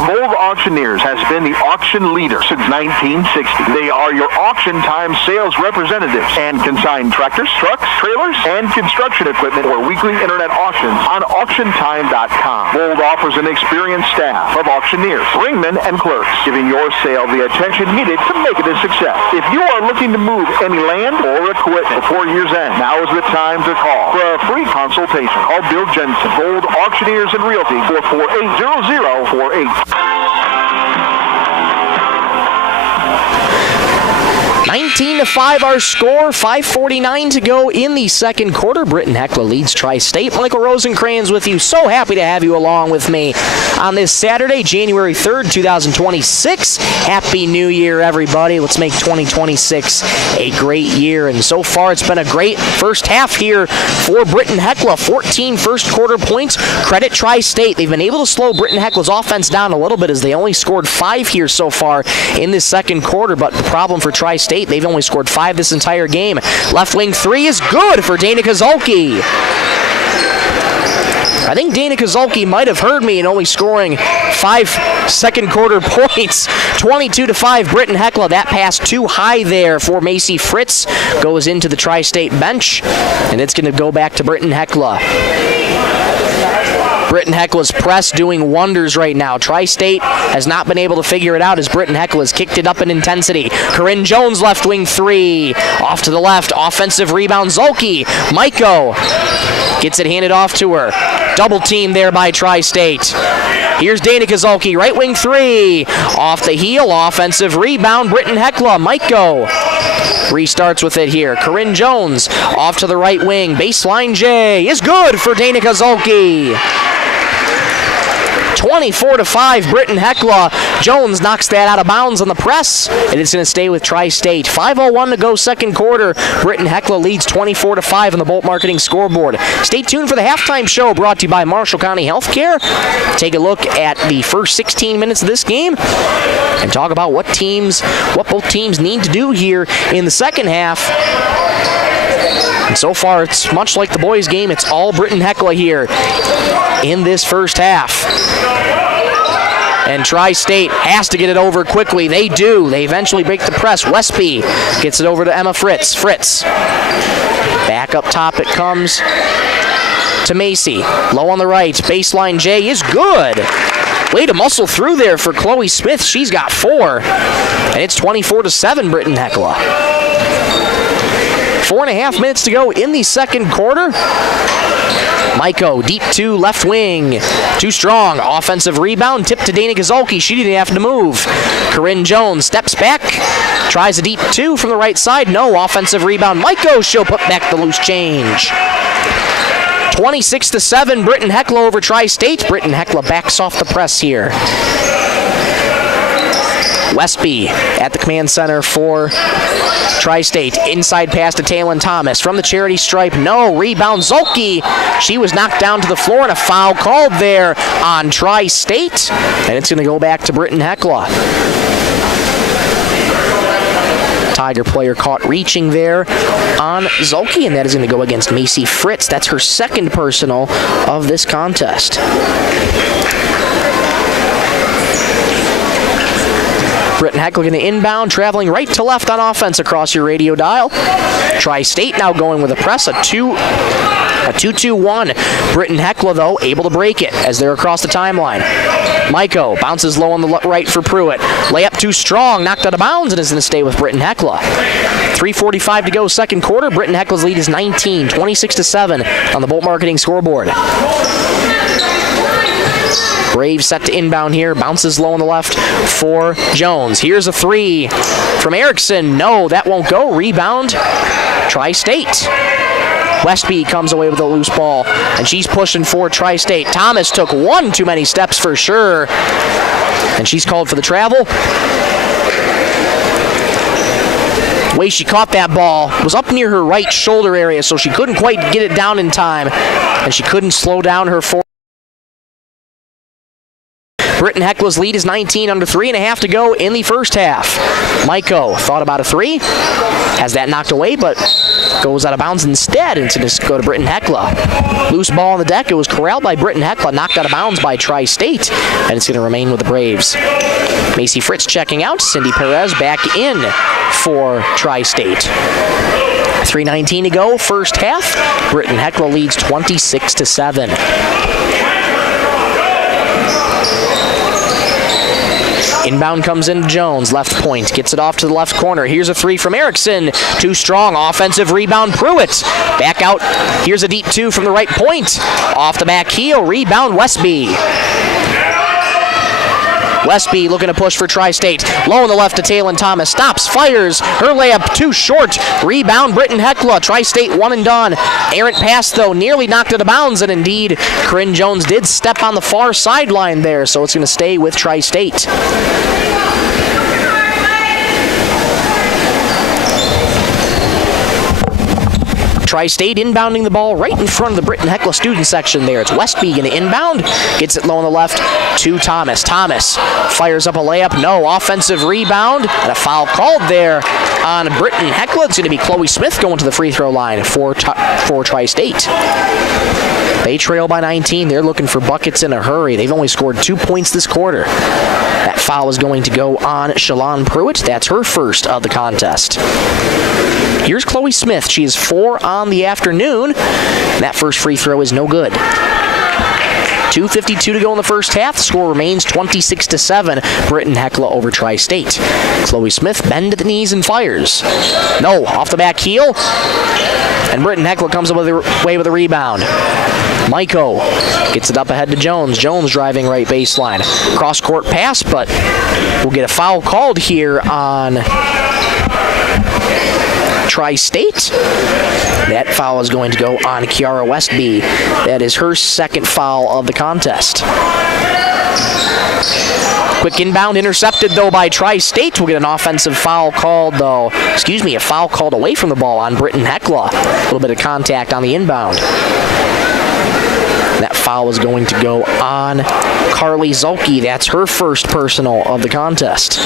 Mold Auctioneers has been the auction leader since 1960. They are your auction time sales representatives and consign tractors, trucks, trailers, and construction equipment for weekly internet auctions on auctiontime.com. Mold offers an experienced staff of auctioneers, ringmen, and clerks, giving your sale the attention needed to make it a success. If you are looking to move any land or equipment before year's end, now is the time to call for a free consultation. Call Bill Jensen, Mold Auctioneers and Realty, 448-0048. 19-5 our score, 5:49 to go in the second quarter. Britton-Hecla leads Tri-State. Michael Rosencrans with you. So happy to have you along with me on this Saturday, January 3rd, 2026. Happy New Year, everybody. Let's make 2026 a great year. And so far, it's been a great first half here for Britton-Hecla. 14 first quarter points. Credit Tri-State. They've been able to slow Britton-Hecla's offense down a little bit as they only scored 5 here so far in this second quarter. But the problem for Tri-State, they've only scored 5 this entire game. Left wing 3 is good for Danica Zulke. I think Danica Zulke might have heard me in only scoring 5 second quarter points. 22-5 Britton-Hecla. That pass too high there for Macy Fritz. Goes into the Tri-State bench, and it's going to go back to Britton-Hecla. Britton-Hecla's press doing wonders right now. Tri-State has not been able to figure it out as Britton-Hecla has kicked it up in intensity. Corinne Jones, left wing 3. Off to the left. Offensive rebound, Zulke. Maiko gets it handed off to her. Double team there by Tri-State. Here's Danica Zulke, right wing 3. Off the heel, offensive rebound, Britton-Hecla. Maiko restarts with it here. Corinne Jones off to the right wing. Baseline J is good for Danica Zulke. 24-5 Britton-Hecla. Jones knocks that out of bounds on the press, and it's going to stay with Tri-State. 5:01 to go second quarter. Britton-Hecla leads 24-5 on the Bolt Marketing scoreboard. Stay tuned for the halftime show brought to you by Marshall County Healthcare. Take a look at the first 16 minutes of this game and talk about what both teams need to do here in the second half. And so far, it's much like the boys' game. It's all Britton-Hecla here in this first half. And Tri-State has to get it over quickly. They do. They eventually break the press. Westby gets it over to Emma Fritz. Fritz. Back up top it comes to Macy. Low on the right. Baseline J is good. Way to muscle through there for Chloe Smith. She's got 4. And it's 24-7 Britton-Hecla. 4.5 minutes to go in the second quarter. Maiko, deep two, left wing. Too strong. Offensive rebound. Tip to Dana Gazolke. She didn't have to move. Corinne Jones steps back. Tries a deep two from the right side. No. Offensive rebound. Maiko, she'll put back the loose change. 26-7. Britton-Hecla over Tri-State. Britton-Hecla backs off the press here. Westby at the command center for Tri-State. Inside pass to Taylon Thomas from the charity stripe. No. Rebound Zolke. She was knocked down to the floor and a foul called there on Tri-State. And it's going to go back to Britton-Hecla. Tiger player caught reaching there on Zolke, and that is going to go against Macy Fritz. That's her second personal of this contest. Britton-Hecla going to inbound, traveling right to left on offense across your radio dial. Tri-State now going with a press, a 2-2-1. Britton-Hecla, though, able to break it as they're across the timeline. Maiko bounces low on the right for Pruitt. Layup too strong, knocked out of bounds, and is going to stay with Britton-Hecla. 3:45 to go, second quarter. Britton-Hecla's lead is 19, 26-7 on the Bolt Marketing scoreboard. Braves set to inbound here. Bounces low on the left for Jones. Here's a three from Erickson. No, that won't go. Rebound, Tri-State. Westby comes away with a loose ball, and she's pushing for Tri-State. Thomas took one too many steps for sure, and she's called for the travel. The way she caught that ball was up near her right shoulder area, so she couldn't quite get it down in time, and she couldn't slow down her forward. Britton-Hecla's lead is 19, under 3.5 to go in the first half. Maiko thought about a three, has that knocked away, but goes out of bounds instead, and it's going to go to Britton-Hecla. Loose ball on the deck. It was corralled by Britton-Hecla, knocked out of bounds by Tri-State, and it's going to remain with the Braves. Macy Fritz checking out. Cindy Perez back in for Tri-State. 3:19 to go, first half. Britton-Hecla leads 26-7. Inbound comes in Jones, left point, gets it off to the left corner. Here's a three from Erickson, too strong, offensive rebound, Pruitt. Back out, here's a deep two from the right point. Off the back heel, rebound Westby. Westby looking to push for Tri-State. Low on the left to Taylon Thomas. Stops, fires. Her layup too short. Rebound Britton-Hecla. Tri-State one and done. Errant pass, though, nearly knocked out of bounds. And indeed, Corinne Jones did step on the far sideline there. So it's going to stay with Tri-State. Tri-State inbounding the ball right in front of the Britton-Hecla student section there. It's Westby going to inbound. Gets it low on the left to Thomas. Thomas fires up a layup. No. Offensive rebound. And a foul called there on Britton-Hecla. It's going to be Chloe Smith going to the free throw line for Tri-State. They trail by 19. They're looking for buckets in a hurry. They've only scored 2 points this quarter. That foul is going to go on Shalon Pruitt. That's her first of the contest. Here's Chloe Smith. She is 4 on the afternoon. That first free throw is no good. 2:52 to go in the first half. The score remains 26-7. Britton-Hecla over Tri-State. Chloe Smith bend at the knees and fires. No, off the back heel. And Britton-Hecla comes away with a rebound. Maiko gets it up ahead to Jones. Jones driving right baseline. Cross-court pass, but we'll get a foul called here on Tri-State. That foul is going to go on Kiara Westby. That is her second foul of the contest. Quick inbound intercepted, though, by Tri-State. We'll get an offensive foul called, though. A foul called away from the ball on Britton-Hecla. A little bit of contact on the inbound. That foul is going to go on Carly Zolke. That's her first personal of the contest.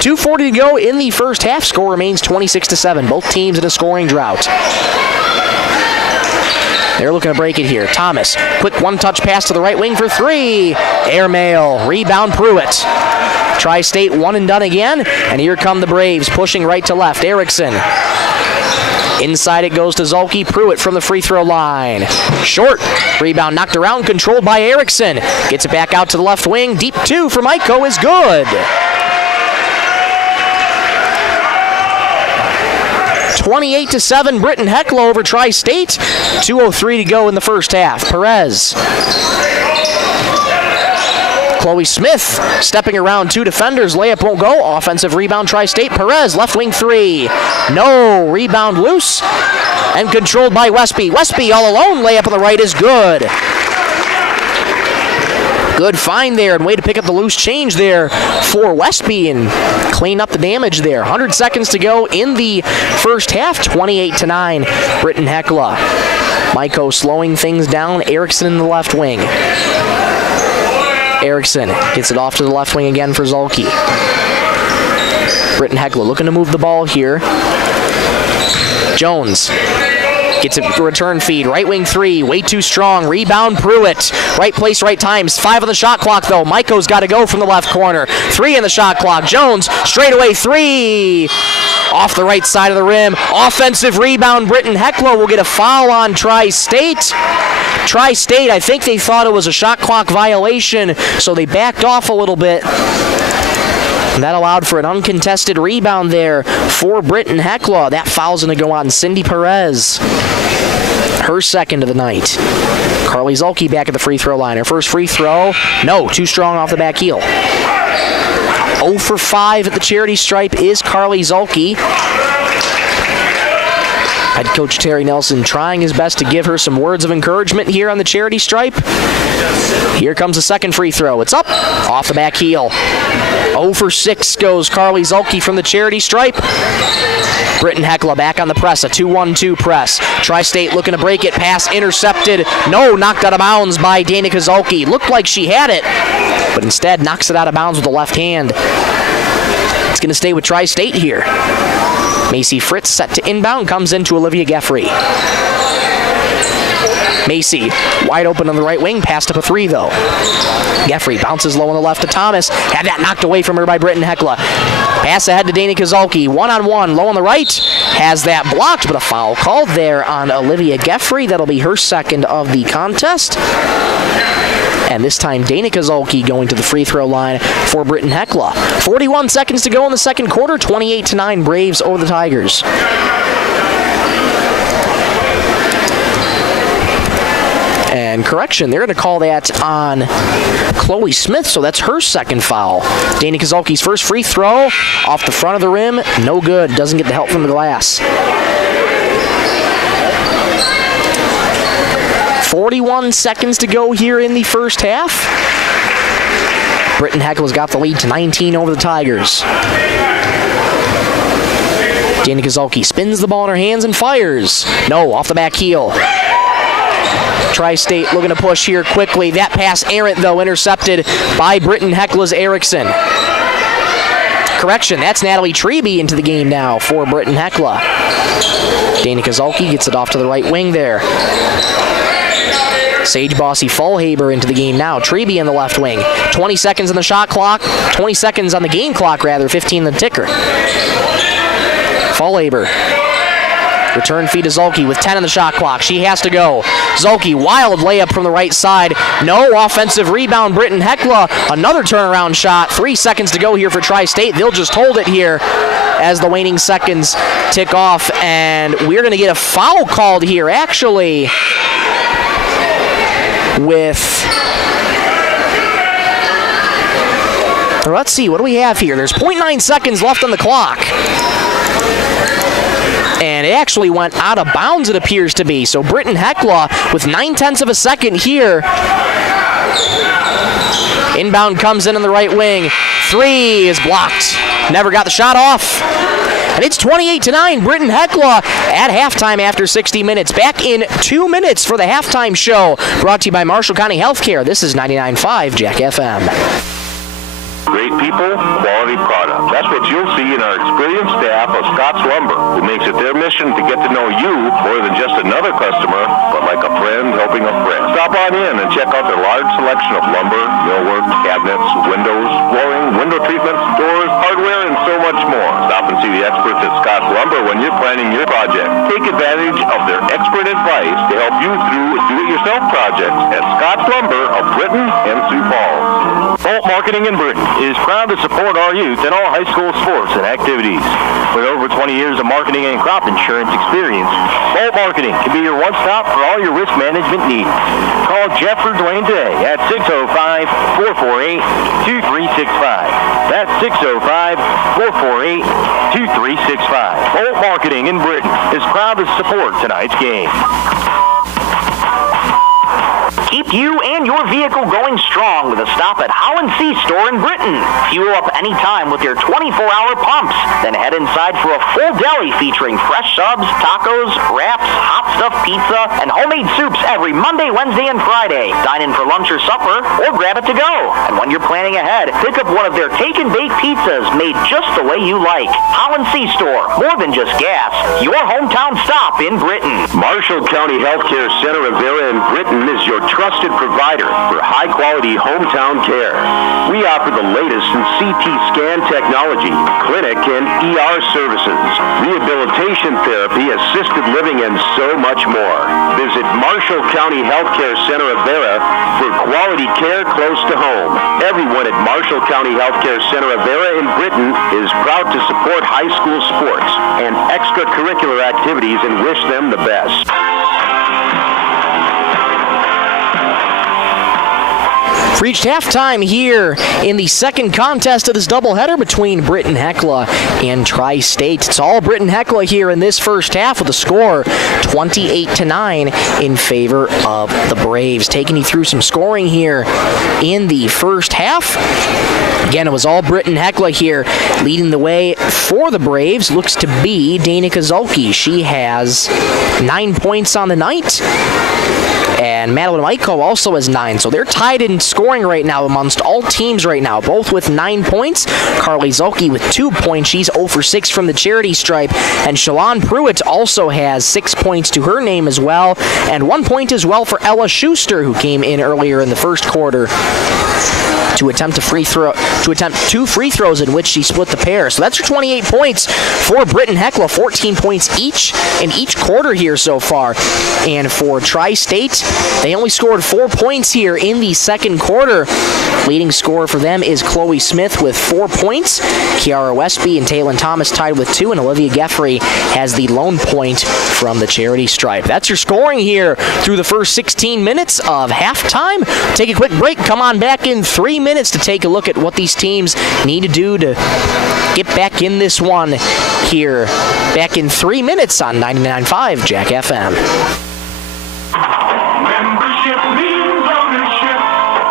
2:40 to go in the first half. Score remains 26-7. Both teams in a scoring drought. They're looking to break it here. Thomas, quick one-touch pass to the right wing for three. Airmail, rebound Pruitt. Tri-State one and done again, and here come the Braves pushing right to left. Erickson. Inside it goes to Zolke. Pruitt from the free throw line. Short. Rebound knocked around, controlled by Erickson. Gets it back out to the left wing. Deep two for Maiko is good. 28-7, Britton-Hecla over Tri-State. 2:03 to go in the first half. Perez. Chloe Smith stepping around two defenders. Layup won't go. Offensive rebound, Tri-State. Perez, left wing three. No. Rebound loose and controlled by Westby. Westby all alone. Layup on the right is good. Good find there and way to pick up the loose change there for Westby and clean up the damage there. 100 seconds to go in the first half. 28-9, Britton-Hecla. Maiko slowing things down. Erickson in the left wing. Erickson gets it off to the left wing again for Zulke. Britton-Hecla looking to move the ball here. Jones gets a return feed. Right wing three, way too strong. Rebound, Pruitt. Right place, right times. 5 on the shot clock, though. Maiko's got to go from the left corner. 3 in the shot clock. Jones, straight away three. Off the right side of the rim. Offensive rebound. Britton-Hecla will get a foul on Tri-State. Tri-State, I think they thought it was a shot clock violation, so they backed off a little bit. And that allowed for an uncontested rebound there for Britton-Hecla. That foul's going to go on Cindy Perez. Her second of the night. Carly Zulke back at the free throw line. Her first free throw, no, too strong off the back heel. 0 for 5 at the charity stripe is Carly Zulke. Head coach Terry Nelson trying his best to give her some words of encouragement here on the charity stripe. Here comes the second free throw. It's up, off the back heel. 0 for 6 goes Carly Zulke from the charity stripe. Britton-Hecla back on the press, a 2-1-2 press. Tri-State looking to break it, pass intercepted. No, knocked out of bounds by Danica Zulke. Looked like she had it, but instead knocks it out of bounds with the left hand. It's going to stay with Tri-State here. Macy Fritz set to inbound, comes into Olivia Geffrey. Macy, wide open on the right wing, passed up a 3 though. Geffrey bounces low on the left to Thomas, had that knocked away from her by Britton-Hecla. Pass ahead to Danica Zulke, 1-on-1, low on the right, has that blocked, but a foul called there on Olivia Geffrey. That'll be her second of the contest. And this time, Danica Zulke going to the free throw line for Britton-Hecla. 41 seconds to go in the second quarter. 28-9, Braves over the Tigers. And correction, they're going to call that on Chloe Smith, so that's her second foul. Danica Zulke's first free throw off the front of the rim, no good. Doesn't get the help from the glass. 41 seconds to go here in the first half. Britton-Hecla's got the lead to 19 over the Tigers. Danica Zulke spins the ball in her hands and fires. No, off the back heel. Tri-State looking to push here quickly. That pass errant, though, intercepted by Britton-Hecla's Erickson. Correction, that's Natalie Treby into the game now for Britton-Hecla. Danica Zulke gets it off to the right wing there. Sage Bossy Fallhaber into the game now. Treby in the left wing. 20 seconds on the shot clock. 20 seconds on the game clock, rather. 15 on the ticker. Fallhaber. Return feed to Zulke with 10 on the shot clock. She has to go. Zulke, wild layup from the right side. No offensive rebound. Britton-Hecla, another turnaround shot. 3 seconds to go here for Tri-State. They'll just hold it here as the waning seconds tick off. And we're going to get a foul called here, actually, with... Let's see, what do we have here? There's 0.9 seconds left on the clock. And it actually went out of bounds, it appears to be. So Britton-Hecla with 0.9 of a second here. Inbound comes in on the right wing. 3 is blocked. Never got the shot off. And it's 28-9, Britton-Hecla at halftime after 60 minutes. Back in 2 minutes for the halftime show. Brought to you by Marshall County Healthcare. This is 99.5 Jack FM. Great people, quality product. That's what you'll see in our experienced staff of Scott's Lumber, who makes it their mission to get to know you more than just another customer, but like a friend helping a friend. Stop on in and check out their large selection of lumber, millwork, cabinets, windows, flooring, window treatments, doors, hardware, and so much more. Stop and see the experts at Scott's Lumber when you're planning your project. Take advantage of their expert advice to help you through do-it-yourself projects at Scott's Lumber of Britton and Sioux Falls. Bolt Marketing in Britton is proud to support our youth in all high school sports and activities. With over 20 years of marketing and crop insurance experience, Bolt Marketing can be your one-stop for all your risk management needs. Call Jeff or Dwayne today at 605-448-2365. That's 605-448-2365. Bolt Marketing in Britton is proud to support tonight's game. Keep you and your vehicle going strong with a stop at Holland C Store in Britton. Fuel up anytime with your 24-hour pumps. Then head inside for a full deli featuring fresh subs, tacos, wraps, hot stuffed pizza, and homemade soups every Monday, Wednesday, and Friday. Dine in for lunch or supper, or grab it to go. And when you're planning ahead, pick up one of their take and bake pizzas made just the way you like. Holland C Store, more than just gas. Your hometown stop in Britton. Marshall County Healthcare Center of Vera in Britton is your trusted provider for high-quality hometown care. We offer the latest in CT scan technology, clinic and ER services, rehabilitation therapy, assisted living, and so much more. Visit Marshall County Healthcare Center of Vera for quality care close to home. Everyone at Marshall County Healthcare Center of Vera in Britton is proud to support high school sports and extracurricular activities and wish them the best. Reached halftime here in the second contest of this doubleheader between Britton-Hecla and Tri-State. It's all Britton-Hecla here in this first half with a score 28-9 in favor of the Braves. Taking you through some scoring here in the first half. Again, it was all Britton-Hecla here. Leading the way for the Braves looks to be Dana Kozulki. She has 9 points on the night. And Madeline Maiko also has 9. So they're tied in scoring right now amongst all teams right now, both with 9 points. Carly Zulke with 2 points. She's 0 for 6 from the charity stripe. And Shalon Pruitt also has 6 points to her name as well. And 1 point as well for Ella Schuster, who came in earlier in the first quarter to attempt 2 free throws in which she split the pair. So that's her 28 points for Britton-Hecla, 14 points each in each quarter here so far. And for Tri-State, they only scored 4 points here in the second quarter. Leading scorer for them is Chloe Smith with 4 points. Kiara Westby and Taylon Thomas tied with 2, and Olivia Geffrey has the lone point from the charity stripe. That's your scoring here through the first 16 minutes of halftime. Take a quick break. Come on back in 3 minutes to take a look at what these teams need to do to get back in this one here. Back in 3 minutes on 99.5 Jack FM. Membership means ownership.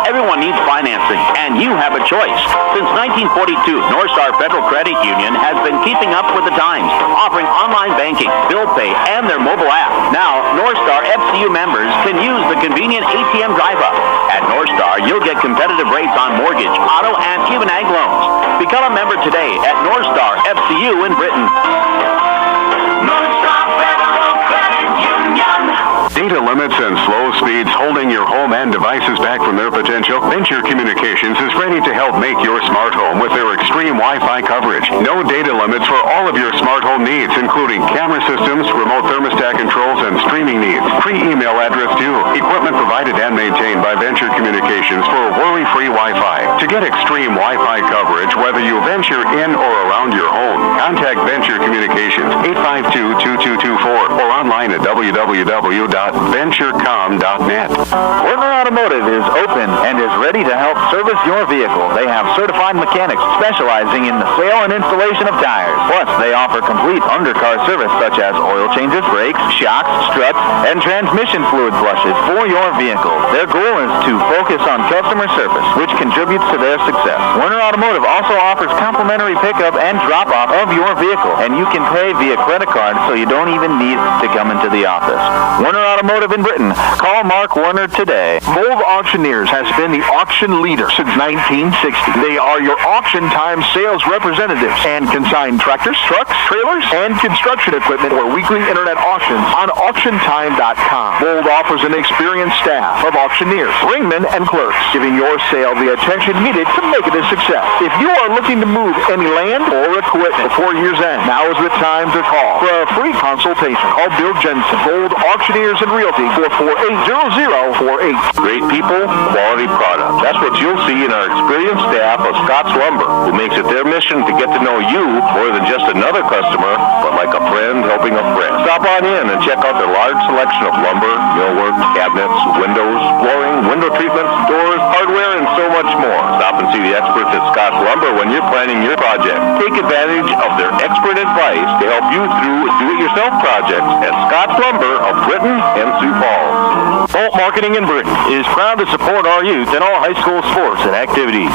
Everyone needs financing, and you have a choice. Since 1942, Northstar Federal Credit Union has been keeping up with the times, offering online banking, bill pay, and their mobile app. Now, Northstar FCU members can use the convenient ATM drive-up. At Northstar, you'll get competitive rates on mortgage, auto, and even ag loans. Become a member today at Northstar FCU in Britton. Northstar Federal Credit Union. Data limits and slow speeds holding your home and devices back from their potential? Venture Communications is ready to help make your smart home with their extreme Wi-Fi coverage. No data limits for all of your smart home needs, including camera systems, remote thermostat controls, and streaming needs. Free email address too. Equipment provided and maintained by Venture Communications for worry-free Wi-Fi. To get extreme Wi-Fi coverage, whether you venture in or around your home, contact Venture Communications 852-2224 or online at www.venturecom.net. Werner Automotive is open and is ready to help service your vehicle. They have certified mechanics specializing in the sale and installation of tires. Plus, they offer complete undercar service such as oil changes, brakes, shocks, struts, and transmission fluid flushes for your vehicle. Their goal is to focus on customer service, which contributes to their success. Werner Automotive also offers complimentary pickup and drop-off of your vehicle, and you can pay via credit card so you don't even need to come into the office. Werner Automotive in Britain. Call Mark Warner today. Mold Auctioneers has been the auction leader since 1960. They are your auction time sales representatives and consign tractors, trucks, trailers, and construction equipment for weekly internet auctions on auctiontime.com. Mold offers an experienced staff of auctioneers, ringmen, and clerks, giving your sale the attention needed to make it a success. If you are looking to move any land or equipment before year's end, now is the time to call for a free consultation. Call Bill Jensen, Mold Auctioneers and Realty, 448-0048. Great people, quality product. That's what you'll see in our experienced staff of Scott's Lumber, who makes it their mission to get to know you more than just another customer, but like a friend helping a friend. Stop on in and check out their large selection of lumber, millwork, cabinets, windows, flooring, window treatments, doors, hardware, and so much more. Stop and see the experts at Scott's Lumber when you're planning your project. Take advantage of their expert advice to help you through do-it-yourself projects at Scott's Lumber of Britton and Sioux Falls. Bolt Marketing in Britain is proud to support our youth in all high school sports and activities.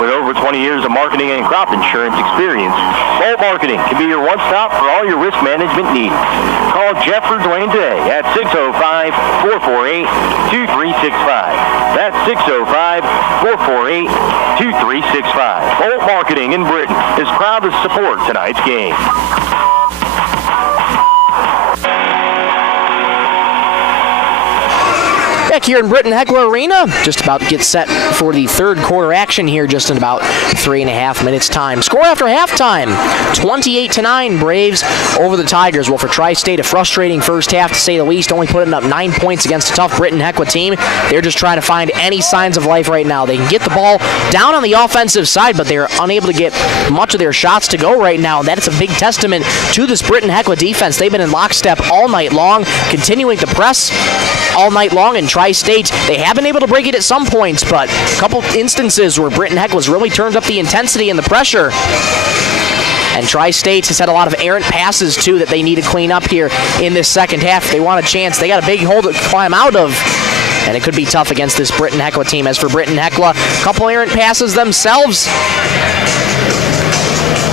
With over 20 years of marketing and crop insurance experience, Bolt Marketing can be your one-stop for all your risk management needs. Call Jeff or Dwayne today at 605-448-2365. That's 605-448-2365. Bolt Marketing in Britain is proud to support tonight's game. Back here in Britton-Hecla Arena, just about to get set for the third quarter action here, just in about 3.5 minutes time. Score after halftime, 28-9, Braves over the Tigers. Well, for Tri-State, a frustrating first half to say the least, only putting up 9 points against a tough Britton-Hecla team. They're just trying to find any signs of life right now. They can get the ball down on the offensive side, but they're unable to get much of their shots to go right now. That is a big testament to this Britton-Hecla defense. They've been in lockstep all night long, continuing to press all night long, and Tri-State, they have been able to break it at some points, but a couple instances where Britton-Hecla's really turned up the intensity and the pressure. And Tri-State has had a lot of errant passes, too, that they need to clean up here in this second half. If they want a chance, they got a big hole to climb out of, and it could be tough against this Britton-Hecla team. As for Britton-Hecla, a couple errant passes themselves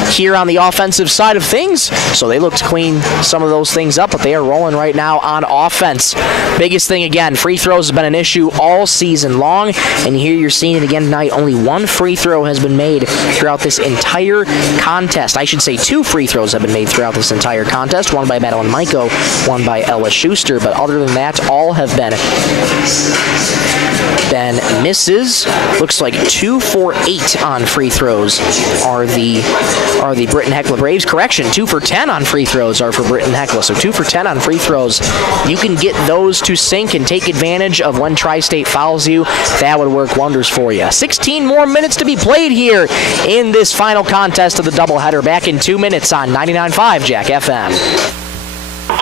here on the offensive side of things, so they look to clean some of those things up, but they are rolling right now on offense. Biggest thing, again, free throws have been an issue all season long, and here you're seeing it again tonight. Only one free throw has been made throughout this entire contest. I should say 2 free throws have been made throughout this entire contest, one by Madeline Maiko, one by Ella Schuster, but other than that, all have been misses. Looks like 2 for 8 on free throws are the Britton-Hecla Braves. Correction, 2 for 10 on free throws are for Britton-Hecla. So 2 for 10 on free throws. You can get those to sink and take advantage of when Tri-State fouls you. That would work wonders for you. 16 more minutes to be played here in this final contest of the doubleheader. Back in 2 minutes on 99.5 Jack FM.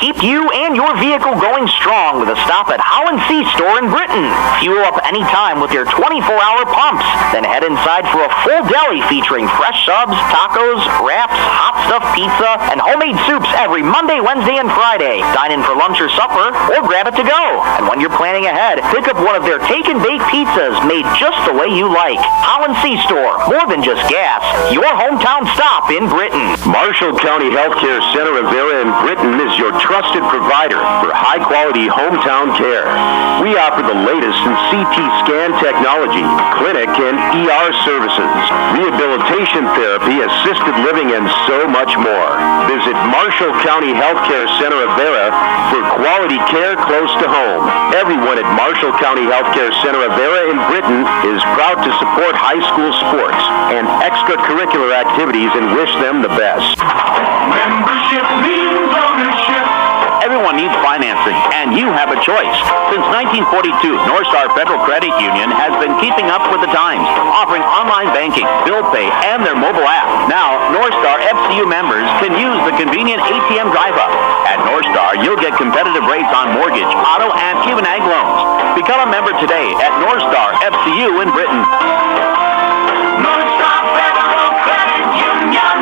Keep you and your vehicle going strong with a stop at Holland C Store in Britain. Fuel up anytime with your 24-hour pumps. Then head inside for a full deli featuring fresh subs, tacos, wraps, hot stuffed pizza, and homemade soups every Monday, Wednesday, and Friday. Dine in for lunch or supper, or grab it to go. And when you're planning ahead, pick up one of their take and bake pizzas made just the way you like. Holland C Store, more than just gas. Your hometown stop in Britain. Marshall County Healthcare Center Rivera in Britain is your trusted provider for high-quality hometown care. We offer the latest in CT scan technology, clinic and ER services, rehabilitation therapy, assisted living, and so much more. Visit Marshall County Healthcare Center Rivera for quality care close to home. Everyone at Marshall County Healthcare Center Rivera in Britain is proud to support high school sports and extracurricular activities and wish them the best. Membership means ownership. Everyone needs financing, and you have a choice. Since 1942, North Star Federal Credit Union has been keeping up with the times, offering online banking, bill pay, and their mobile app. Now, North Star FCU members can use the convenient ATM drive-up. At North Star, you'll get competitive rates on mortgage, auto, and even ag loans. Become a member today at North Star FCU in Britain. North Star Federal Credit Union.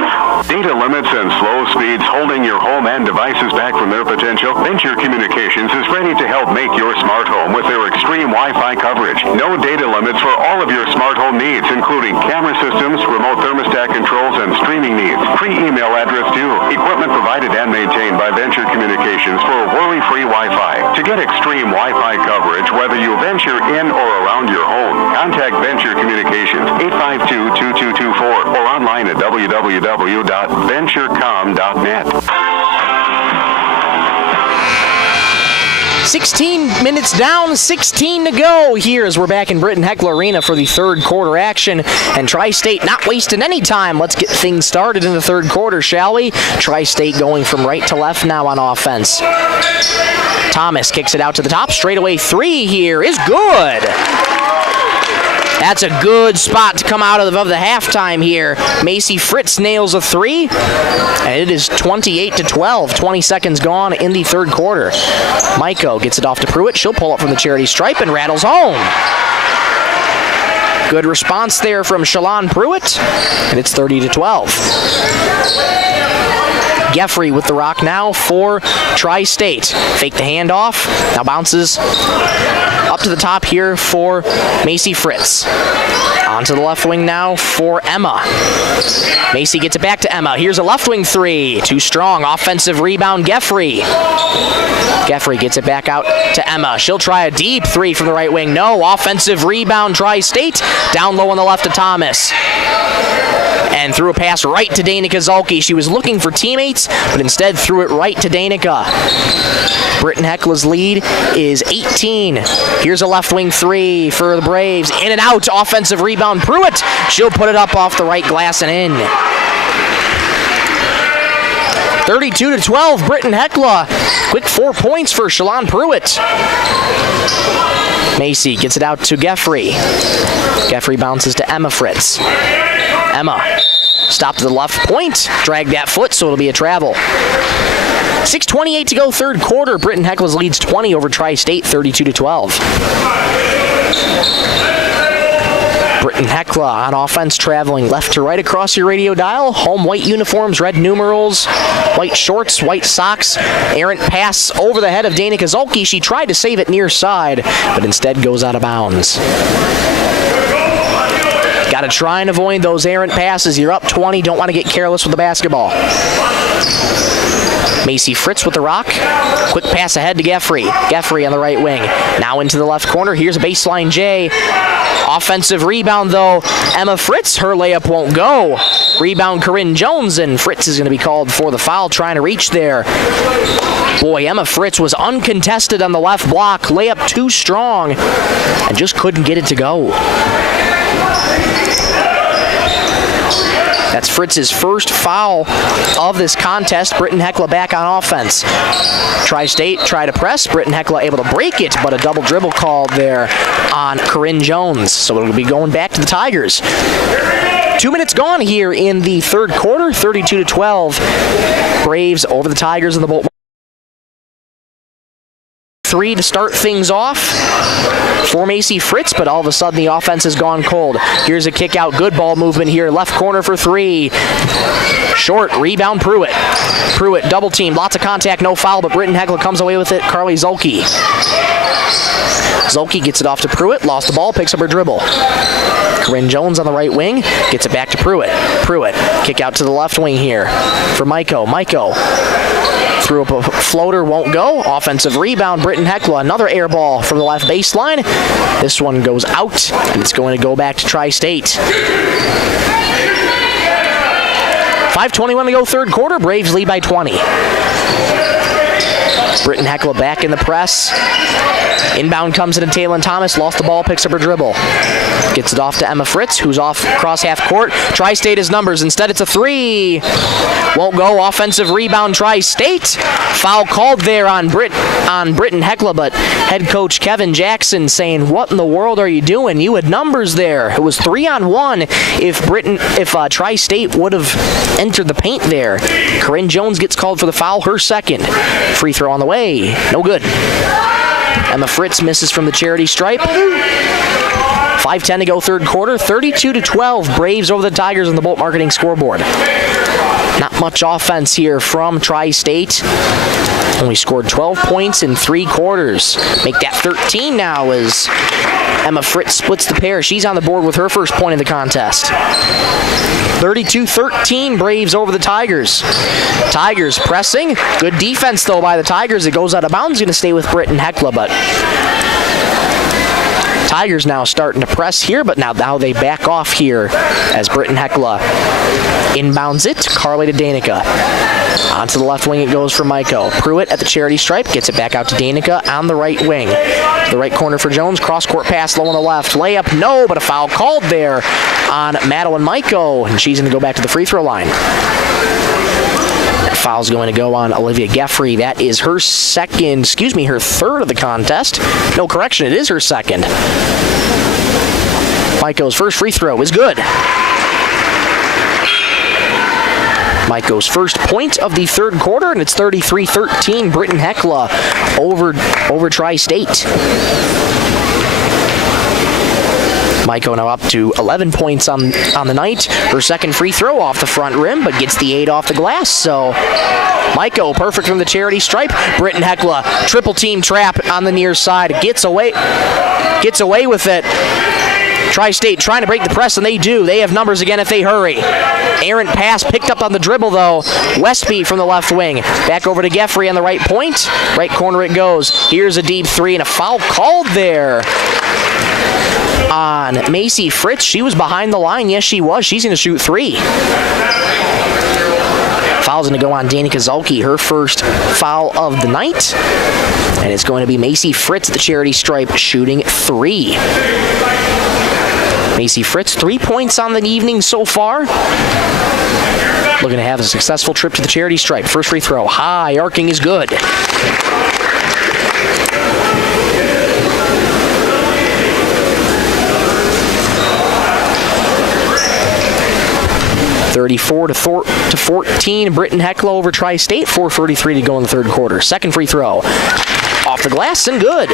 Data limits and slow speeds holding your home and devices back from their potential? Venture Communications is ready to help make your smart home with their extreme Wi-Fi coverage. No data limits for all of your smart home needs, including camera systems, remote thermostat controls, and streaming needs. Free email address too. Equipment provided and maintained by Venture Communications for worry-free Wi-Fi. To get extreme Wi-Fi coverage, whether you venture in or around your home, contact Venture Communications 852-2224 or online at www.venturecom.net. 16 minutes down, 16 to go here as we're back in Britton-Hecla Arena for the third quarter action. And Tri-State not wasting any time. Let's get things started in the third quarter, shall we? Tri-State going from right to left now on offense. Thomas kicks it out to the top. Straightaway three here is good. That's a good spot to come out of the halftime here. Macy Fritz nails a three, and it is 28-12. 20 seconds gone in the third quarter. Maiko gets it off to Pruitt. She'll pull up from the charity stripe and rattles home. Good response there from Shalon Pruitt, and it's 30-12. Geffrey with the rock now for Tri-State. Fake the handoff. Now bounces up to the top here for Macy Fritz. Onto the left wing now for Emma. Macy gets it back to Emma. Here's a left wing three. Too strong. Offensive rebound, Geffrey. Geffrey gets it back out to Emma. She'll try a deep three from the right wing. No. Offensive rebound, Tri-State. Down low on the left to Thomas. And threw a pass right to Danica Zolke. She was looking for teammates, but instead threw it right to Danica. Britton-Hecla's lead is 18. Here's a left wing three for the Braves. In and out, offensive rebound, Pruitt. She'll put it up off the right glass and in. 32-12, Britton-Hecla. Quick 4 points for Shalon Pruitt. Macy gets it out to Geffrey. Geffrey bounces to Emma Fritz. Emma stopped to the left point, dragged that foot, so it'll be a travel. 6:28 to go, third quarter. Britton-Hecla's leads 20 over Tri-State, 32-12. Britton-Hecla on offense, traveling left to right across your radio dial. Home white uniforms, red numerals, white shorts, white socks. Errant pass over the head of Danica Zolke. She tried to save it near side, but instead goes out of bounds. Got to try and avoid those errant passes. You're up 20. Don't want to get careless with the basketball. Macy Fritz with the rock. Quick pass ahead to Geffrey. Geffrey on the right wing. Now into the left corner. Here's a baseline J. Offensive rebound, though. Emma Fritz, her layup won't go. Rebound, Corinne Jones, and Fritz is going to be called for the foul, trying to reach there. Boy, Emma Fritz was uncontested on the left block. Layup too strong, and just couldn't get it to go. That's Fritz's first foul of this contest. Britton-Hecla back on offense. Tri-State try to press. Britton-Hecla able to break it, but a double dribble called there on Corinne Jones. So it'll be going back to the Tigers. 2 minutes gone here in the third quarter. 32-12. Braves over the Tigers in the Bolt. Three to start things off for Macy Fritz, but all of a sudden the offense has gone cold. Here's a kick out. Good ball movement here. Left corner for three. Short. Rebound, Pruitt. Pruitt double team. Lots of contact. No foul, but Britton-Hecla comes away with it. Carly Zolke. Zolke gets it off to Pruitt. Lost the ball. Picks up her dribble. Corinne Jones on the right wing. Gets it back to Pruitt. Pruitt. Kick out to the left wing here for Maiko. Maiko. Threw up a floater, won't go. Offensive rebound, Britton-Hecla. Another air ball from the left baseline. This one goes out, and it's going to go back to Tri-State. 5:21 to go, third quarter. Braves lead by 20. Britton-Hecla back in the press. Inbound comes into Taylor Thomas. Lost the ball, picks up her dribble. Gets it off to Emma Fritz, who's off across half court. Tri-State has numbers. Instead, it's a three. Won't go. Offensive rebound, Tri-State. Foul called there on Britton-Hecla, but head coach Kevin Jackson saying, "What in the world are you doing? You had numbers there." It was 3-on-1 if Tri-State would have entered the paint there. Corinne Jones gets called for the foul, her second. Free throw on the way. No good. Emma Fritz misses from the charity stripe. 5:10 to go, third quarter. 32-12. Braves over the Tigers on the Bolt Marketing scoreboard. Not much offense here from Tri-State. Only scored 12 points in 3 quarters. Make that 13 now as Emma Fritz splits the pair. She's on the board with her first point of the contest. 32-13, Braves over the Tigers. Tigers pressing. Good defense, though, by the Tigers. It goes out of bounds. Going to stay with Britton-Hecla, but Tigers now starting to press here, but now they back off here as Britton-Hecla inbounds it. Carly to Danica. Onto the left wing it goes for Maiko. Pruitt at the charity stripe, gets it back out to Danica on the right wing. The right corner for Jones, cross-court pass low on the left. Layup, no, but a foul called there on Madeline Maiko, and she's going to go back to the free throw line. That foul's going to go on Olivia Geffrey. That is her her third of the contest. No, correction, it is her second. Maiko's first free throw is good. Maiko's first point of the third quarter, and it's 33-13, Britton-Hecla over Tri-State. Maiko now up to 11 points on the night. Her second free throw off the front rim, but gets the 8 off the glass. So Maiko perfect from the charity stripe. Britton-Hecla triple team trap on the near side. Gets away with it. Tri-State trying to break the press, and they do. They have numbers again if they hurry. Errant pass picked up on the dribble, though. Westby from the left wing. Back over to Geffrey on the right point. Right corner it goes. Here's a deep 3, and a foul called there on Macy Fritz. She was behind the line. Yes, she was. She's going to shoot 3. Foul's going to go on Danica Zalke, her first foul of the night. And it's going to be Macy Fritz at the charity stripe shooting 3. Macy Fritz, 3 points on the evening so far. Looking to have a successful trip to the charity stripe. First free throw, high, arcing is good. (34-14), Britton-Hecla over Tri-State. 4:33 to go in the third quarter. Second free throw, off the glass and good.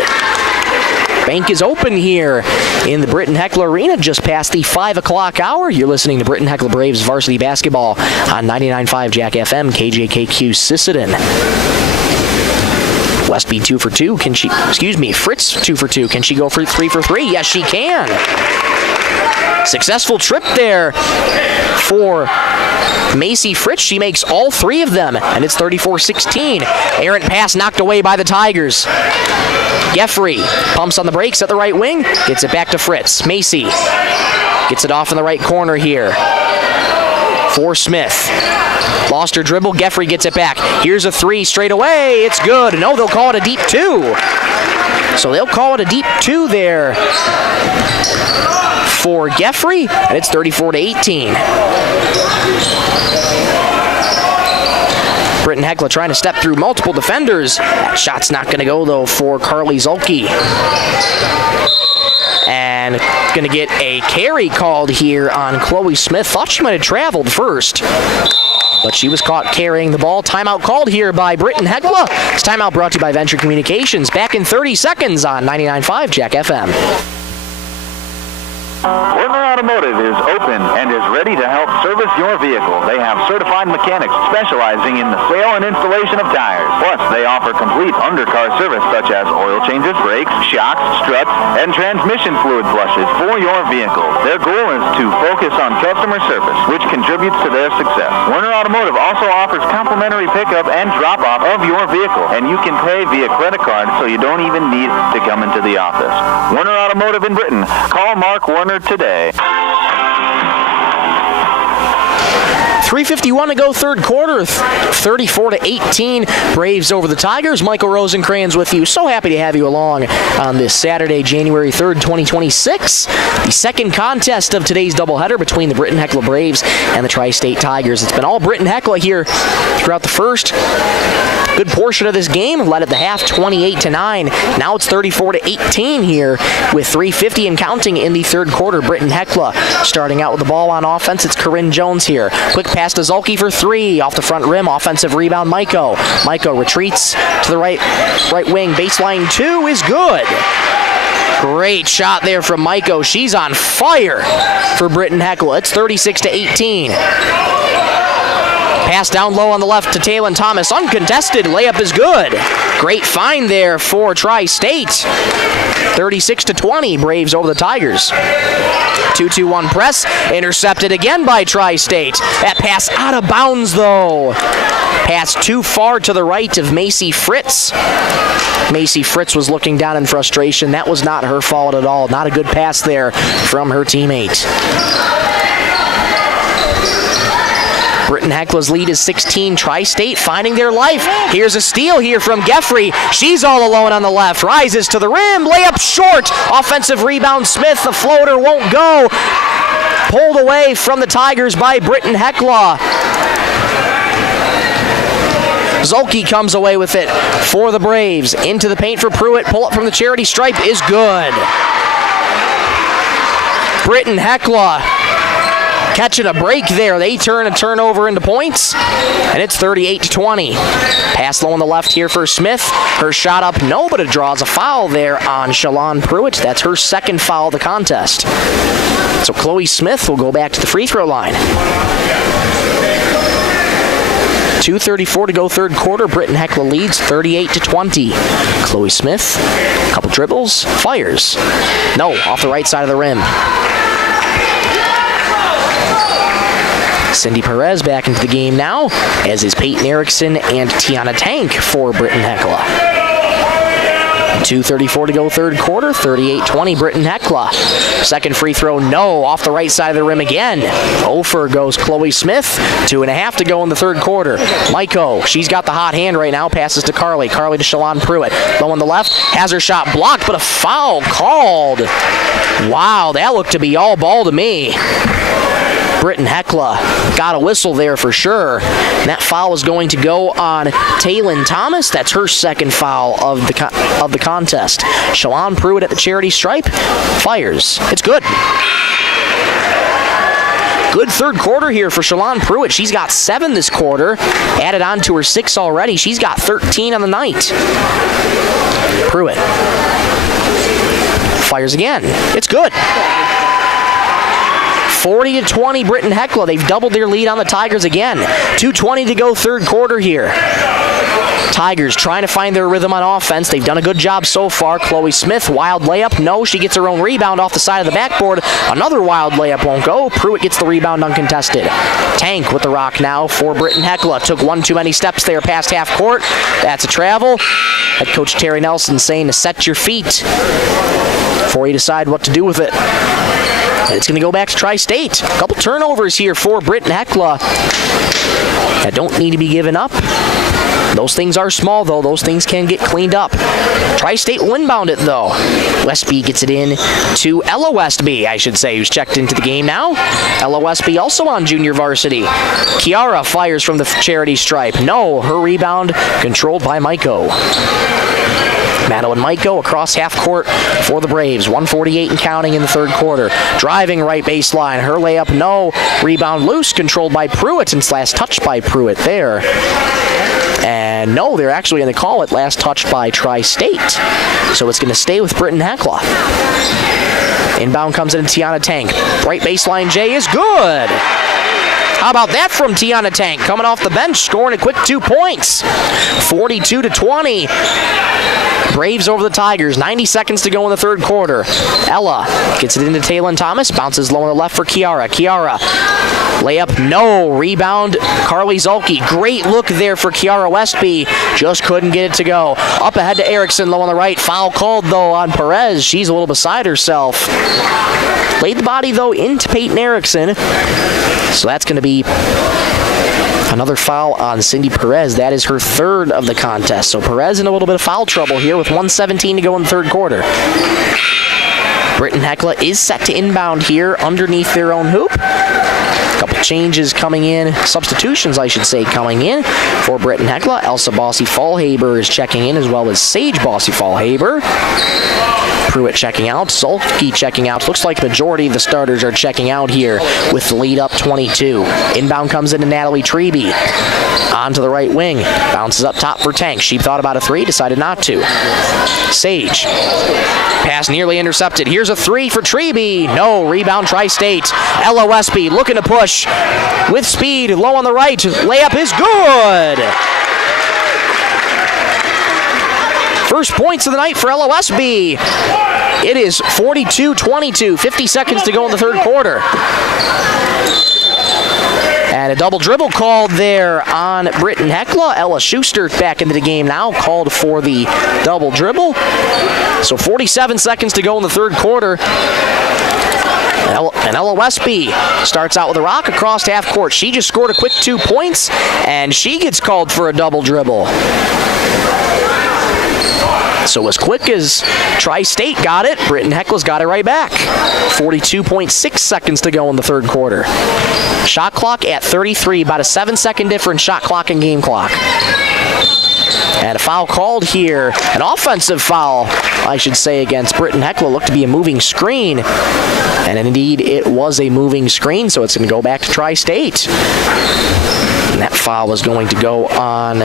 Bank is open here in the Britton-Hecla Arena just past the 5 o'clock hour. You're listening to Britton-Hecla Braves varsity basketball on 99.5 Jack FM, KJKQ Sisseton. Westby 2 for 2. Fritz 2 for 2. Can she go for 3 for 3? Yes, she can. Successful trip there for Macy Fritz. She makes all 3 of them, and it's 34-16. Errant pass knocked away by the Tigers. Geffrey pumps on the brakes at the right wing, gets it back to Fritz. Macy gets it off in the right corner here for Smith. Lost her dribble, Geffrey gets it back. Here's a 3 straight away, it's good. No, they'll call it a deep 2. So they'll call it a deep 2 there for Geffrey, and it's 34-18. Britton-Hecla trying to step through multiple defenders. That shot's not going to go, though, for Carly Zalke. And going to get a carry called here on Chloe Smith. Thought she might have traveled first, but she was caught carrying the ball. Timeout called here by Britton-Hecla. This timeout brought to you by Venture Communications. Back in 30 seconds on 99.5 Jack FM. Werner Automotive is open and is ready to help service your vehicle. They have certified mechanics specializing in the sale and installation of tires. Plus, they offer complete undercar service such as oil changes, brakes, shocks, struts, and transmission fluid flushes for your vehicle. Their goal is to focus on customer service, which contributes to their success. Werner Automotive also offers complimentary pickup and drop-off of your vehicle, and you can pay via credit card so you don't even need to come into the office. Werner Automotive in Britton. Call Mark Werner today. 3:51 to go third quarter, 34-18, Braves over the Tigers. Michael Rosencrans with you. So happy to have you along on this Saturday, January 3rd, 2026. The second contest of today's doubleheader between the Britton-Hecla Braves and the Tri-State Tigers. It's been all Britton-Hecla here throughout the first good portion of this game. Led at the half, 28-9. Now it's 34-18 here with 3:50 and counting in the third quarter. Britton-Hecla starting out with the ball on offense. It's Corinne Jones here. Quick pass to Zalke for 3. Off the front rim, offensive rebound, Maiko. Maiko retreats to the right wing. Baseline 2 is good. Great shot there from Maiko. She's on fire for Britton-Hecla. It's 36-18. Pass down low on the left to Taylon Thomas. Uncontested. Layup is good. Great find there for Tri-State. 36-20. Braves over the Tigers. 2-2-1 press. Intercepted again by Tri-State. That pass out of bounds, though. Pass too far to the right of Macy Fritz. Macy Fritz was looking down in frustration. That was not her fault at all. Not a good pass there from her teammate. Britton-Hecla's lead is 16. Tri-State finding their life. Here's a steal here from Geffrey. She's all alone on the left. Rises to the rim. Layup short. Offensive rebound. Smith. The floater won't go. Pulled away from the Tigers by Britton-Hecla. Zolke comes away with it for the Braves. Into the paint for Pruitt. Pull up from the charity stripe is good. Britton-Hecla catching a break there. They turn a turnover into points, and it's 38-20. Pass low on the left here for Smith. Her shot up, no, but it draws a foul there on Shalon Pruitt. That's her second foul of the contest. So Chloe Smith will go back to the free throw line. 2:34 to go third quarter. Britton-Hecla leads 38-20. Chloe Smith, couple dribbles, fires. No, off the right side of the rim. Cindy Perez back into the game now, as is Peyton Erickson and Tiana Tank for Britton-Hecla. 2:34 to go third quarter, 38-20 Britton-Hecla. Second free throw, no, off the right side of the rim again. Over goes Chloe Smith. 2.5 to go in the third quarter. Maiko, she's got the hot hand right now, passes to Carly. Carly to Shalon Pruitt. Low on the left, has her shot blocked, but a foul called. Wow, that looked to be all ball to me. Britton-Hecla got a whistle there for sure. And that foul is going to go on Taylon Thomas. That's her second foul of the contest. Shalon Pruitt at the charity stripe. Fires. It's good. Good third quarter here for Shalon Pruitt. She's got 7 this quarter. Added on to her 6 already. She's got 13 on the night. Pruitt. Fires again. It's good. 40-20 Britton-Hecla. They've doubled their lead on the Tigers again. 2:20 to go third quarter here. Tigers trying to find their rhythm on offense. They've done a good job so far. Chloe Smith, wild layup. No, she gets her own rebound off the side of the backboard. Another wild layup won't go. Pruitt gets the rebound uncontested. Tank with the rock now for Britton-Hecla. Took one too many steps there past half court. That's a travel. Head coach Terry Nelson saying to set your feet before you decide what to do with it. It's going to go back to Tri-State. A couple turnovers here for Britton-Hecla that don't need to be given up. Those things are small, though. Those things can get cleaned up. Tri-State will inbound it, though. Westby gets it in to Ella Westby, I should say, who's checked into the game now. Ella Westby also on junior varsity. Kiara fires from the charity stripe. No, her rebound controlled by Maiko. Madeline Maiko across half court for the Braves. 1:48 and counting in the third quarter. Driving right baseline. Her layup, no. Rebound loose, controlled by Pruitt, and last touched by Pruitt there. And no, they're actually going to call it last touched by Tri-State. So it's going to stay with Britton-Hecla. Inbound comes in Tiana Tank. Right baseline J is good. How about that from Tiana Tank? Coming off the bench, scoring a quick 2 points. 42-20. Braves over the Tigers. 90 seconds to go in the third quarter. Ella gets it into Taylon Thomas. Bounces low on the left for Kiara. Kiara, layup, no. Rebound, Carly Zolke. Great look there for Kiara Westby. Just couldn't get it to go. Up ahead to Erickson, low on the right. Foul called, though, on Perez. She's a little beside herself. Laid the body, though, into Peyton Erickson. So that's going to be another foul on Cindy Perez. That is her third of the contest. So Perez in a little bit of foul trouble here with 1:17 to go in the third quarter. Britton-Hecla is set to inbound here underneath their own hoop. A couple changes coming in, substitutions I should say coming in for Britton-Hecla. Elsa Bossy-Fallhaber is checking in, as well as Sage Bossy-Fallhaber. Pruitt checking out, Zolke checking out. Looks like the majority of the starters are checking out here with the lead up 22. Inbound comes into Natalie Treby. On to the right wing. Bounces up top for Tank. She thought about a three, decided not to. Sage. Pass nearly intercepted. Here's a three for Treby. No, rebound Tri-State. Ella Westby looking to push with speed, low on the right. Layup is good. First points of the night for Ella Westby. It is 42-22, 50 seconds to go in the third quarter. And a double dribble called there on Britton-Hecla. Ella Schuster back into the game now, called for the double dribble. So 47 seconds to go in the third quarter. And Ella Westby starts out with a rock across half court. She just scored a quick 2 points, and she gets called for a double dribble. So as quick as Tri-State got it, Britton-Hecla's got it right back. 42.6 seconds to go in the third quarter. Shot clock at 33, about a 7-second difference shot clock and game clock. And a foul called here, an offensive foul, I should say, against Britton-Hecla. Looked to be a moving screen, and indeed it was a moving screen, so it's going to go back to Tri-State. And that foul was going to go on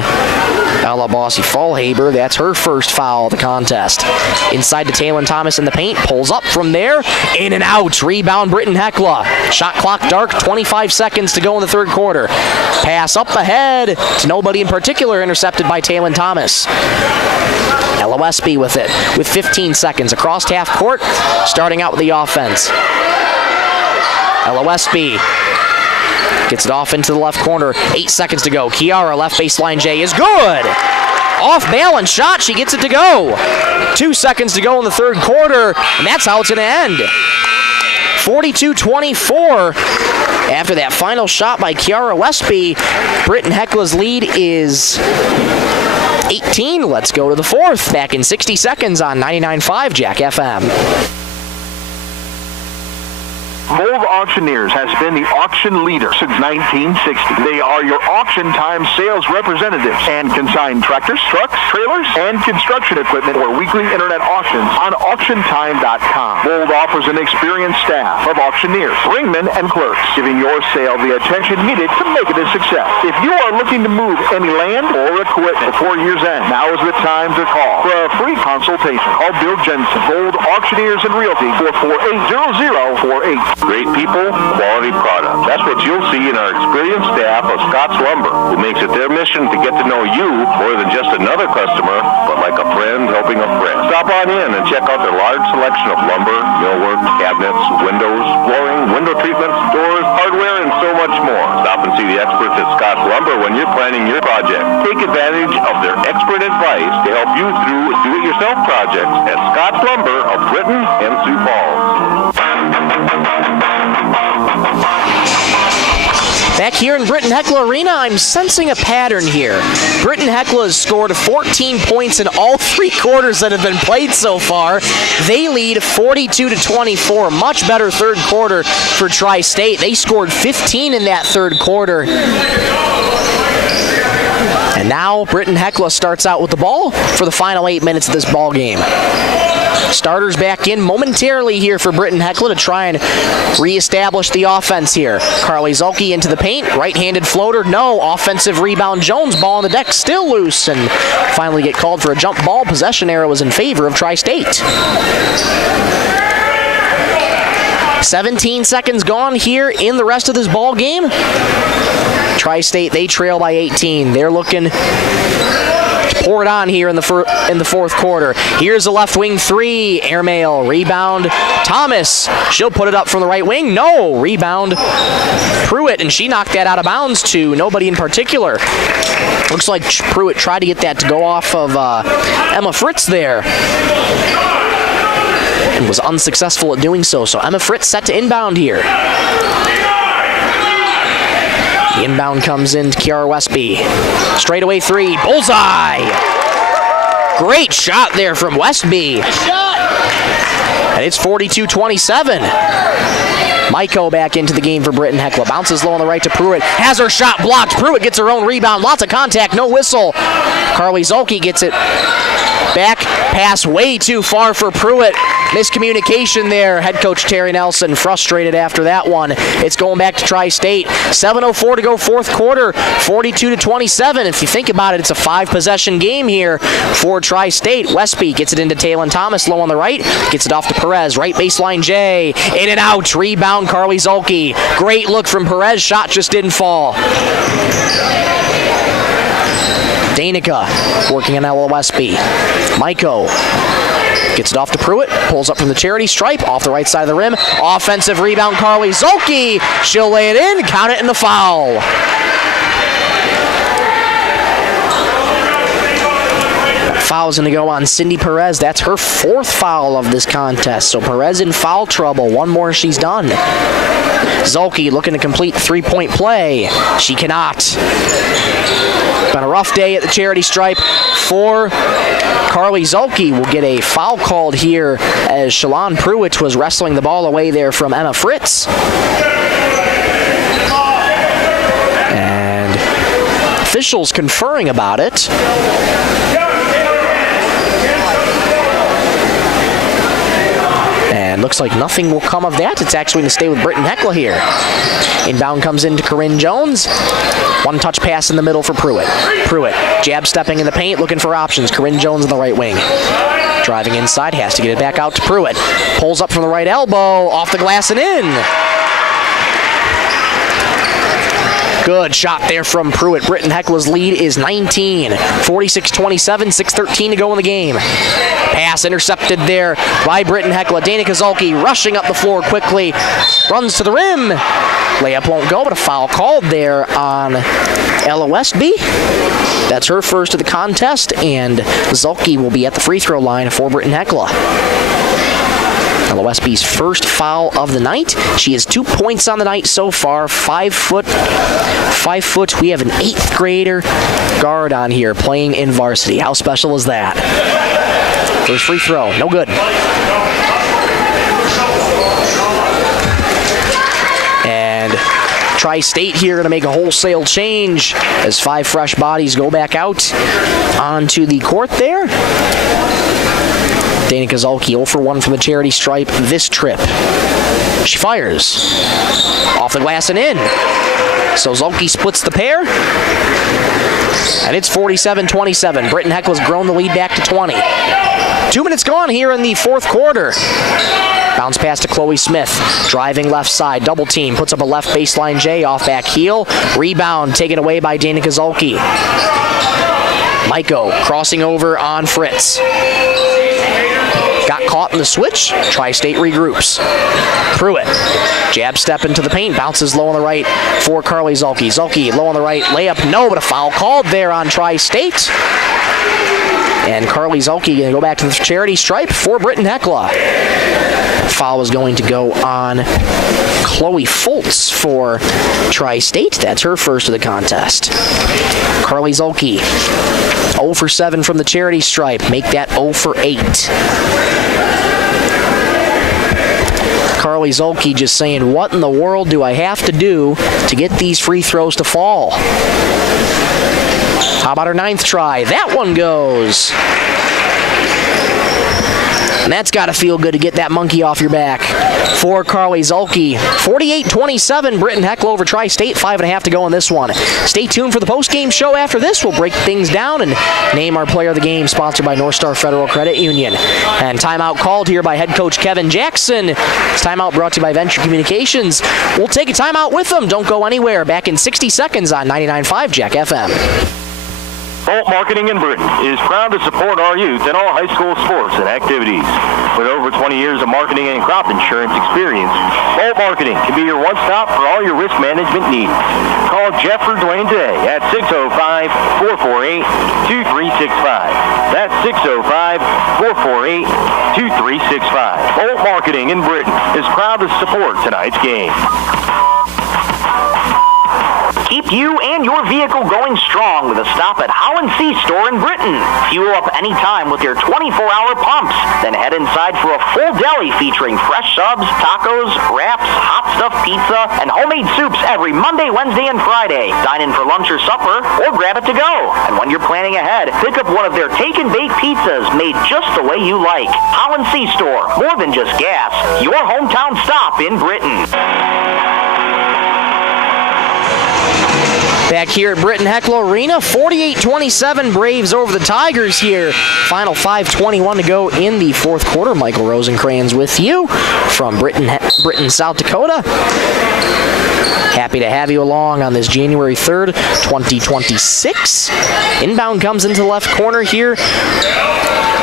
Ella Bossy-Fallhaber. That's her first foul of the contest. Inside to Taylon Thomas in the paint, pulls up from there, in and out. Rebound Britton-Hecla. Shot clock dark, 25 seconds to go in the third quarter. Pass up ahead to nobody in particular, intercepted by Taylon Thomas. Ella Westby with it, with 15 seconds across half court, starting out with the offense. Ella Westby gets it off into the left corner. 8 seconds to go. Kiara, left baseline J is good. Off balance shot. She gets it to go. 2 seconds to go in the third quarter, and that's how it's going to end. 42-24. After that final shot by Kiara Westby, Britton-Hecla's lead is 18. Let's go to the fourth. Back in 60 seconds on 99.5 Jack FM. Mold Auctioneers has been the auction leader since 1960. They are your auction time sales representatives and consign tractors, trucks, trailers, and construction equipment for weekly internet auctions on auctiontime.com. Mold offers an experienced staff of auctioneers, ringmen, and clerks, giving your sale the attention needed to make it a success. If you are looking to move any land or equipment before year's end, now is the time to call for a free consultation. Call Bill Jensen, Mold Auctioneers and Realty, 448-0048. Great people, quality product. That's what you'll see in our experienced staff of Scott's Lumber, who makes it their mission to get to know you more than just another customer, but like a friend helping a friend. Stop on in and check out their large selection of lumber, millwork, cabinets, windows, flooring, window treatments, doors, hardware, and so much more. Stop and see the experts at Scott's Lumber when you're planning your project. Take advantage of their expert advice to help you through do-it-yourself projects at Scott's Lumber of Britton and Sioux Falls. Back here in Britton-Hecla Arena, I'm sensing a pattern here. Britton-Hecla has scored 14 points in all 3 quarters that have been played so far. They lead 42-24. Much better third quarter for Tri-State. They scored 15 in that third quarter. And now Britton-Hecla starts out with the ball for the final 8 minutes of this ball game. Starters back in momentarily here for Britton-Hecla to try and reestablish the offense here. Carly Zulke into the paint, right-handed floater, no. Offensive rebound, Jones, ball on the deck, still loose, and finally get called for a jump ball. Possession arrow was in favor of Tri-State. 17 seconds gone here in the rest of this ball game. Tri-State, they trail by 18. They're looking to pour it on here in the fourth quarter. Here's a left wing three. Airmail, rebound, Thomas. She'll put it up from the right wing. No, rebound, Pruitt, and she knocked that out of bounds to nobody in particular. Looks like Pruitt tried to get that to go off of Emma Fritz there, and was unsuccessful at doing so. So Emma Fritz set to inbound here. The inbound comes in to Kiara Westby. Straightaway three, bullseye! Great shot there from Westby. And it's 42-27. Maiko back into the game for Britton-Hecla. Bounces low on the right to Pruitt. Has her shot blocked. Pruitt gets her own rebound. Lots of contact, no whistle. Carly Zulke gets it back. Pass way too far for Pruitt. Miscommunication there. Head coach Terry Nelson frustrated after that one. It's going back to Tri-State. 7:04 to go fourth quarter. 42-27. If you think about it, it's a 5-possession game here for Tri-State. Westby gets it into Taylon Thomas low on the right. Gets it off to Perez, right baseline J, in and out, rebound Carly Zulke. Great look from Perez, shot just didn't fall. Danica working on LOSB. Maiko gets it off to Pruitt, pulls up from the charity stripe, off the right side of the rim. Offensive rebound, Carly Zulke. She'll lay it in, count it in the foul. Foul's going to go on Cindy Perez. That's her 4th foul of this contest. So Perez in foul trouble. One more, she's done. Zulke looking to complete the 3-point play. She cannot. Been a rough day at the charity stripe for Carly Zulke. Will get a foul called here as Shalon Pruitt was wrestling the ball away there from Emma Fritz. And officials conferring about it. And looks like nothing will come of that. It's actually going to stay with Britton-Hecla here. Inbound comes into Corinne Jones. One touch pass in the middle for Pruitt. Pruitt jab stepping in the paint, looking for options. Corinne Jones on the right wing. Driving inside, has to get it back out to Pruitt. Pulls up from the right elbow, off the glass and in. Good shot there from Pruitt. Britton-Hecla's lead is 19. 46-27, 6:13 to go in the game. Pass intercepted there by Britton-Hecla. Danica Zulke rushing up the floor quickly. Runs to the rim. Layup won't go, but a foul called there on LOSB. That's her first of the contest, and Zulke will be at the free throw line for Britton-Hecla. LOSB's first foul of the night. She has 2 points on the night so far. 5 foot. We have an 8th grader guard on here playing in varsity. How special is that? First free throw, no good. And Tri-State here going to make a wholesale change as 5 fresh bodies go back out onto the court there. Danica Zulke 0 for 1 from the charity stripe this trip. She fires. Off the glass and in. So Zulke splits the pair. And it's 47-27. Britton-Hecla's grown the lead back to 20. 2 minutes gone here in the 4th quarter. Bounce pass to Chloe Smith. Driving left side. Double team. Puts up a left baseline J. Off back heel. Rebound taken away by Danica Zulke. Maiko crossing over on Fritz. Got caught in the switch. Tri-State regroups. Pruitt. Jab step into the paint. Bounces low on the right for Carly Zulke. Zulke low on the right. Layup no, but a foul called there on Tri-State. And Carly Zulke going to go back to the charity stripe for Britton-Hecla. Foul is going to go on Chloe Foltz for Tri-State. That's her first of the contest. Carly Zulke 0 for 7 from the charity stripe. Make that 0 for 8. Carly Zulke just saying, what in the world do I have to do to get these free throws to fall? How about her 9th try? That one goes. And that's got to feel good to get that monkey off your back for Carly Zulke. 48-27, Britton-Hecla over Tri-State. 5.5 to go in this one. Stay tuned for the post-game show after this. We'll break things down and name our player of the game, sponsored by North Star Federal Credit Union. And timeout called here by head coach Kevin Jackson. This timeout brought to you by Venture Communications. We'll take a timeout with them. Don't go anywhere. Back in 60 seconds on 99.5 Jack FM. Bolt Marketing in Britton is proud to support our youth in all high school sports and activities. With over 20 years of marketing and crop insurance experience, Bolt Marketing can be your one-stop for all your risk management needs. Call Jeff or Dwayne today at 605-448-2365. That's 605-448-2365. Bolt Marketing in Britton is proud to support tonight's game. Keep you and your vehicle going strong with a stop at Holland C Store in Britton. Fuel up anytime with your 24-hour pumps. Then head inside for a full deli featuring fresh subs, tacos, wraps, hot stuffed pizza, and homemade soups every Monday, Wednesday, and Friday. Dine in for lunch or supper, or grab it to go. And when you're planning ahead, pick up one of their take-and-bake pizzas made just the way you like. Holland C Store, more than just gas. Your hometown stop in Britton. Back here at Britton-Hecla Arena, 48-27 Braves over the Tigers here. Final 5:21 to go in the fourth quarter. Michael Rosencrans with you from Britton, South Dakota. Happy to have you along on this January 3rd, 2026. Inbound comes into the left corner here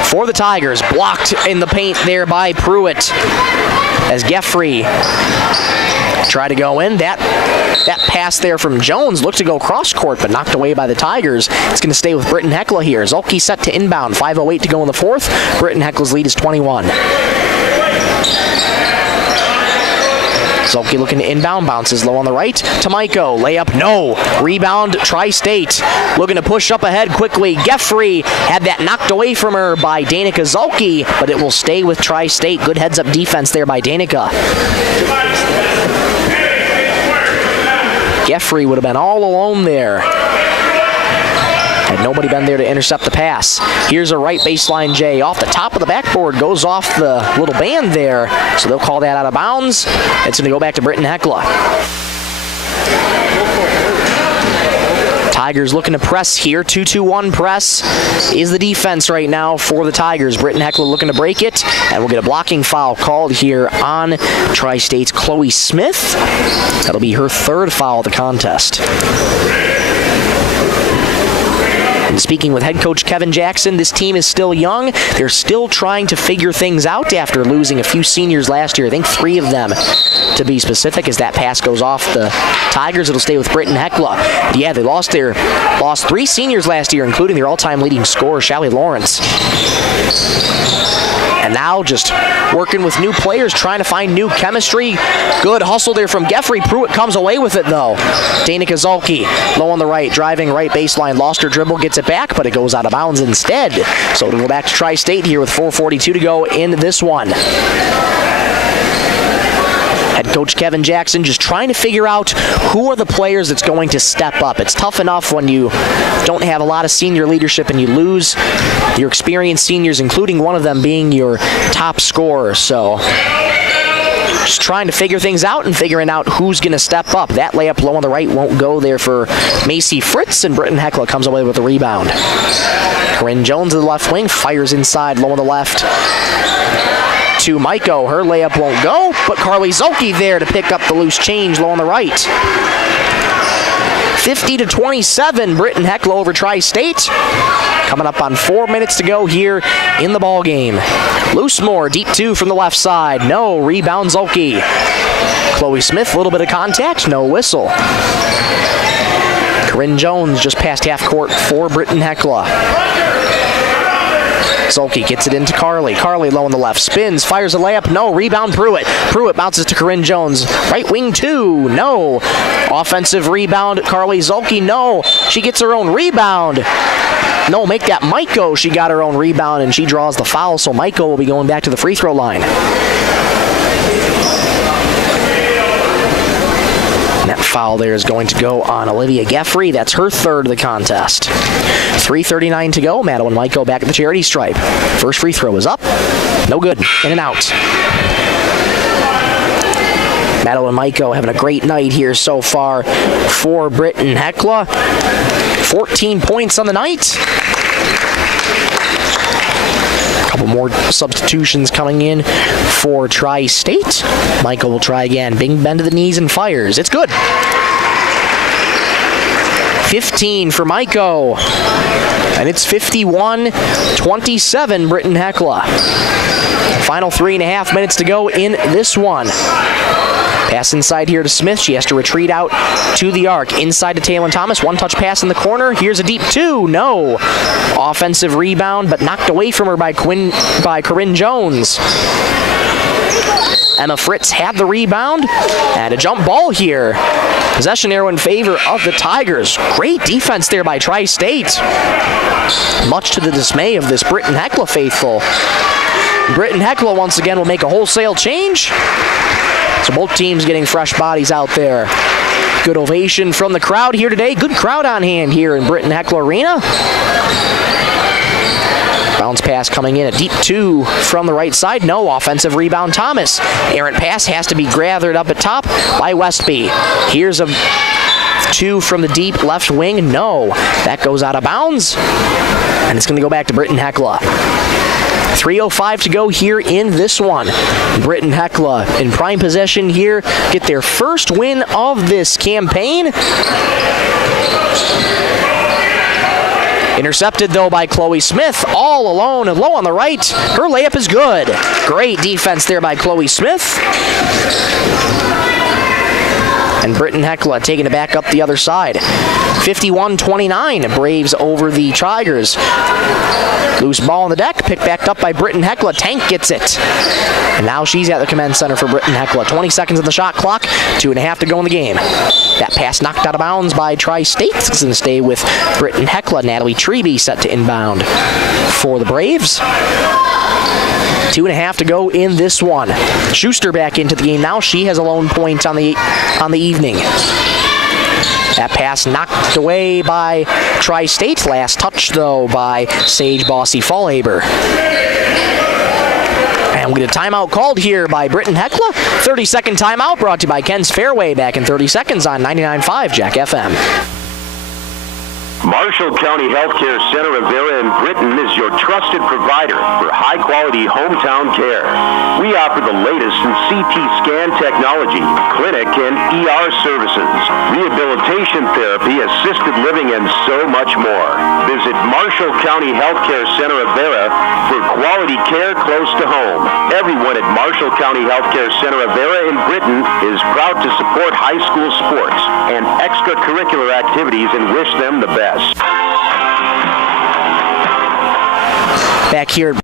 for the Tigers. Blocked in the paint there by Pruitt as Geffrey tried to go in. That pass there from Jones looked to go cross court, but knocked away by the Tigers. It's going to stay with Britton-Hecla here. Zulke set to inbound. 5:08 to go in the fourth. Britton-Hecla's lead is 21. Zulke looking to inbound, bounces low on the right to Maiko. Layup, no. Rebound, Tri-State. Looking to push up ahead quickly. Geffrey had that knocked away from her by Danica Zulke, but it will stay with Tri-State. Good heads-up defense there by Danica. Geffrey would have been all alone there had nobody been there to intercept the pass. Here's a right baseline J off the top of the backboard, goes off the little band there, so they'll call that out of bounds. It's going to go back to Britton-Hecla. Tigers looking to press here. 2-2-1 press is the defense right now for the Tigers. Britton-Hecla looking to break it, and we'll get a blocking foul called here on Tri-State's Chloe Smith. That'll be her third foul of the contest. And speaking with head coach Kevin Jackson, this team is still young. They're still trying to figure things out after losing a few seniors last year. I think 3 of them, to be specific, as that pass goes off the Tigers. It'll stay with Britton-Hecla. Yeah, they lost 3 seniors last year, including their all-time leading scorer, Shelly Lawrence. And now just working with new players, trying to find new chemistry. Good hustle there from Geffrey. Pruitt comes away with it, though. Danica Zulke, low on the right, driving right baseline, lost her dribble, gets it back, but it goes out of bounds instead. So it'll go back to Tri-State here with 4:42 to go in this one. Head coach Kevin Jackson just trying to figure out who are the players that's going to step up. It's tough enough when you don't have a lot of senior leadership and you lose your experienced seniors, including one of them being your top scorer. So just trying to figure things out and figuring out who's going to step up. That layup low on the right won't go there for Macy Fritz, and Britton-Hecla comes away with the rebound. Corinne Jones to the left wing, fires inside, low on the left to Maiko. Her layup won't go, but Carly Zulke there to pick up the loose change low on the right. 50-27, Britton-Hecla over Tri-State. Coming up on 4 minutes to go here in the ball game. Loosemore, deep 2 from the left side. No, rebound Zulke. Chloe Smith, a little bit of contact, no whistle. Corinne Jones just past half court for Britton-Hecla. Zulke gets it into Carly. Carly low on the left, spins, fires a layup, no. Rebound Pruitt. Pruitt bounces to Corinne Jones. Right wing 2, no. Offensive rebound, Carly Zulke, no. She gets her own rebound. No, make that Maiko. She got her own rebound and she draws the foul, so Maiko will be going back to the free throw line. And that foul there is going to go on Olivia Geffrey. That's her third of the contest. 3:39 to go. Madeline Maiko back at the charity stripe. First free throw is up. No good. In and out. Madeline Maiko having a great night here so far for Britton-Hecla. 14 points on the night. A couple more substitutions coming in for Tri-State. Maiko will try again. Bing bend to the knees and fires. It's good. 15 for Maiko. And it's 51-27 Britton-Hecla. Final 3.5 minutes to go in this one. Pass inside here to Smith. She has to retreat out to the arc. Inside to Taylor Thomas. One-touch pass in the corner. Here's a deep 2. No. Offensive rebound, but knocked away from her by Corinne Jones. Emma Fritz had the rebound. And a jump ball here. Possession arrow in favor of the Tigers. Great defense there by Tri-State. Much to the dismay of this Britton-Hecla faithful. Britton-Hecla once again will make a wholesale change. So both teams getting fresh bodies out there. Good ovation from the crowd here today. Good crowd on hand here in Britton-Hecla Arena. Bounce pass coming in. A deep 2 from the right side. No. Offensive rebound Thomas. Errant pass has to be gathered up at top by Westby. Here's a 2 from the deep left wing. No, that goes out of bounds. And it's going to go back to Britton-Hecla. 3:05 to go here in this one. Britton-Hecla in prime possession here. Get their first win of this campaign. Intercepted, though, by Chloe Smith, all alone and low on the right. Her layup is good. Great defense there by Chloe Smith. And Britton-Hecla taking it back up the other side. 51-29, Braves over the Tigers. Loose ball on the deck, picked back up by Britton-Hecla. Tank gets it. And now she's at the command center for Britton-Hecla. 20 seconds on the shot clock, 2.5 to go in the game. That pass knocked out of bounds by Tri-State. It's going to stay with Britton-Hecla. Natalie Treby set to inbound for the Braves. 2.5 to go in this one. Schuster back into the game now. She has a lone point on the evening. That pass knocked away by Tri-State. Last touch, though, by Sage Bossy-Fallhaber. And we get a timeout called here by Britton-Hecla. 30-second timeout brought to you by Ken's Fairway. Back in 30 seconds on 99.5 Jack FM. Marshall County Healthcare Center of Vera in Britton is your trusted provider for high-quality hometown care. We offer the latest in CT scan technology, clinic and ER services, rehabilitation therapy, assisted living, and so much more. Visit Marshall County Healthcare Center of Vera for quality care close to home. Everyone at Marshall County Healthcare Center of Vera in Britton is proud to support high school sports and extracurricular activities and wish them the best. Back here,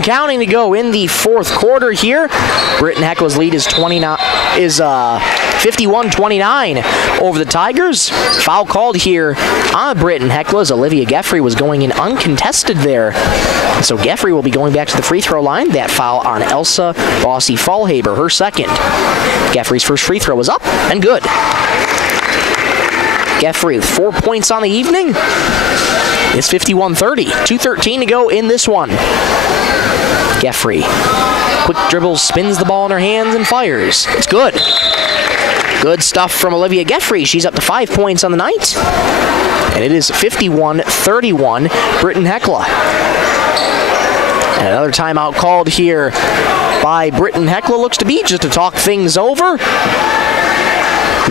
counting to go in the fourth quarter here. Britton-Hecla's lead is 51-29 over the Tigers. Foul called here on Britton-Hecla's. Olivia Geffrey was going in uncontested there. So Geffrey will be going back to the free throw line. That foul on Elsa Bossy-Fallhaber, her second. Geffrey's first free throw was up and good. Geffrey with 4 points on the evening. It's 51-30. 2:13 to go in this one. Geffrey, quick dribbles, spins the ball in her hands and fires. It's good. Good stuff from Olivia Geffrey. She's up to 5 points on the night. And it is 51-31 Britton-Hecla. And another timeout called here by Britton-Hecla looks to be just to talk things over.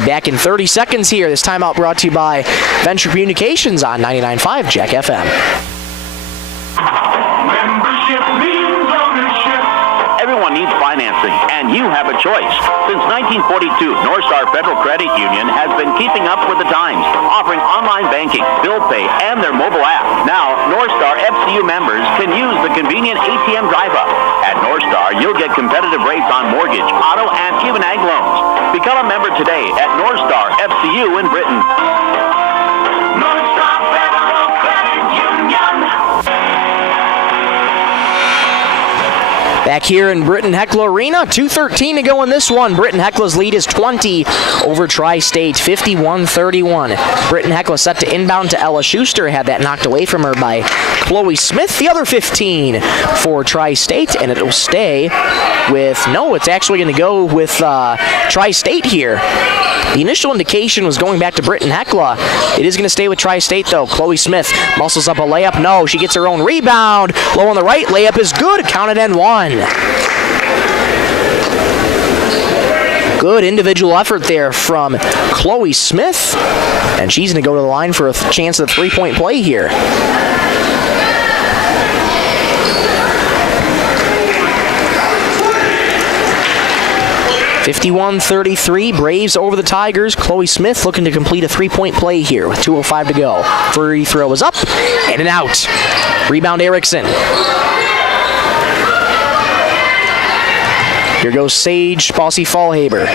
Back in 30 seconds here. This timeout brought to you by Venture Communications on 99.5 Jack FM. Membership means ownership. Everyone needs financing, and you have a choice. Since 1942, North Star Federal Credit Union has been keeping up with the times, offering online banking, bill pay, and their mobile app. Now, North Star FCU members can use the convenient ATM drive-up. At North Star, you'll get competitive rates on mortgage, auto, and even ag loans. Become a member today at North Star FCU in Britton. North Star Federal Credit Union. Back here in Britton-Hecla Arena, 2:13 to go in this one. Britton-Hecla's lead is 20 over Tri-State, 51-31. Britton-Hecla set to inbound to Ella Schuster, had that knocked away from her by Chloe Smith. The other 15 for Tri-State, and it will stay with, no, it's actually going to go with Tri-State here. The initial indication was going back to Britton-Hecla. It is going to stay with Tri-State, though. Chloe Smith muscles up a layup. No, she gets her own rebound. Low on the right, layup is good. Counted and one. Good individual effort there from Chloe Smith. And she's going to go to the line for a chance at a three-point play here. (51-33), Braves over the Tigers. Chloe Smith looking to complete a three-point play here with 2:05 to go. Free throw is up and an out. Rebound Erickson. Here goes Sage Bossy-Fallhaber.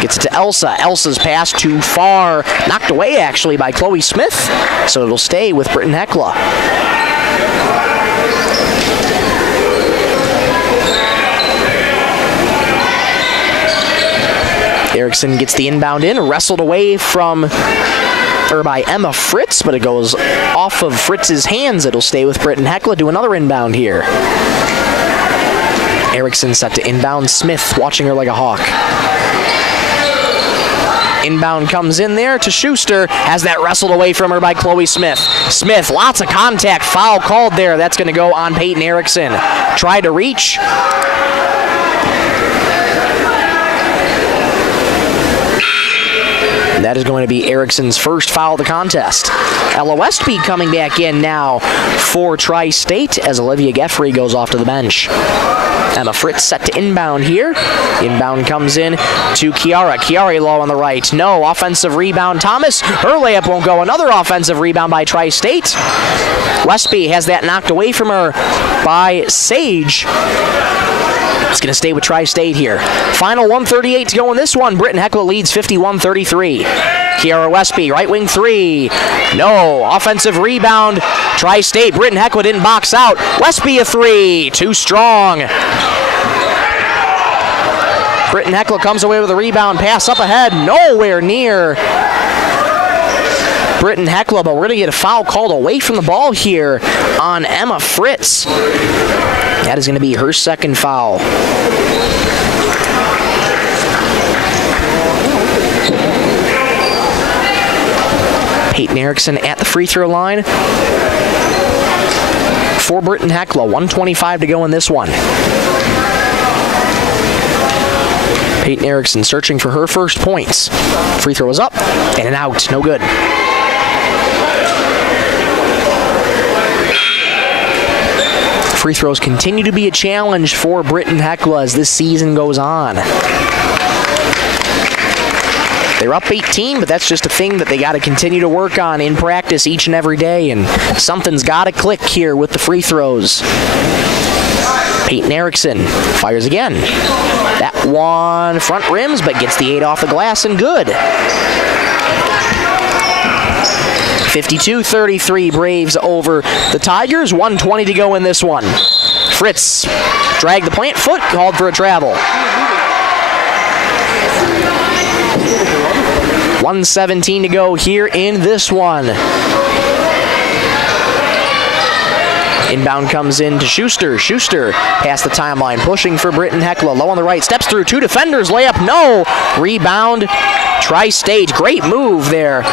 Gets it to Elsa. Elsa's pass too far. Knocked away, actually, by Chloe Smith. So it'll stay with Britton-Hecla. Erickson gets the inbound in, wrestled away by Emma Fritz, but it goes off of Fritz's hands. It'll stay with Britton-Hecla. Do another inbound here. Erickson set to inbound. Smith watching her like a hawk. Inbound comes in there to Schuster. Has that wrestled away from her by Chloe Smith. Smith, lots of contact. Foul called there. That's going to go on Peyton Erickson. Tried to reach. That is going to be Erickson's first foul of the contest. Ella Westby coming back in now for Tri-State as Olivia Geffrey goes off to the bench. Emma Fritz set to inbound here. Inbound comes in to Chiara. Chiara low on the right. No. Offensive rebound. Thomas. Her layup won't go. Another offensive rebound by Tri-State. Westby has that knocked away from her by Sage. It's going to stay with Tri-State here. Final 1:38 to go in this one. Britton-Hecla leads 51-33. Kiara Westby, right wing three. No. Offensive rebound. Tri-State. Britton-Hecla didn't box out. Westby a three. Too strong. Britton-Hecla comes away with a rebound. Pass up ahead. Nowhere near Britton-Hecla, but we're going to get a foul called away from the ball here on Emma Fritz. That is going to be her second foul. Peyton Erickson at the free throw line for Britton-Hecla. 1:25 to go in this one. Peyton Erickson searching for her first points. Free throw is up and an out. No good. Free throws continue to be a challenge for Britton-Hecla as this season goes on. They're up 18, but that's just a thing that they got to continue to work on in practice each and every day, and something's got to click here with the free throws. Peyton Erickson fires again. That one front rims, but gets the 8 off the glass and good. 52-33 Braves over the Tigers. 1:20 to go in this one. Fritz dragged the plant foot, called for a travel. 1:17 to go here in this one. Inbound comes in to Schuster. Schuster past the timeline, pushing for Britton-Hecla. Low on the right, steps through 2 defenders. Layup, no. Rebound, Tri-State. Great move there.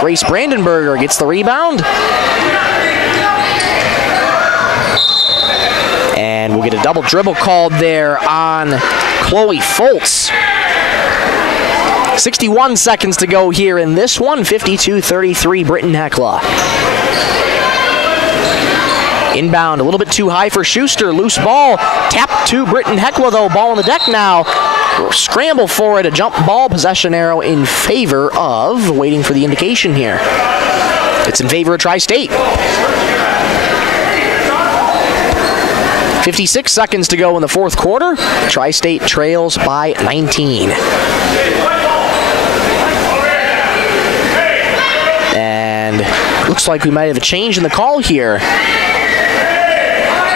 Grace Brandenberger gets the rebound. And we'll get a double dribble called there on Chloe Foltz. 61 seconds to go here in this one. 52-33 Britton-Hecla. Inbound, a little bit too high for Schuster. Loose ball. Tapped to Britton-Hecla, though. Ball on the deck now. Scramble for it. A jump ball. Possession arrow in favor of, waiting for the indication here. It's in favor of Tri-State. 56 seconds to go in the fourth quarter. Tri-State trails by 19. And looks like we might have a change in the call here.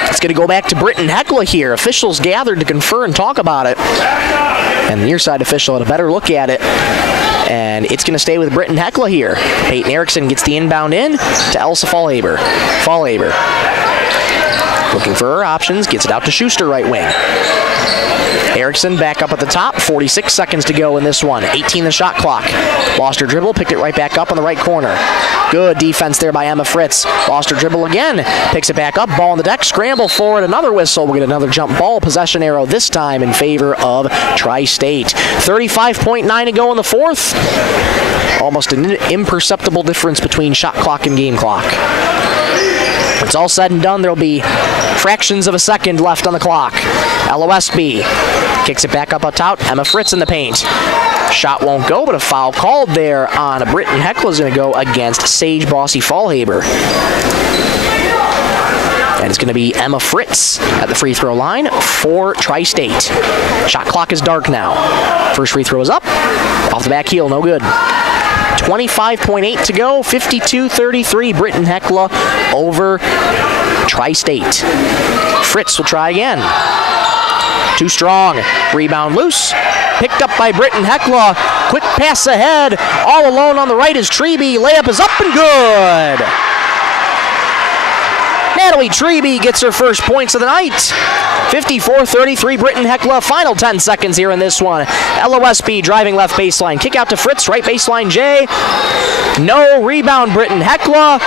It's going to go back to Britton-Hecla here. Officials gathered to confer and talk about it. And the near side official had a better look at it. And it's going to stay with Britton-Hecla here. Peyton Erickson gets the inbound in to Elsa Fallhaber. Fallhaber looking for her options, gets it out to Schuster, right wing. Erickson back up at the top, 46 seconds to go in this one. 18 the shot clock. Lost her dribble, picked it right back up on the right corner. Good defense there by Emma Fritz. Lost her dribble again, picks it back up, ball on the deck, scramble forward, another whistle. We'll get another jump ball, possession arrow this time in favor of Tri-State. 35.9 to go in the fourth. Almost an imperceptible difference between shot clock and game clock. When it's all said and done, there'll be fractions of a second left on the clock. Ella Westby kicks it back up top. Emma Fritz in the paint. Shot won't go, but a foul called there on Britton-Hecla is going to go against Sage Bossy Fallhaber. And it's going to be Emma Fritz at the free throw line for Tri-State. Shot clock is dark now. First free throw is up. Off the back heel, no good. 25.8 to go. 52-33 Britton-Hecla over Tri-State. Fritz will try again. Too strong. Rebound loose. Picked up by Britton-Hecla. Quick pass ahead. All alone on the right is Treby. Layup is up and good. Natalie Treby gets her first points of the night. 54-33 Britton-Hecla. Final 10 seconds here in this one. LOSB driving left baseline. Kick out to Fritz, right baseline Jay. No rebound Britton-Hecla.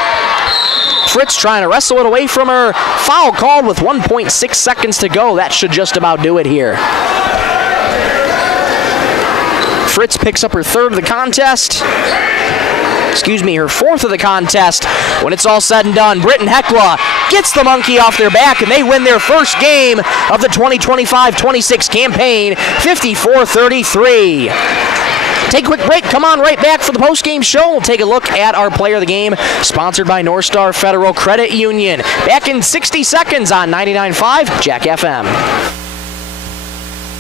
Fritz trying to wrestle it away from her. Foul called with 1.6 seconds to go. That should just about do it here. Fritz picks up her third of the contest. Her fourth of the contest. When it's all said and done, Britton-Hecla gets the monkey off their back, and they win their first game of the 2025-26 campaign, 54-33. Take a quick break. Come on right back for the post-game show. We'll take a look at our player of the game, sponsored by North Star Federal Credit Union. Back in 60 seconds on 99.5 Jack FM.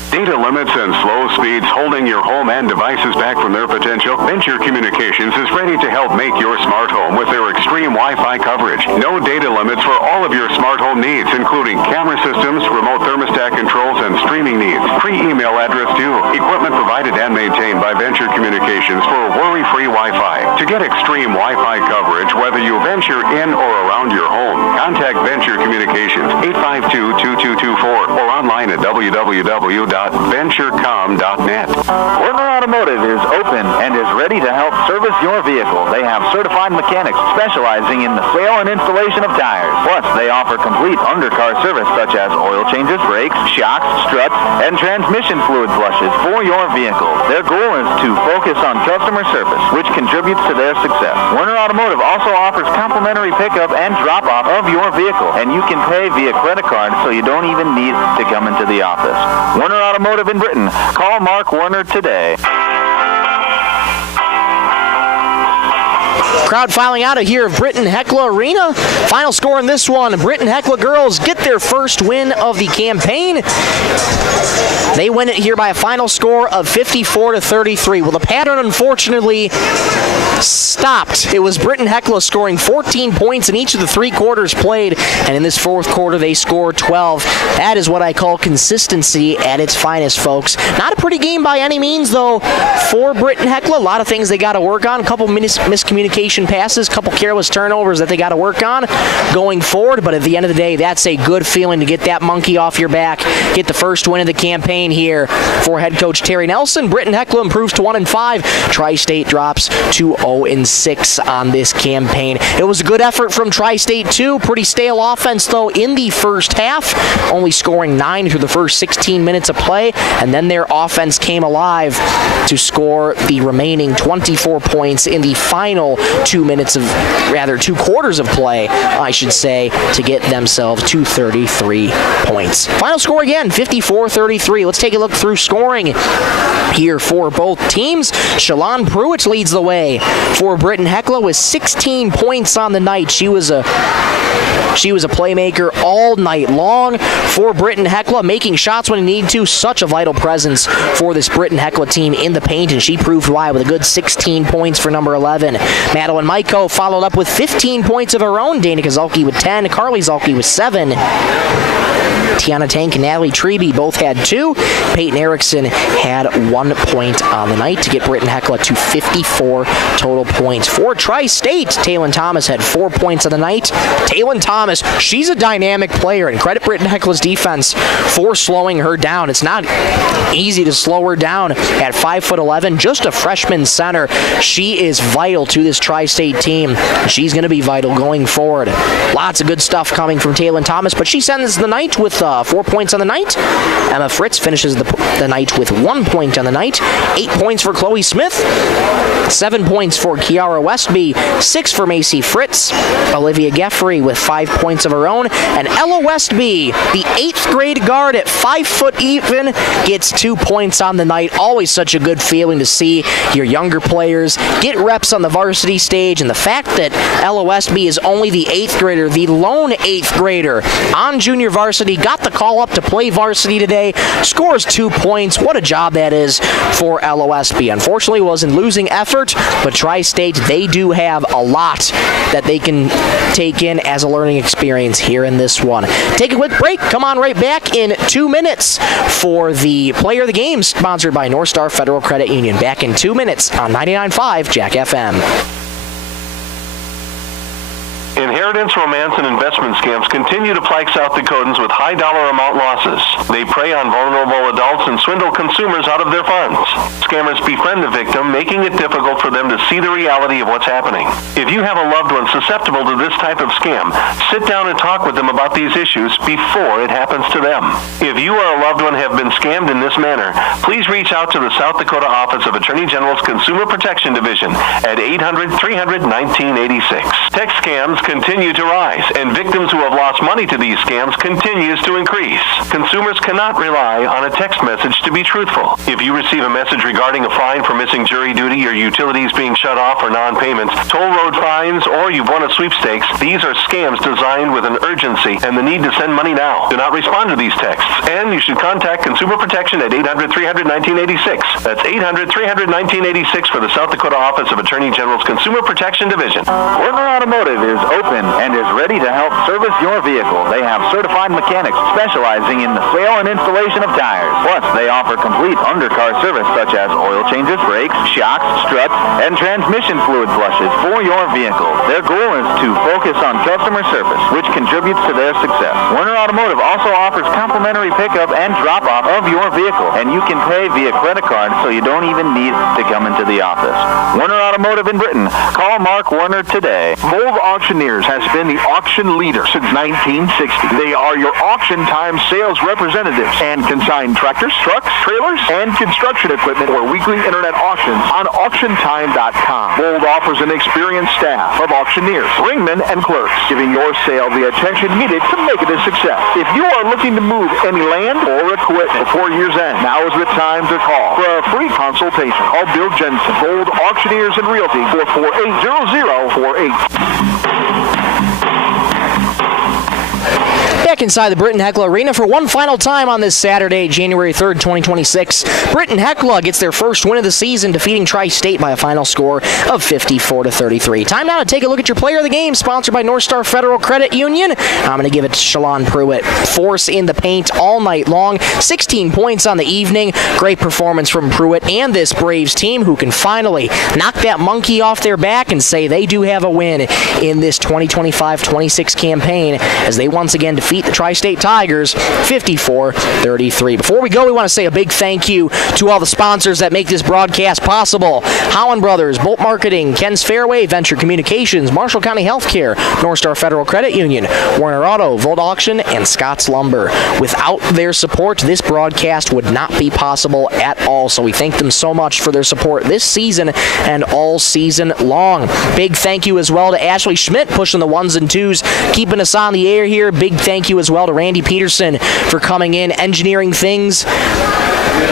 Data limits and slow speeds holding your home and devices back from their potential? Venture Communications is ready to help make your smart home with their extreme Wi-Fi coverage. No data limits for all of your smart home needs, including camera systems, remote thermostat controls, and streaming needs. Free email address too. Equipment provided and maintained by Venture Communications for worry-free Wi-Fi. To get extreme Wi-Fi coverage, whether you venture in or around your home, contact Venture Communications 852-2224 or online at www.venturecom.net. Werner Automotive is open and is ready to help service your vehicle. They have certified mechanics specializing in the sale and installation of tires. Plus, they offer complete undercar service such as oil changes, brakes, shocks, struts, and transmission fluid flushes for your vehicle. Their goal is to focus on customer service, which contributes to their success. Werner Automotive also offers complimentary pickup and drop-off of your vehicle, and you can pay via credit card so you don't even need to come into the office. Werner Automotive in Britain. Call Mark Werner today. Crowd filing out of here of Britton-Hecla Arena. Final score in this one, Britton-Hecla girls get their first win of the campaign. They win it here by a final score of 54-33. Well, the pattern unfortunately stopped. It was Britton-Hecla scoring 14 points in each of the 3 quarters played, and in this fourth quarter they scored 12. That is what I call consistency at its finest, folks. Not a pretty game by any means, though, for Britton-Hecla. A lot of things they got to work on. A couple miscommunication passes, a couple careless turnovers that they got to work on going forward, but at the end of the day, that's a good feeling to get that monkey off your back, get the first win of the campaign here for head coach Terry Nelson. Britton-Hecla improves to 1-5. Tri-State drops to 0-6 on this campaign. It was a good effort from Tri-State too. Pretty stale offense though in the first half, only scoring 9 through the first 16 minutes of play, and then their offense came alive to score the remaining 24 points in the final 2 quarters of play, I should say, to get themselves to 33 points. Final score again, 54-33. Let's take a look through scoring here for both teams. Shalon Pruitt leads the way for Britton-Hecla with 16 points on the night. She was a playmaker all night long for Britton-Hecla, making shots when he needed to. Such a vital presence for this Britton-Hecla team in the paint, and she proved why with a good 16 points for number 11. Madeline Maiko followed up with 15 points of her own. Dana Zalke with 10. Carly Zalke with 7. Tiana Tank and Natalie Treby both had 2. Peyton Erickson had 1 point on the night to get Britton-Hecla to 54 total points. For Tri-State, Taylon Thomas had 4 points on the night. Taylon Thomas, she's a dynamic player, and credit Britton-Hecla's defense for slowing her down. It's not easy to slow her down at 5'11", just a freshman center. She is vital to this Tri-State team. She's going to be vital going forward. Lots of good stuff coming from Taylon Thomas, but she sends the night with 4 points on the night. Emma Fritz finishes the night with 1 point on the night. 8 points for Chloe Smith. 7 points for Kiara Westby. 6 for Macy Fritz. Olivia Geffrey with 5 points of her own. And Ella Westby, the 8th grade guard at 5 foot even, gets 2 points on the night. Always such a good feeling to see your younger players get reps on the varsity stage. And the fact that Ella Westby is only the 8th grader, the lone 8th grader on junior varsity, got the call up to play varsity today, scores 2 points. What a job that is for Ella Westby. Unfortunately, it was in losing effort, but Tri-State, they do have a lot that they can take in as a learning experience here in this one. Take a quick break. Come on right back in 2 minutes for the player of the game, sponsored by North Star Federal Credit Union. Back in 2 minutes on 99.5 Jack FM. Inherit Inheritance, romance, and investment scams continue to plague South Dakotans with high dollar amount losses. They prey on vulnerable adults and swindle consumers out of their funds. Scammers befriend the victim, making it difficult for them to see the reality of what's happening. If you have a loved one susceptible to this type of scam, sit down and talk with them about these issues before it happens to them. If you or a loved one have been scammed in this manner, please reach out to the South Dakota Office of Attorney General's Consumer Protection Division at 800-300-1986. Text scams continue to rise, and victims who have lost money to these scams continues to increase. Consumers cannot rely on a text message to be truthful. If you receive a message regarding a fine for missing jury duty, or utilities being shut off for non-payments, toll road fines, or you've won a sweepstakes, these are scams designed with an urgency and the need to send money now. Do not respond to these texts, and you should contact Consumer Protection at 800-300-1986. That's 800-300-1986 for the South Dakota Office of Attorney General's Consumer Protection Division. Werner Automotive is open and is ready to help service your vehicle. They have certified mechanics specializing in the sale and installation of tires. Plus, they offer complete undercar service such as oil changes, brakes, shocks, struts, and transmission fluid flushes for your vehicle. Their goal is to focus on customer service, which contributes to their success. Werner Automotive also offers complimentary pickup and drop-off of your vehicle, and you can pay via credit card so you don't even need to come into the office. Werner Automotive in Britton. Call Mark Werner today. Bold Auctioneers has been the auction leader since 1960. They are your auction time sales representatives and consign tractors, trucks, trailers, and construction equipment for weekly internet auctions on auctiontime.com. Bold offers an experienced staff of auctioneers, ringmen, and clerks, giving your sale the attention needed to make it a success. If you are looking to move any land or equipment before year's end, now is the time to call for a free consultation. Call Bill Jensen, Bold Auctioneers and Realty, 448-0048. Back inside the Britton-Hecla Arena for one final time on this Saturday, January 3rd, 2026. Britton-Hecla gets their first win of the season, defeating Tri-State by a final score of 54-33. Time now to take a look at your player of the game, sponsored by North Star Federal Credit Union. I'm going to give it to Shalon Pruitt. Force in the paint all night long. 16 points on the evening. Great performance from Pruitt and this Braves team, who can finally knock that monkey off their back and say they do have a win in this 2025-26 campaign, as they once again defeat the Tri-State Tigers 54-33. Before we go, we want to say a big thank you to all the sponsors that make this broadcast possible. Howland Brothers, Bolt Marketing, Ken's Fairway, Venture Communications, Marshall County Healthcare, North Star Federal Credit Union, Werner Auto, Volt Auction, and Scott's Lumber. Without their support, this broadcast would not be possible at all, so we thank them so much for their support this season and all season long. Big thank you as well to Ashley Schmidt, pushing the ones and twos, keeping us on the air here. Big thank you as well to Randy Peterson for coming in, engineering things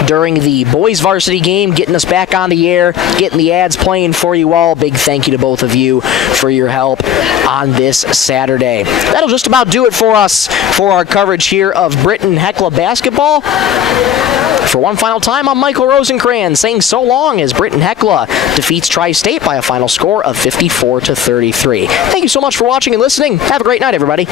during the boys varsity game, getting us back on the air, getting the ads playing for you all. Big thank you to both of you for your help on this Saturday. That'll just about do it for us for our coverage here of Britton-Hecla basketball. For one final time, I'm Michael Rosencrans saying so long as Britton-Hecla defeats Tri-State by a final score of 54-33. Thank you so much for watching and listening. Have a great night, everybody.